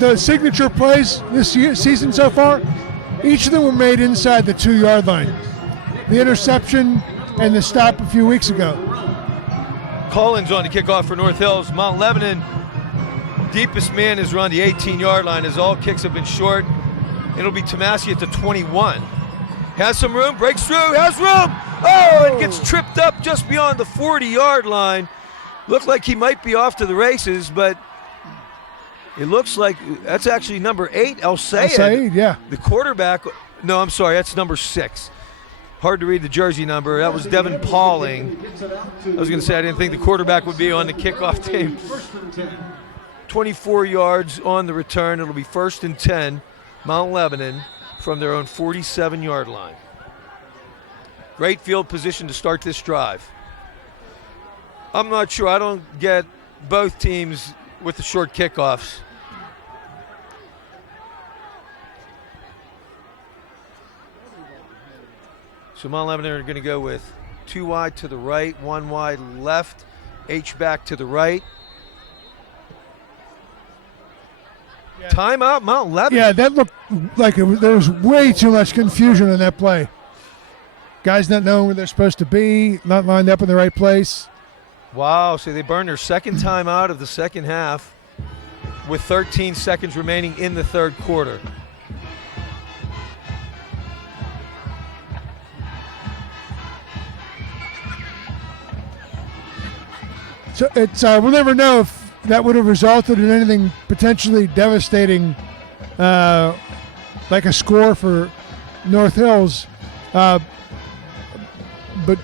The signature plays this season so far, each of them were made inside the 2-yard line. the interception and the stop a few weeks ago. Collins on to kick off for North Hills. Mount Lebanon, deepest man is around the 18-yard line as all kicks have been short. It'll be Tomasi at the 21. Has some room, breaks through, has room. Oh, and gets tripped up just beyond the 40-yard line. Looked like he might be off to the races, but it looks like that's actually number 8, El Sayed. Yeah. The quarterback, no, I'm sorry, that's number 6. Hard to read the jersey number. That was Devin Pauling. I was going to say I didn't think the quarterback would be on the kickoff team. 24 yards on the return. It'll be 1st and 10, Mount Lebanon from their own 47-yard line. Great field position to start this drive. I'm not sure. I don't get both teams with the short kickoffs. So Mount Lebanon are going to go with 2 wide to the right, 1 wide left, H-back to the right. Yeah. Timeout, Mount Lebanon. Yeah, that looked like there was way too much confusion in that play. Guys not knowing where they're supposed to be, not lined up in the right place. Wow, so they burned their second timeout of the second half with 13 seconds remaining in the third quarter. So it's we'll never know if that would have resulted in anything potentially devastating, like a score for North Hills. But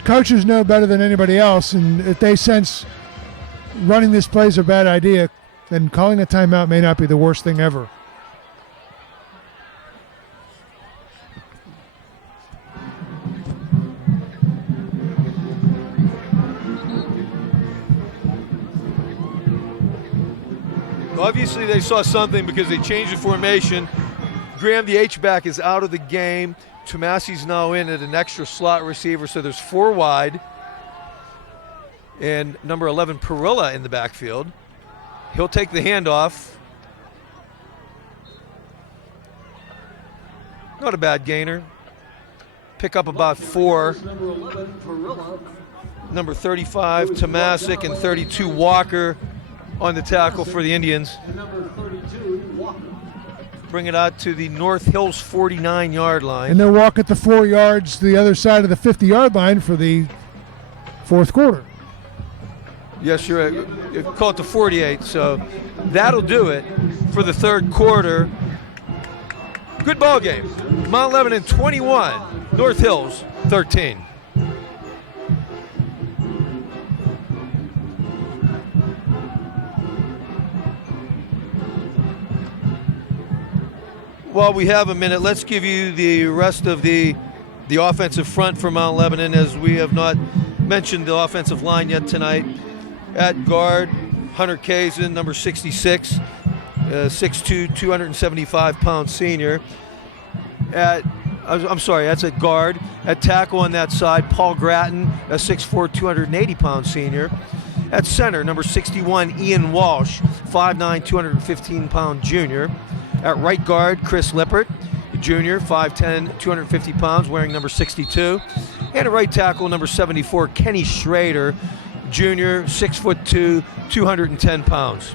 coaches know better than anybody else, and if they sense running this play is a bad idea, then calling a timeout may not be the worst thing ever. Obviously, they saw something because they changed the formation. Graham, the H-back, is out of the game. Tomasi's now in at an extra slot receiver, so there's 4 wide. And number 11, Perilla, in the backfield. He'll take the handoff. Not a bad gainer. Pick up about 4. Number 35, Tomasic, and 32, Walker, on the tackle for the Indians. Bring it out to the North Hills 49-yard line. And they'll walk at the 4 yards to the other side of the 50-yard line for the fourth quarter. Yes, you're right. Call it the 48, so that'll do it for the third quarter. Good ball game. Mount Lebanon 21, North Hills 13. While we have a minute, let's give you the rest of the offensive front for Mount Lebanon, as we have not mentioned the offensive line yet tonight. At guard, Hunter Kazin, number 66, 6'2", 275-pound senior. I'm sorry, that's at guard. At tackle on that side, Paul Gratton, a 6'4", 280-pound senior. At center, number 61, Ian Walsh, 5'9", 215-pound junior. At right guard, Chris Lippert, junior, 5'10", 250 pounds, wearing number 62. And at right tackle, number 74, Kenny Schrader, junior, 6'2", 210 pounds.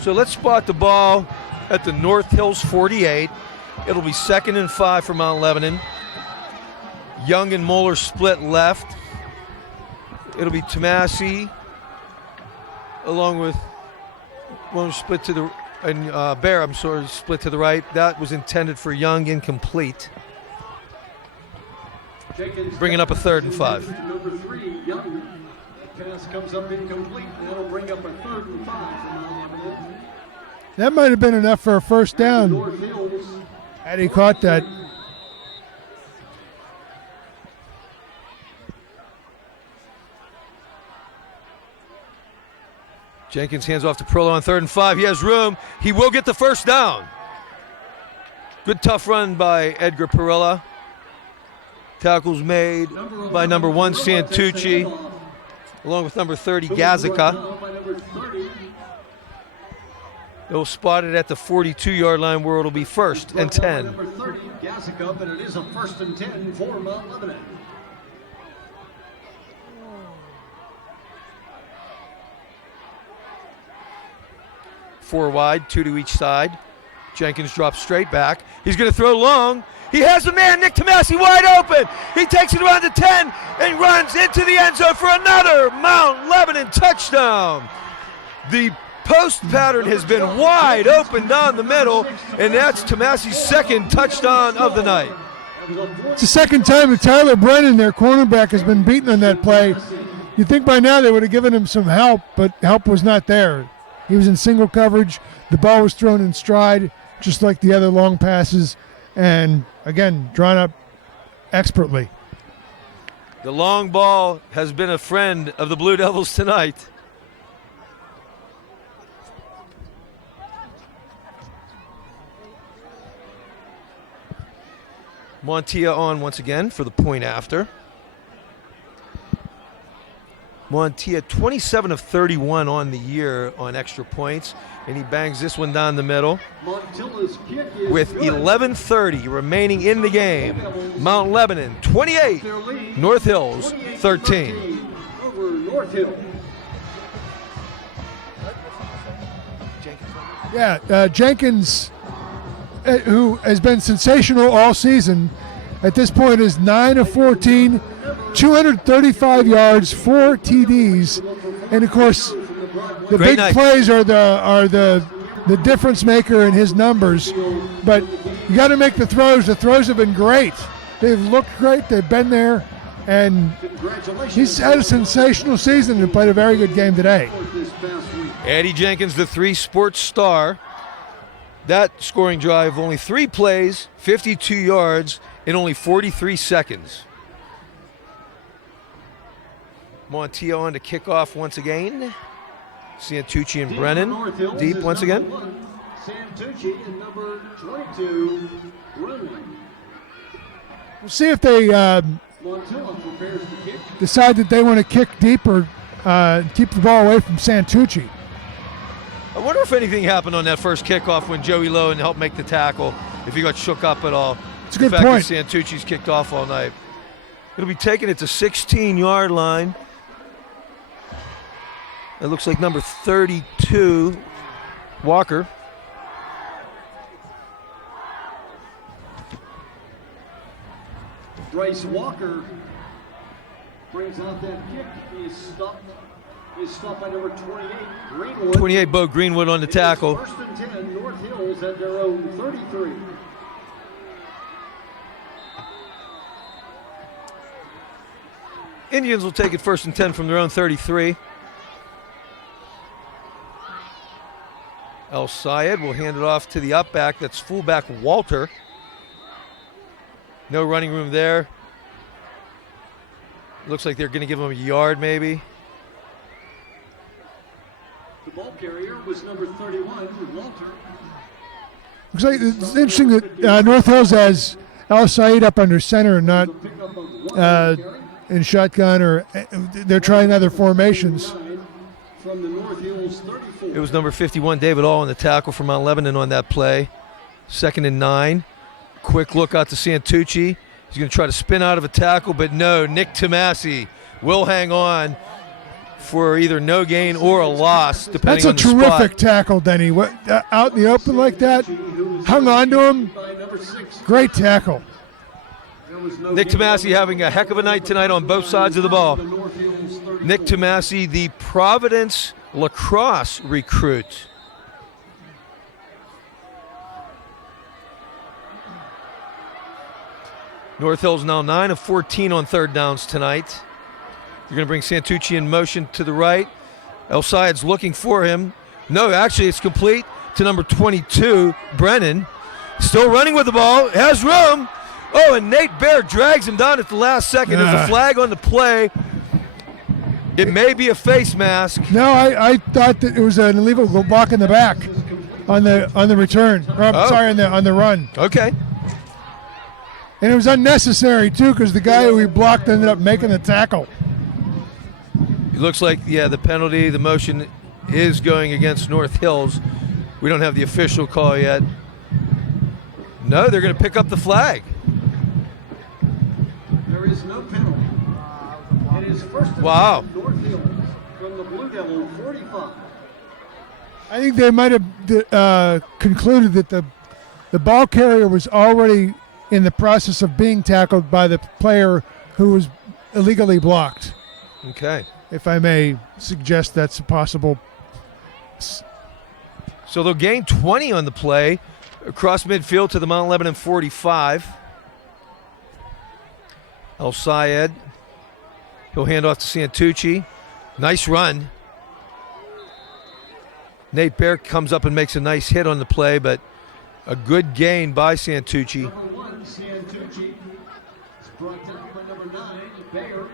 So let's spot the ball at the North Hills 48. It'll be 2nd and 5 for Mount Lebanon. Young and Moeller split left. It'll be Tomasi, along with one split to the Bear, I'm sorry, split to the right. That was intended for Young, incomplete. Bringing up a 3rd and 5. Number 3, Young. Pass comes up incomplete. That'll bring up a 3rd and 5 for Mount Lebanon. That might have been enough for a first down had he caught that. Jenkins hands off to Perilla on 3rd and 5. He has room. He will get the first down. Good tough run by Edgar Perilla. Tackles made by number 1, Santucci, along with number 30, Gazica. They'll spot it at the 42-yard line where it'll be first and 10. Number 30, Gassica, but it is a 1st and 10 for Mount Lebanon. Four wide, 2 to each side. Jenkins drops straight back. He's going to throw long. He has a man, Nick Tomasi, wide open. He takes it around the 10 and runs into the end zone for another Mount Lebanon touchdown. The post pattern has been wide open down the middle, and that's Tomasi's second touchdown of the night. It's the second time that Tyler Brennan, their cornerback, has been beaten on that play. You'd think by now they would have given him some help, but help was not there. He was in single coverage. The ball was thrown in stride, just like the other long passes, and again, drawn up expertly. The long ball has been a friend of the Blue Devils tonight. Montilla on once again for the point after. Montilla 27 of 31 on the year on extra points, and he bangs this one down the middle. Montilla's kick is With good. 11:30 remaining in the game, Mount Lebanon 28, Their lead, North Hills 28-13 13. over North Hill. Yeah, Jenkins, who has been sensational all season, at this point is 9 of 14, 235 yards, 4 TDs, and of course, the Great big night. plays are the difference maker in his numbers. But you got to make the throws. The throws have been great. They've looked great. They've been there, and he's had a sensational season and played a very good game today. This past week. Eddie Jenkins, the 3 sports star. That scoring drive, only 3 plays, 52 yards in only 43 seconds. Montilla on to kick off once again. Santucci and Brennan North Hills deep is once number again. 1, Santucci and number 22, Brennan. We'll see if they Montilla prepares to kick. decide that they want to kick deep or keep the ball away from Santucci. I wonder if anything happened on that first kickoff when Joey Lowen helped make the tackle, if he got shook up at all. It's a good the fact point. that Santucci's kicked off all night. It'll be taken at the 16-yard line. It looks like number 32, Walker. Bryce Walker brings out that kick. He is stopped by number 28, Greenwood. 28, Bo Greenwood on the It is tackle. 1st and 10, North Hills at their own 33. Indians will take it 1st and 10 from their own 33. El Sayed will hand it off to the up back. That's fullback Walter. No running room there. Looks like they're going to give him a yard maybe. The ball carrier was number 31, Walter. Looks like it's interesting that North Hills has Al Said up under center and not Pickup of one carry. in shotgun, or they're trying other formations. From the North Hills 34. It was number 51, David All, on the tackle for Mount Lebanon on that play. 2nd and 9. Quick look out to Santucci. He's going to try to spin out of a tackle, but no. Nick Tomasi will hang on for either no gain or a loss, depending That's a on the spot. terrific tackle, Denny. Out in the open like that, hung on to him. by number 6. Great tackle. There was no Nick gain. Tomasi having a heck of a night tonight on both sides of the ball. The North Hills 34. Nick Tomasi, the Providence lacrosse recruit. North Hills now 9 of 14 on 3rd downs tonight. You're going to bring Santucci in motion to the right. El Sayed's looking for him. No, actually it's complete to number 22, Brennan. Still running with the ball, has room. Oh, and Nate Baer drags him down at the last second. There's a flag on the play. It may be a face mask. No, I thought that it was an illegal block in the back on the return. Or, I'm Oh. sorry, on the run. Okay. And it was unnecessary too, because the guy who he blocked ended up making the tackle. It looks like, yeah, the penalty, the motion is going against North Hills We don't have the official call yet. No, they're going to pick up the flag. There is no penalty. It is first and Wow. 10 North Hills from the Blue Devil 45. I think they might have concluded that the ball carrier was already in the process of being tackled by the player who was illegally blocked. Okay. If I may suggest that's a possible. So they'll gain 20 on the play across midfield to the Mount Lebanon 45. El Sayed. He'll hand off to Santucci. Nice run. Nate Bear comes up and makes a nice hit on the play, but a good gain by Santucci. Number 1, Santucci. It's brought down by number 9, Bayer.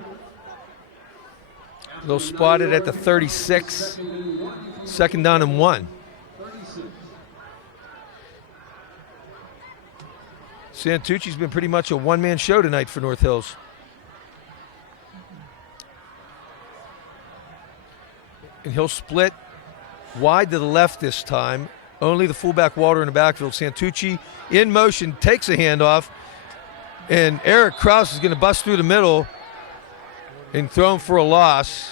They'll spot it at the 36. Second down and 1. 36. Santucci's been pretty much a one-man show tonight for North Hills. And he'll split wide to the left this time. Only the fullback Walter in the backfield. Santucci in motion, takes a handoff, and Eric Krause is going to bust through the middle and throw him for a loss.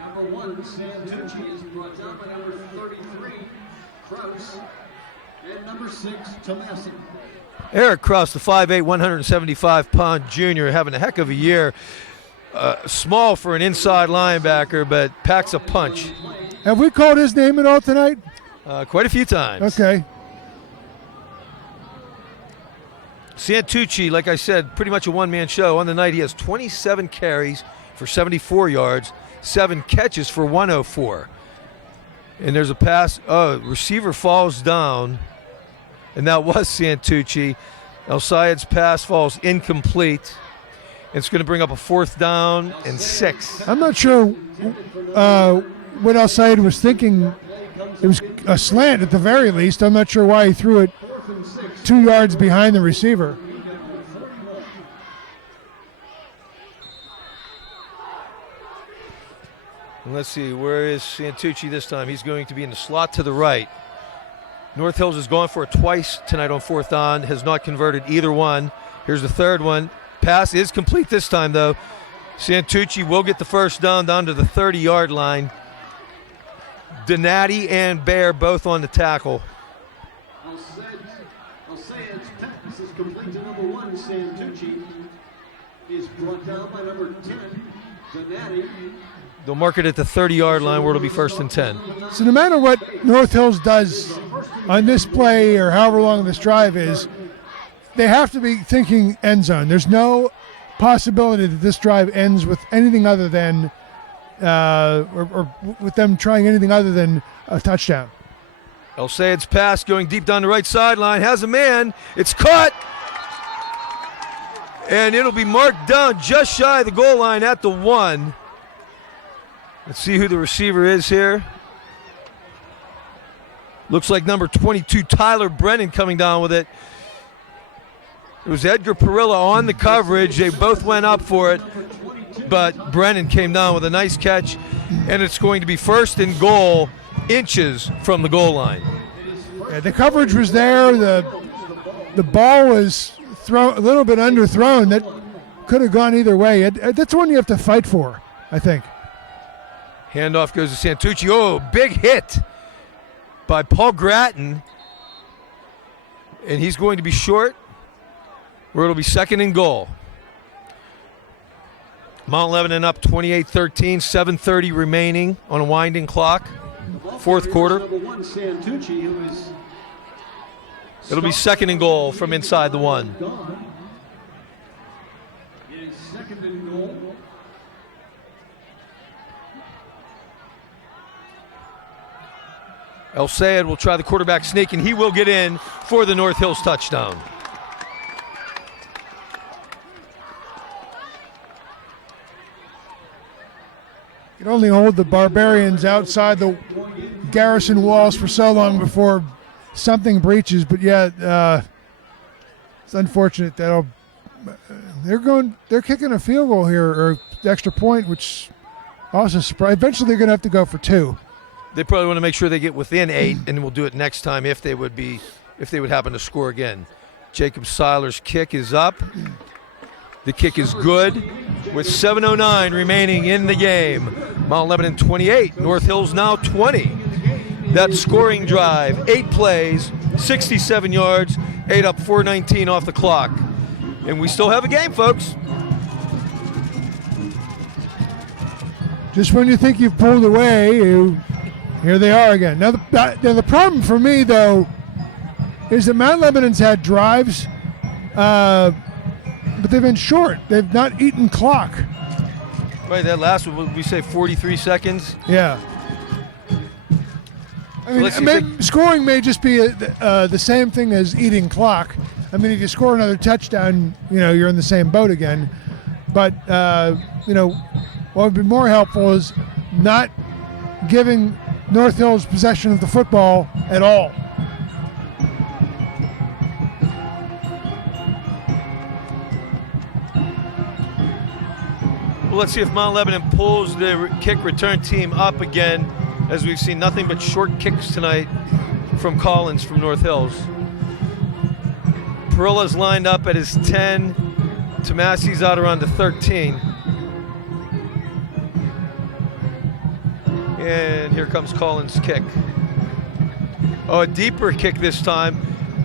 Number 1, Santucci is brought down by number 33, Kraus, and number 6, Tomasi. Eric Krause, the 5'8", 175-pound junior, having a heck of a year. Small for an inside linebacker, but packs a punch. Have we called his name at all tonight? Quite a few times. Okay. Santucci, like I said, pretty much a one-man show. On the night, he has 27 carries for 74 yards, 7 catches for 104. And there's a pass. Oh, receiver falls down, and that was Santucci. El Sayed's pass falls incomplete. It's going to bring up a 4th down and 6. I'm not sure what El Sayed was thinking. It was a slant at the very least. I'm not sure why he threw it 2 yards behind the receiver. And let's see, where is Santucci this time? He's going to be in the slot to the right. North Hills has gone for it twice tonight on 4th down, has not converted either one. Here's the 3rd one. Pass is complete this time, though. Santucci will get the 1st down to the 30-yard line. Donati and Bear both on the tackle. Al-Sayed's pass is complete to number 1, Santucci. Is brought down by number 10, Donati. They'll mark it at the 30-yard line where it'll be 1st and 10. So no matter what North Hills does on this play or however long this drive is, they have to be thinking end zone. There's no possibility that this drive ends with anything other than, or with them trying anything other than a touchdown. El Sayed's pass going deep down the right sideline. Has a man. It's caught. And it'll be marked down just shy of the goal line at the 1. Let's see who the receiver is here. Looks like number 22, Tyler Brennan, coming down with it. It was Edgar Perilla on the coverage. They both went up for it, but Brennan came down with a nice catch, and it's going to be 1st and goal, inches from the goal line. Yeah, the coverage was there. The ball was thrown a little bit underthrown. That could have gone either way. That's one you have to fight for, I think. Handoff goes to Santucci. Oh, big hit by Paul Gratton, and he's going to be short, where it'll be 2nd and goal. Mount Lebanon up 28-13, 7:30 remaining on a winding clock. 4th quarter. Number 1, Santucci, who is It'll be 2nd and goal from inside the 1. gone. It is 2nd and goal. El Sayed will try the quarterback sneak, and he will get in for the North Hills touchdown. You can only hold the Barbarians outside the Garrison walls for so long before something breaches. But yeah, it's unfortunate that they're kicking a field goal here or extra point, which also surprised. Eventually, they're going to have to go for 2. They probably want to make sure they get within 8, and we'll do it next time if they would happen to score again. Jacob Seiler's kick is up. The kick is good with 7:09 remaining in the game. Mount Lebanon 28, North Hills now 20. That scoring drive, 8 plays, 67 yards, 8 up, 4:19 off the clock. And we still have a game, folks. Just when you think you've pulled away, here they are again. Now the problem for me, though, is that Mount Lebanon's had drives, but they've been short. They've not eaten clock. Right, that last one, we say 43 seconds? Yeah. I mean, scoring may just be the same thing as eating clock. I mean, if you score another touchdown, you're in the same boat again. But, what would be more helpful is not giving North Hills possession of the football at all. Well, let's see if Mount Lebanon pulls the kick return team up again, as we've seen nothing but short kicks tonight from Collins from North Hills. Perilla's lined up at his 10. Tomasi's out around the 13. And here comes Collins' kick. Oh, a deeper kick this time,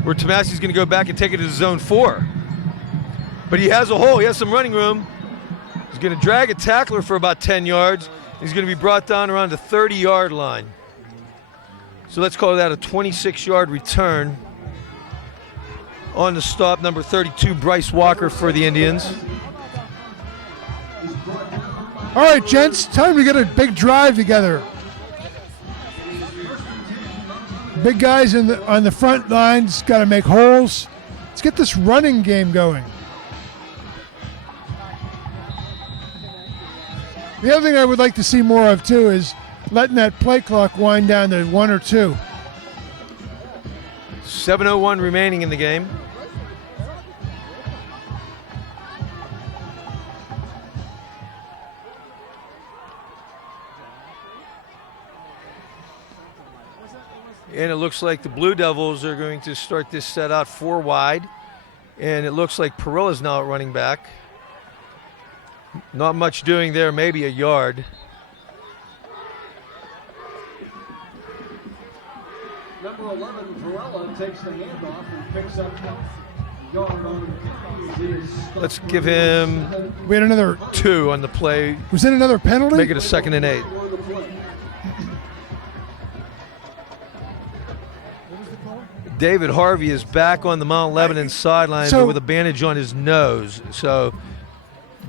where Tomasi's going to go back and take it to zone 4. But he has a hole. He has some running room. He's going to drag a tackler for about 10 yards. He's going to be brought down around the 30-yard line. So let's call that a 26-yard return. On the stop, number 32, Bryce Walker for the Indians. All right, gents, time to get a big drive together. Big guys on the front lines got to make holes. Let's get this running game going. The other thing I would like to see more of, too, is letting that play clock wind down to 1 or 2. 7:01 remaining in the game. And it looks like the Blue Devils are going to start this set out 4 wide. And it looks like Perilla's now at running back. Not much doing there, maybe a yard. Number 11, Perella, takes the handoff and picks up yard on. Let's give him We had another 2 on the play. Was it another penalty? Make it a 2nd and 8. David Harvey is back on the Mount Lebanon sideline, but with a bandage on his nose. So,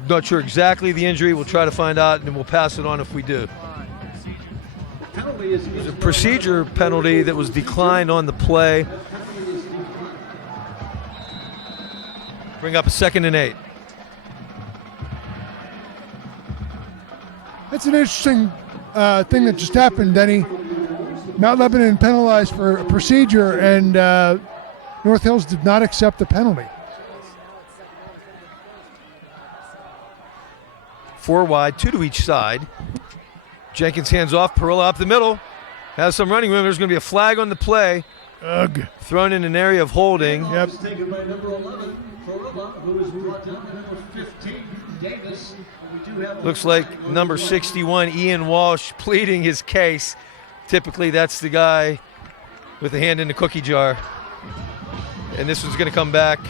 not sure exactly the injury. We'll try to find out, and we'll pass it on if we do. There's a procedure penalty that was declined on the play. Bring up a 2nd and 8. That's an interesting thing that just happened, Denny. Mount Lebanon penalized for a procedure, and North Hills did not accept the penalty. 4 wide, 2 to each side. Jenkins hands off, Perilla up the middle. Has some running room. There's going to be a flag on the play. Ugh. Thrown in an area of holding. Yep. Taken by number 11, Perilla, who is brought down to number 15, Davis. We do have Looks like number 61, Ian Walsh, pleading his case. Typically, that's the guy with a hand in the cookie jar. And this one's going to come back.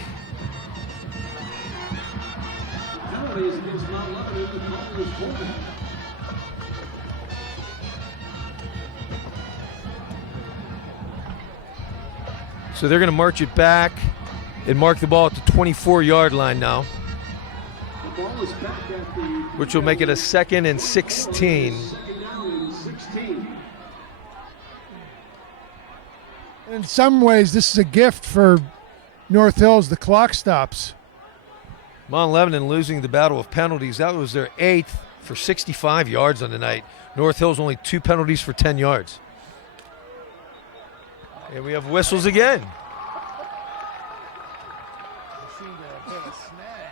penalties against Mount Lebanon. The call is holding. So they're going to march it back and mark the ball at the 24-yard line now, The ball is back at the which will make it a 2nd and 16. second down and 16. In some ways, this is a gift for North Hills. The clock stops. Mount Lebanon losing the battle of penalties. That was their 8th for 65 yards on the night. North Hills only 2 penalties for 10 yards. And we have whistles again.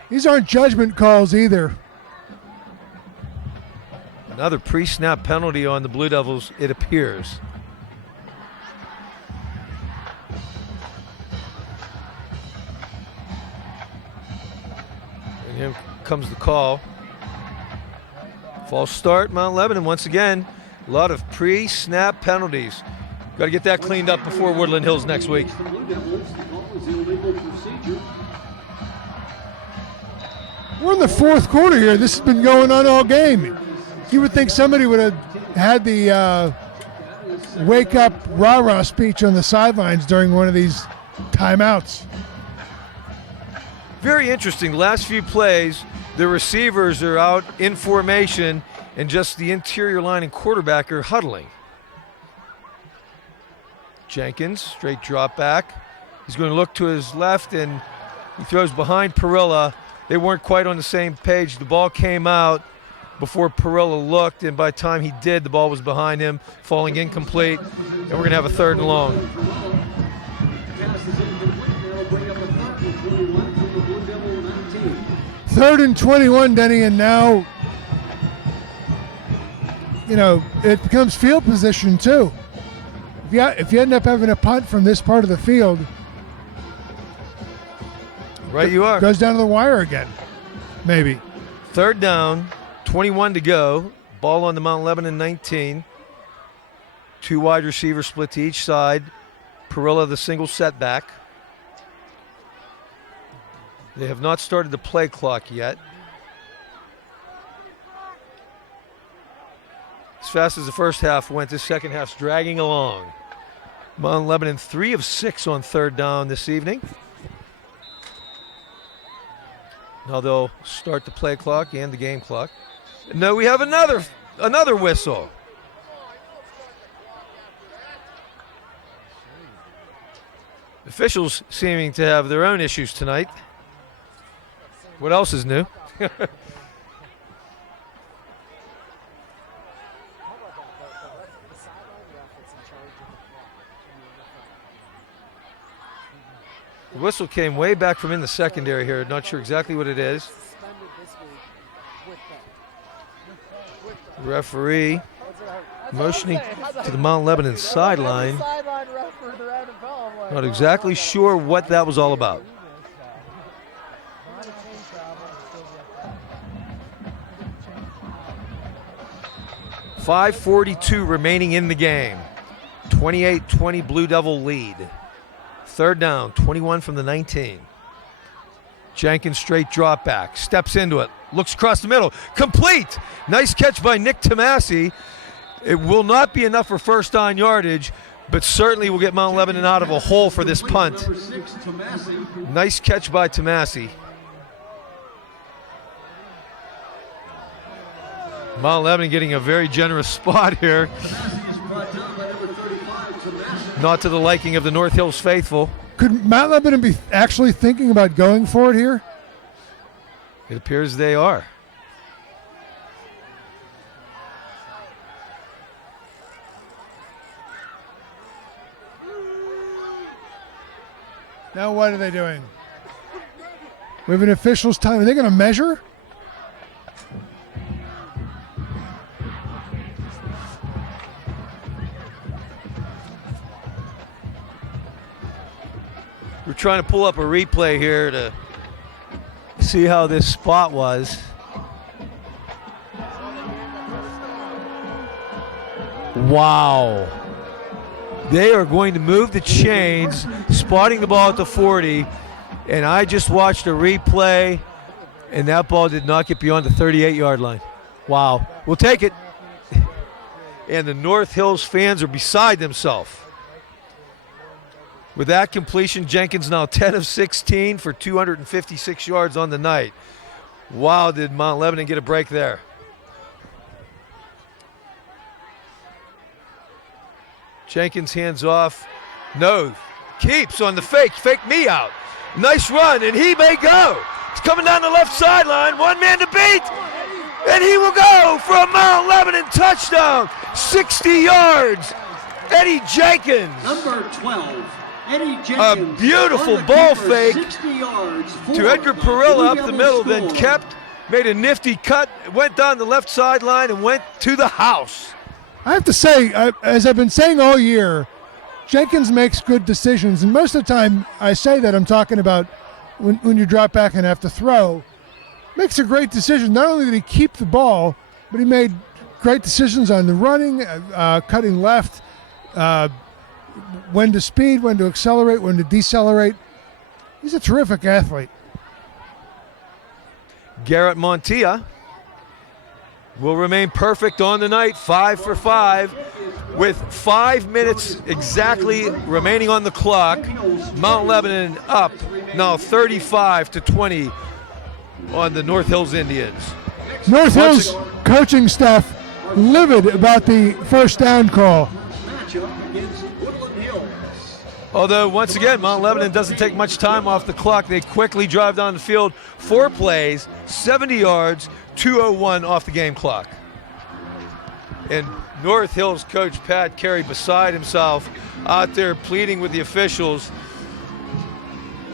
These aren't judgment calls either. Another pre-snap penalty on the Blue Devils, it appears. And here comes the call. False start, Mount Lebanon once again. A lot of pre-snap penalties. Got to get that cleaned up before Woodland Hills next week. We're in the fourth quarter here. This has been going on all game. You would think somebody would have had the wake-up rah-rah speech on the sidelines during one of these timeouts. Very interesting. Last few plays, the receivers are out in formation and just the interior line and quarterback are huddling. Jenkins, straight drop back. He's going to look to his left and he throws behind Perilla. They weren't quite on the same page. The ball came out before Perilla looked, and by the time he did, the ball was behind him, falling incomplete, and we're going to have a 3rd and long. Third and 21, Denny, and now, it becomes field position too. If you end up having a punt from this part of the field, right you are. Goes down to the wire again, maybe. 3rd down, 21 to go. Ball on the Mount Lebanon 19. 2 wide receivers split to each side. Perilla the single setback. They have not started the play clock yet. As fast as the first half went, the second half's dragging along. Mount Lebanon 3 of 6 on 3rd down this evening. Now they'll start the play clock and the game clock. No, we have another whistle. Officials seeming to have their own issues tonight. What else is new? The whistle came way back from in the secondary here. Not sure exactly what it is. Referee motioning to the Mount Lebanon sideline. Not exactly sure what that was all about. .5:42 remaining in the game. 28-20 Blue Devil lead. 3rd down, 21 from the 19. Jenkins straight drop back, steps into it, looks across the middle, complete! Nice catch by Nick Tomasi. It will not be enough for 1st down yardage, but certainly will get Mount Lebanon out of a hole for this punt. Nice catch by Tomasi. Mount Lebanon getting a very generous spot here. Not to the liking of the North Hills faithful. Could Mount Lebanon be actually thinking about going for it here? It appears they are. Now what are they doing? We have an official's time. Are they going to measure? We're trying to pull up a replay here to see how this spot was. Wow. They are going to move the chains, spotting the ball at the 40, and I just watched a replay, and that ball did not get beyond the 38-yard line. Wow. We'll take it. And the North Hills fans are beside themselves. With that completion, Jenkins now 10 of 16 for 256 yards on the night. Wow, did Mount Lebanon get a break there. Jenkins hands off. No, keeps on the fake me out. Nice run, and he may go. He's coming down the left sideline, 1 man to beat, and he will go for a Mount Lebanon touchdown. 60 yards, Eddie Jenkins. Number 12. A beautiful ball fake to Edgar Perilla up the middle, then kept made a nifty cut, went down the left sideline and went to the house. I have to say, as I've been saying all year, Jenkins makes good decisions, and most of the time I say that I'm talking about when you drop back and have to throw. Makes a great decision. Not only did he keep the ball, but he made great decisions on the running, cutting left, when to speed, when to accelerate, when to decelerate. He's a terrific athlete. Garrett Montilla will remain perfect on the night, 5 for 5. With 5 minutes exactly remaining on the clock, Mount Lebanon up now 35-20 on the North Hills Indians. North Hills coaching staff livid about the first down call. Matchup against Woodland Hills. Although, once again, Mount Lebanon doesn't take much time off the clock. They quickly drive down the field, 4 plays, 70 yards, 2:01 off the game clock. And North Hills coach Pat Carey beside himself out there pleading with the officials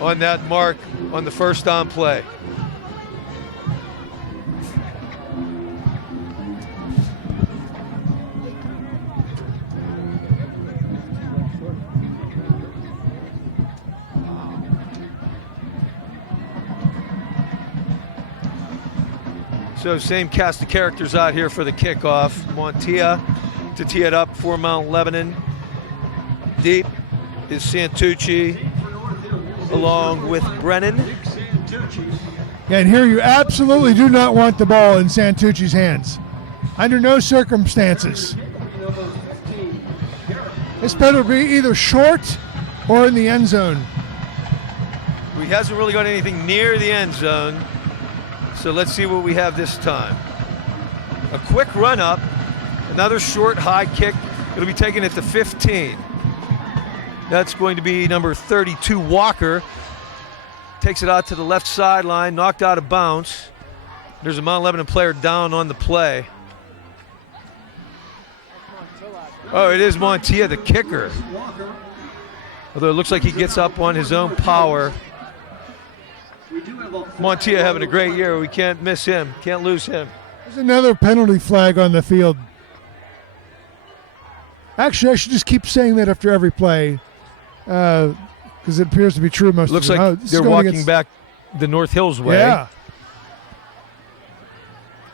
on that mark on the first down play. So same cast of characters out here for the kickoff. Montilla to tee it up for Mount Lebanon. Deep is Santucci along with Brennan. Yeah, and here you absolutely do not want the ball in Santucci's hands. Under no circumstances. This better be either short or in the end zone. He hasn't really got anything near the end zone. So let's see what we have this time. A quick run up, another short high kick. It'll be taken at the 15. That's going to be number 32, Walker. Takes it out to the left sideline, knocked out of bounds. There's a Mount Lebanon player down on the play. Oh, it is Montilla, the kicker. Although it looks like he gets up on his own power. Montilla having a great year. We can't miss him. Can't lose him. There's another penalty flag on the field. Actually, I should just keep saying that after every play because it appears to be true most Looks of the time. like they're walking back the North Hills way. Yeah.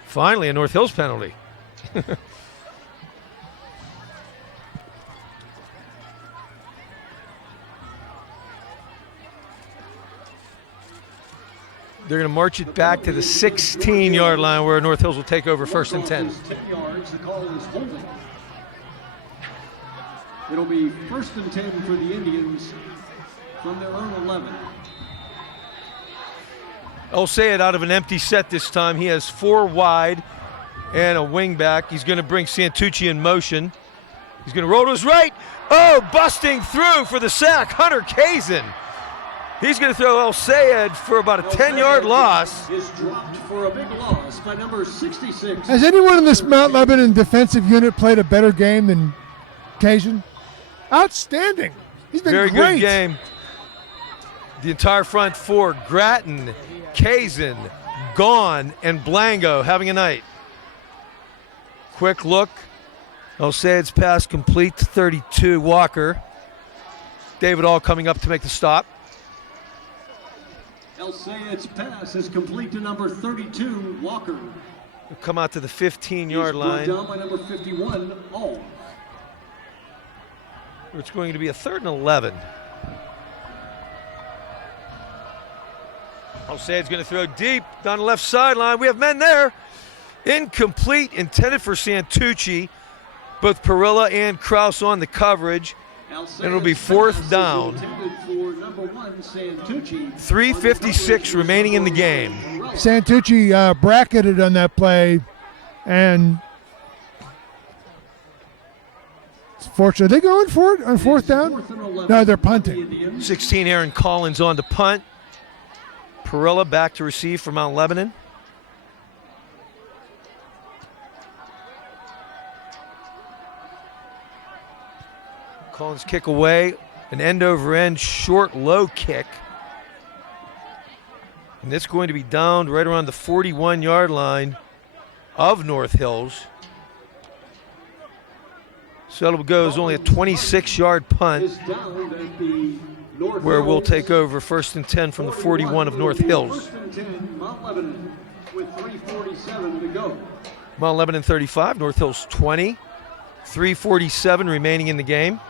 Finally, a North Hills penalty. They're going to march it back to the 16-yard line where North Hills will take over first and 10. 10 yards, the call is holding. It'll be first and 10 for the Indians from their own 11. I'll say it out of an empty set this time. He has 4 wide and a wing back. He's going to bring Santucci in motion. He's going to roll to his right. Oh, busting through for the sack, Hunter Kazin. He's going to throw El Sayed for about a 10-yard loss. Is dropped for a big loss by number 66. Has anyone in this Mount Lebanon defensive unit played a better game than Cajun? Outstanding. He's been Very great. good game. The entire front 4, Grattan, Kazin, Gone, and Blango having a night. Quick look. El Sayed's pass complete to 32, Walker. David All coming up to make the stop. El Sayed's pass is complete to number 32, Walker. He'll come out to the 15-yard He's brought line. down by number 51, All. It's going to be a 3rd and 11. El Sayed's going to throw deep down the left sideline. We have men there. Incomplete, intended for Santucci. Both Perilla and Kraus on the coverage. And it'll be 4th down. 3:56 remaining in the game. Santucci bracketed on that play, and fortunately, are they going for it on 4th down? No, they're punting. 16, Aaron Collins on to punt. Perilla back to receive for Mount Lebanon. Collins kick away, an end over end, short, low kick. And it's going to be downed right around the 41-yard line of North Hills. So it'll go as only a 26-yard punt, where we'll take over 1st and 10 from the 41 of North Hills. 1st and 10, Mount Lebanon with 3:47 to go. Mount Lebanon 35, North Hills 20. 3:47 remaining in the game.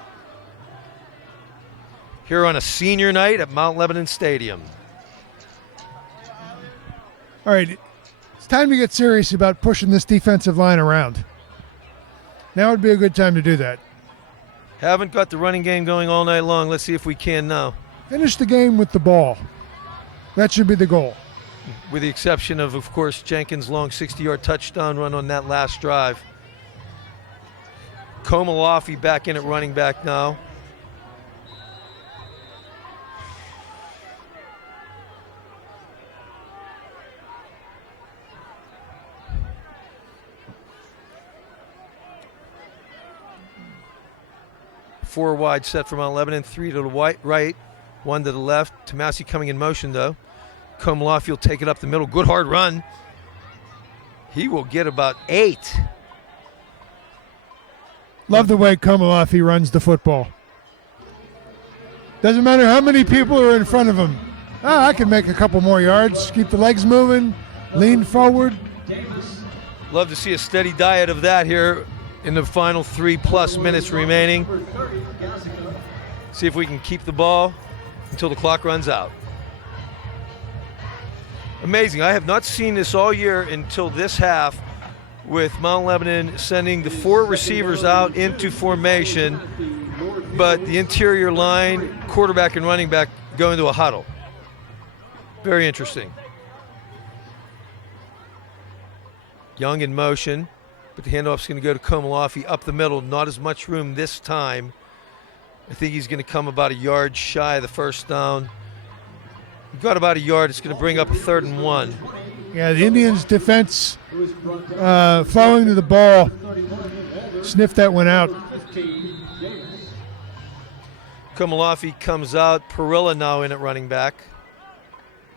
Here on a senior night at Mount Lebanon Stadium. All right, it's time to get serious about pushing this defensive line around. Now would be a good time to do that. Haven't got the running game going all night long. Let's see if we can now. Finish the game with the ball. That should be the goal. With the exception of course, Jenkins' long 60-yard touchdown run on that last drive. Komalafi back in at running back now. Four wide set for Mount Lebanon, 3 to the right, 1 to the left. Tomasi coming in motion though. Komalafi will take it up the middle. Good hard run. He will get about 8. Love the way Komalafi runs the football. Doesn't matter how many people are in front of him. I can make a couple more yards, keep the legs moving, lean forward. Love to see a steady diet of that here in the final 3+ minutes remaining. See if we can keep the ball until the clock runs out. Amazing. I have not seen this all year until this half, with Mount Lebanon sending the 4 receivers out into formation, but the interior line, quarterback and running back, go into a huddle. Very interesting. Young in motion, but the handoff's going to go to Komalafi up the middle. Not as much room this time. I think he's going to come about a yard shy of the first down. He got about a yard. It's going to bring up a 3rd and 1. Yeah, the Indians' defense following to the ball. Sniffed that one out. Komalafi comes out. Perilla now in at running back.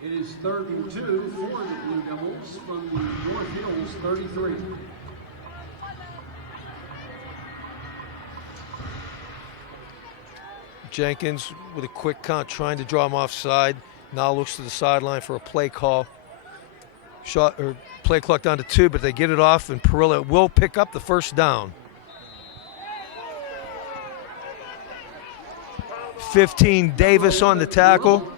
It is 3rd and 2 for the Blue Devils from the North Hills 33. Jenkins with a quick count trying to draw him offside. Now looks to the sideline for a play call. Shot or play clock down to 2, but they get it off, and Perilla will pick up the first down. 15, Davis on the tackle.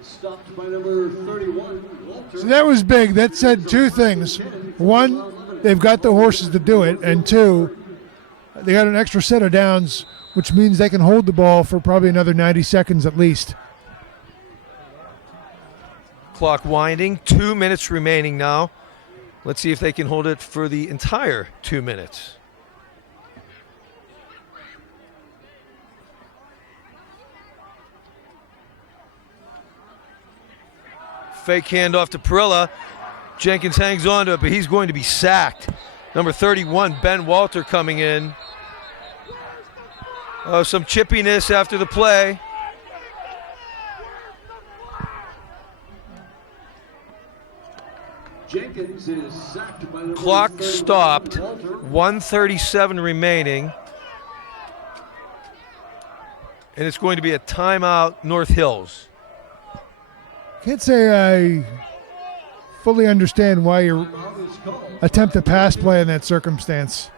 Stopped by number 31, Walter. So that was big. That said 2 things. 1, they've got the horses to do it, and 2, they got an extra set of downs, which means they can hold the ball for probably another 90 seconds at least. Clock winding, 2 minutes remaining now. Let's see if they can hold it for the entire 2 minutes. Fake handoff to Perilla. Jenkins hangs on to it, but he's going to be sacked. Number 31, Ben Walter, coming in. Some chippiness after the play. Jenkins is sacked by number Clock 31, stopped. Walter. 1:37 remaining. And it's going to be a timeout, North Hills. Can't say I fully understand why you attempt a pass play in that circumstance.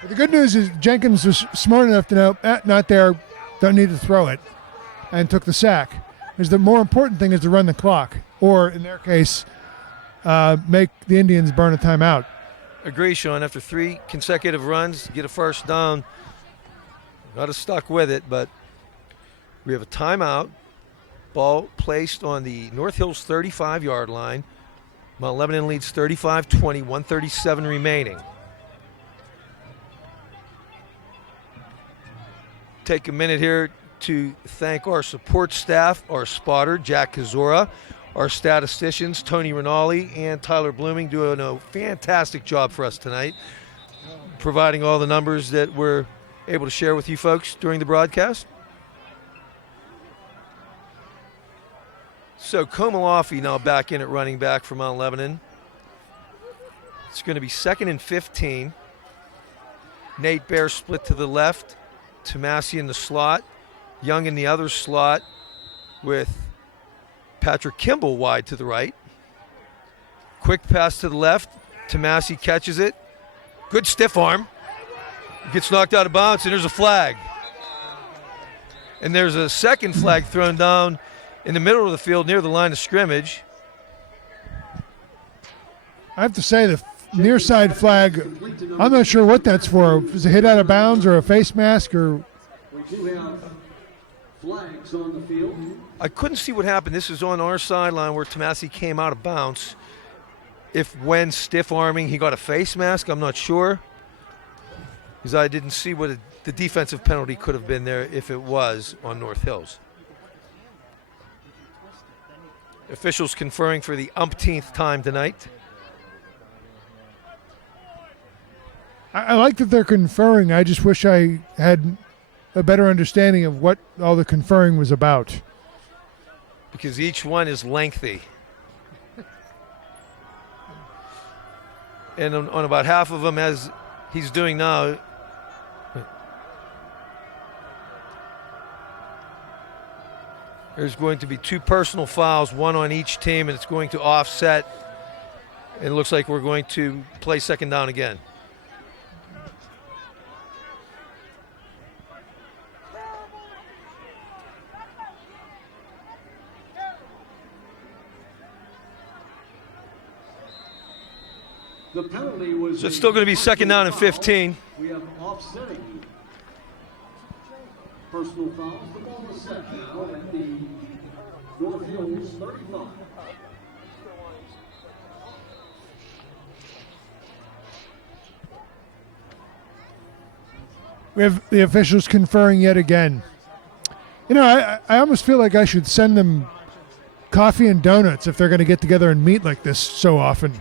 But the good news is Jenkins was smart enough to know, not there, don't need to throw it, and took the sack. Because the more important thing is to run the clock, or in their case, make the Indians burn a timeout. Agree, Sean. After 3 consecutive runs, get a first down. Not as stuck with it, but we have a timeout. Ball placed on the North Hills 35-yard line. Mount Lebanon leads 35-20, 1:37 remaining. Take a minute here to thank our support staff, our spotter, Jack Kazora, our statisticians, Tony Rinaldi and Tyler Blooming, doing a fantastic job for us tonight, providing all the numbers that we're able to share with you folks during the broadcast. So Komalafi now back in at running back for Mount Lebanon. It's going to be 2nd and 15. Nate Bear split to the left. Tomasi in the slot. Young in the other slot with Patrick Kimball wide to the right. Quick pass to the left. Tomasi catches it. Good stiff arm. Gets knocked out of bounds, and there's a flag. And there's a second flag thrown down in the middle of the field near the line of scrimmage. I have to say the near side flag, I'm not sure what that's for. Is it a hit out of bounds or a face mask or? We do have flags on the field. I couldn't see what happened. This is on our sideline where Tomasi came out of bounds. If when stiff arming he got a face mask, I'm not sure. Because I didn't see what the defensive penalty could have been there if it was on North Hills. Officials conferring for the umpteenth time tonight. I like that they're conferring. I just wish I had a better understanding of what all the conferring was about. Because each one is lengthy. And on about half of them, as he's doing now, there's going to be 2 personal fouls, 1 on each team, and it's going to offset. It looks like we're going to play second down again. The penalty was. So it's still going to be second down and 15. We have offsetting personal fouls. The ball is set now at the North Hills 35. We have the officials conferring yet again. You know, I almost feel like I should send them coffee and donuts if they're going to get together and meet like this so often.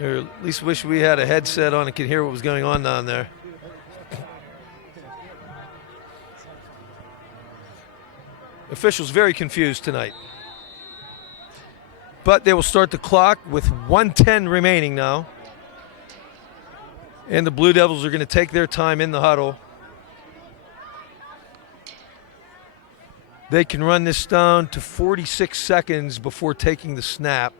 Or at least wish we had a headset on and could hear what was going on down there. Officials very confused tonight. But they will start the clock with 1:10 remaining now. And the Blue Devils are going to take their time in the huddle. They can run this down to 46 seconds before taking the snap.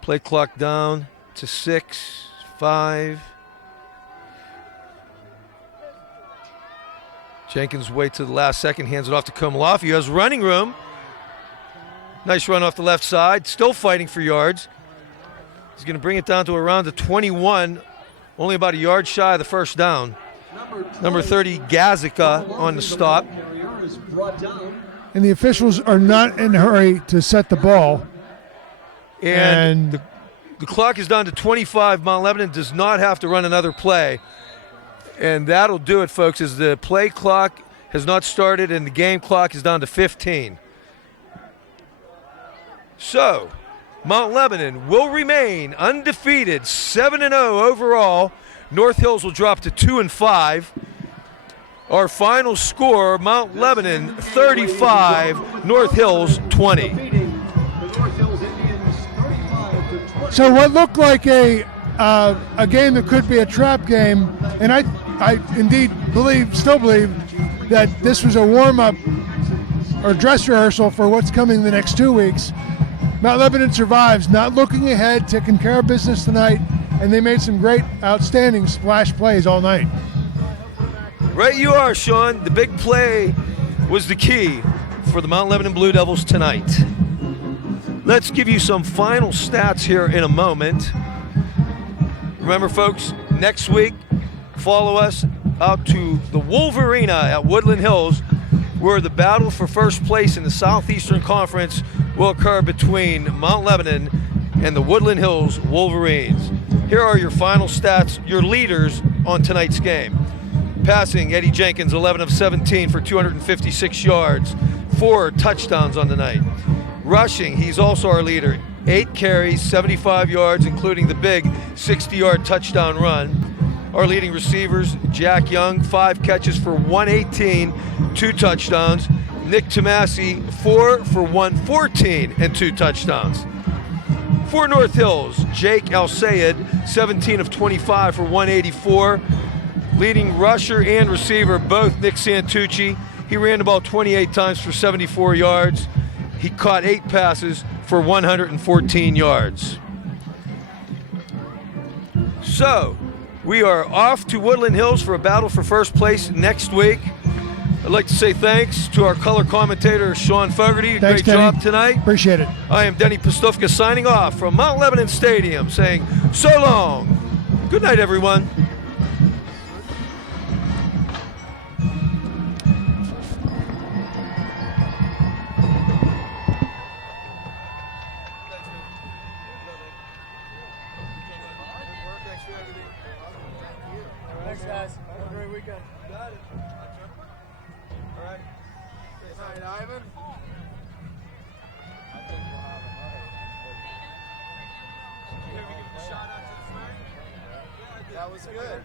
Play clock down to 6, 5. Jenkins waits to the last second, hands it off to Komalafi, who has running room. Nice run off the left side, still fighting for yards. He's going to bring it down to around the 21, only about a yard shy of the first down. Number 30, Gazica on the stop. And the officials are not in a hurry to set the ball. And the clock is down to 25. Mount Lebanon does not have to run another play. And that'll do it, folks, as the play clock has not started and the game clock is down to 15. So, Mount Lebanon will remain undefeated, 7-0 overall. North Hills will drop to 2-5. Our final score, Mount Lebanon 35, North Hills 20. So what looked like a game that could be a trap game, and I indeed still believe that this was a warm-up or dress rehearsal for what's coming the next 2 weeks. Mount Lebanon survives, not looking ahead, taking care of business tonight, and they made some great, outstanding splash plays all night. Right you are, Sean. The big play was the key for the Mount Lebanon Blue Devils tonight. Let's give you some final stats here in a moment. Remember, folks, next week, follow us out to the Wolverina at Woodland Hills, where the battle for first place in the Southeastern Conference will occur between Mount Lebanon and the Woodland Hills Wolverines. Here are your final stats, your leaders on tonight's game. Passing, Eddie Jenkins, 11 of 17 for 256 yards, 4 touchdowns on the night. Rushing, he's also our leader, 8 carries, 75 yards, including the big 60-yard touchdown run. Our leading receivers, Jack Young, 5 catches for 118, 2 touchdowns. Nick Tomasi, 4 for 114 and 2 touchdowns. For North Hills, Jake El-Sayed, 17 of 25 for 184. Leading rusher and receiver, both Nick Santucci. He ran the ball 28 times for 74 yards. He caught 8 passes for 114 yards. So, we are off to Woodland Hills for a battle for first place next week. I'd like to say thanks to our color commentator, Sean Fogarty. Thanks, Great Denny. job tonight. Appreciate it. I am Denny Pastufka signing off from Mount Lebanon Stadium saying so long. Good night, everyone. Thanks, guys. Have a great weekend. Got it. All right. Good night, Ivan. That was good.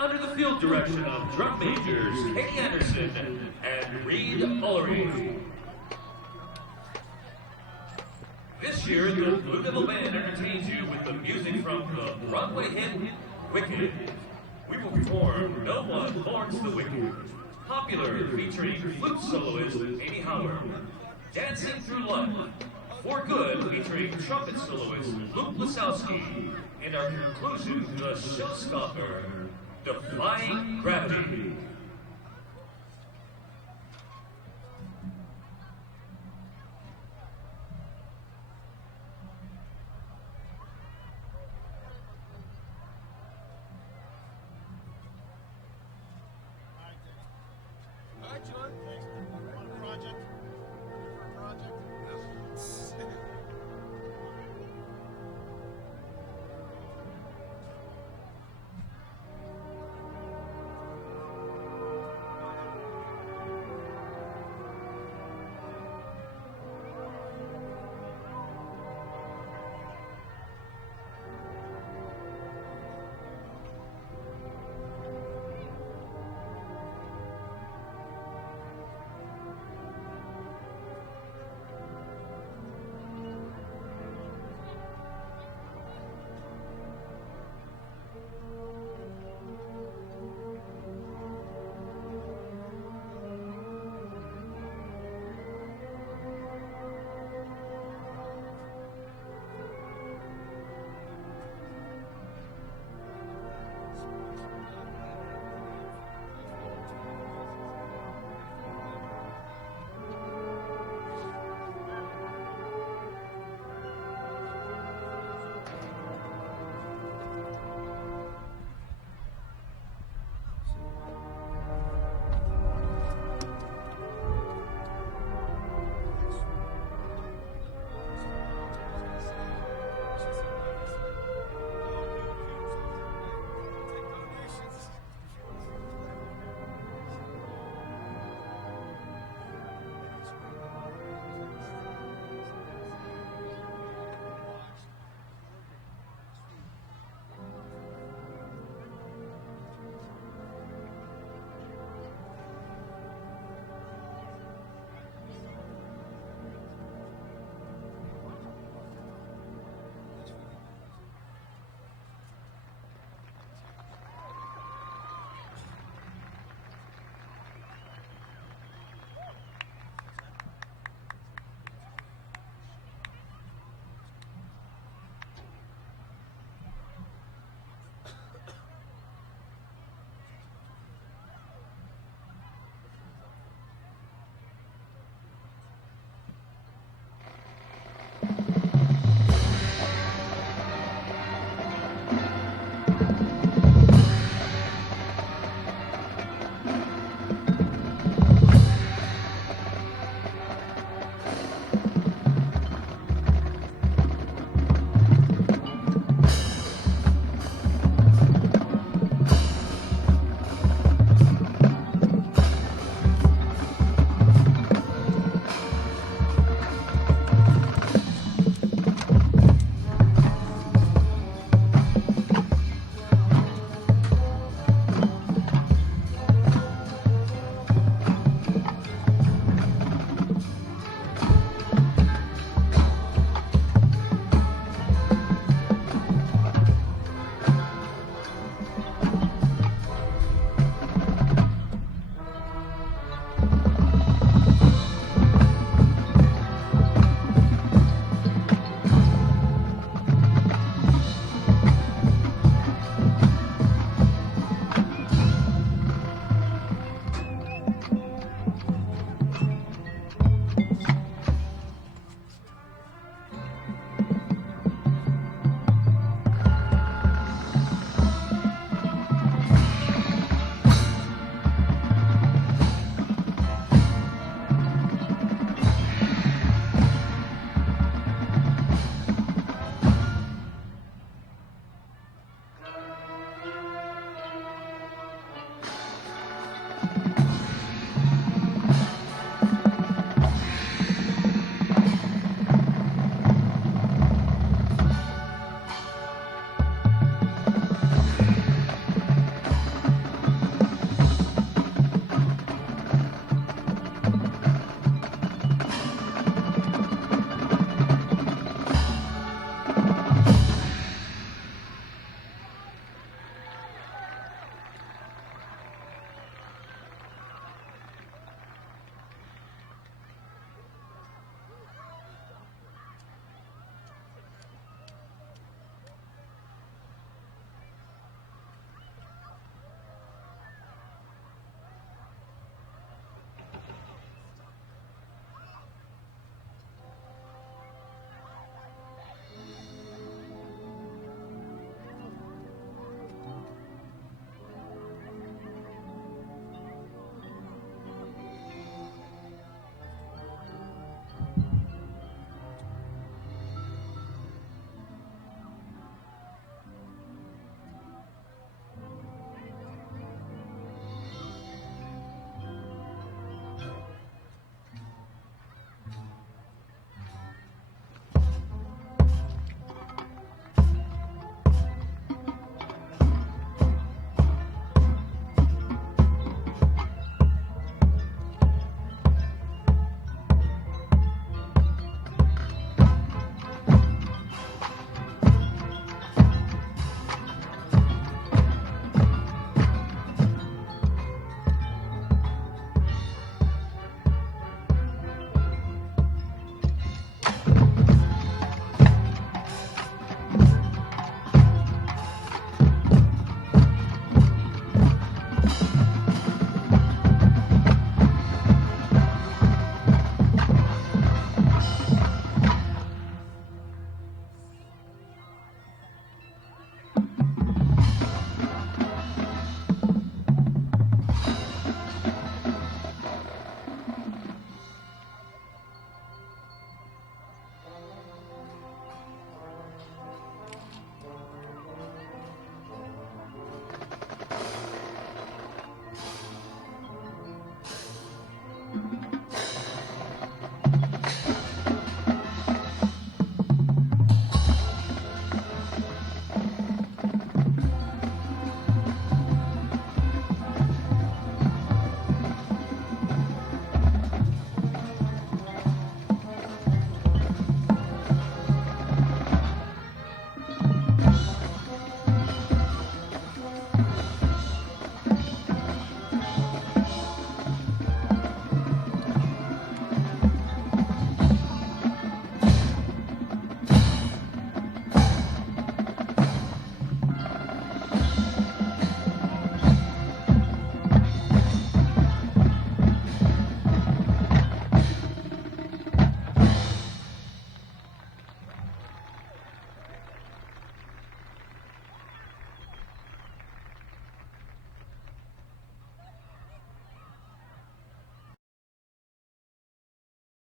under the field direction of drum majors Katie Anderson and Reed Ullery. This year, the Blue Devil Band entertains you with the music from the Broadway hit Wicked. We will perform No One Mourns the Wicked, Popular featuring flute soloist Amy Howard, Dancing Through Life, For Good featuring trumpet soloist Luke Lasowski, and our conclusion, the showstopper, Defying Gravity. Hi, John. Thanks for the project.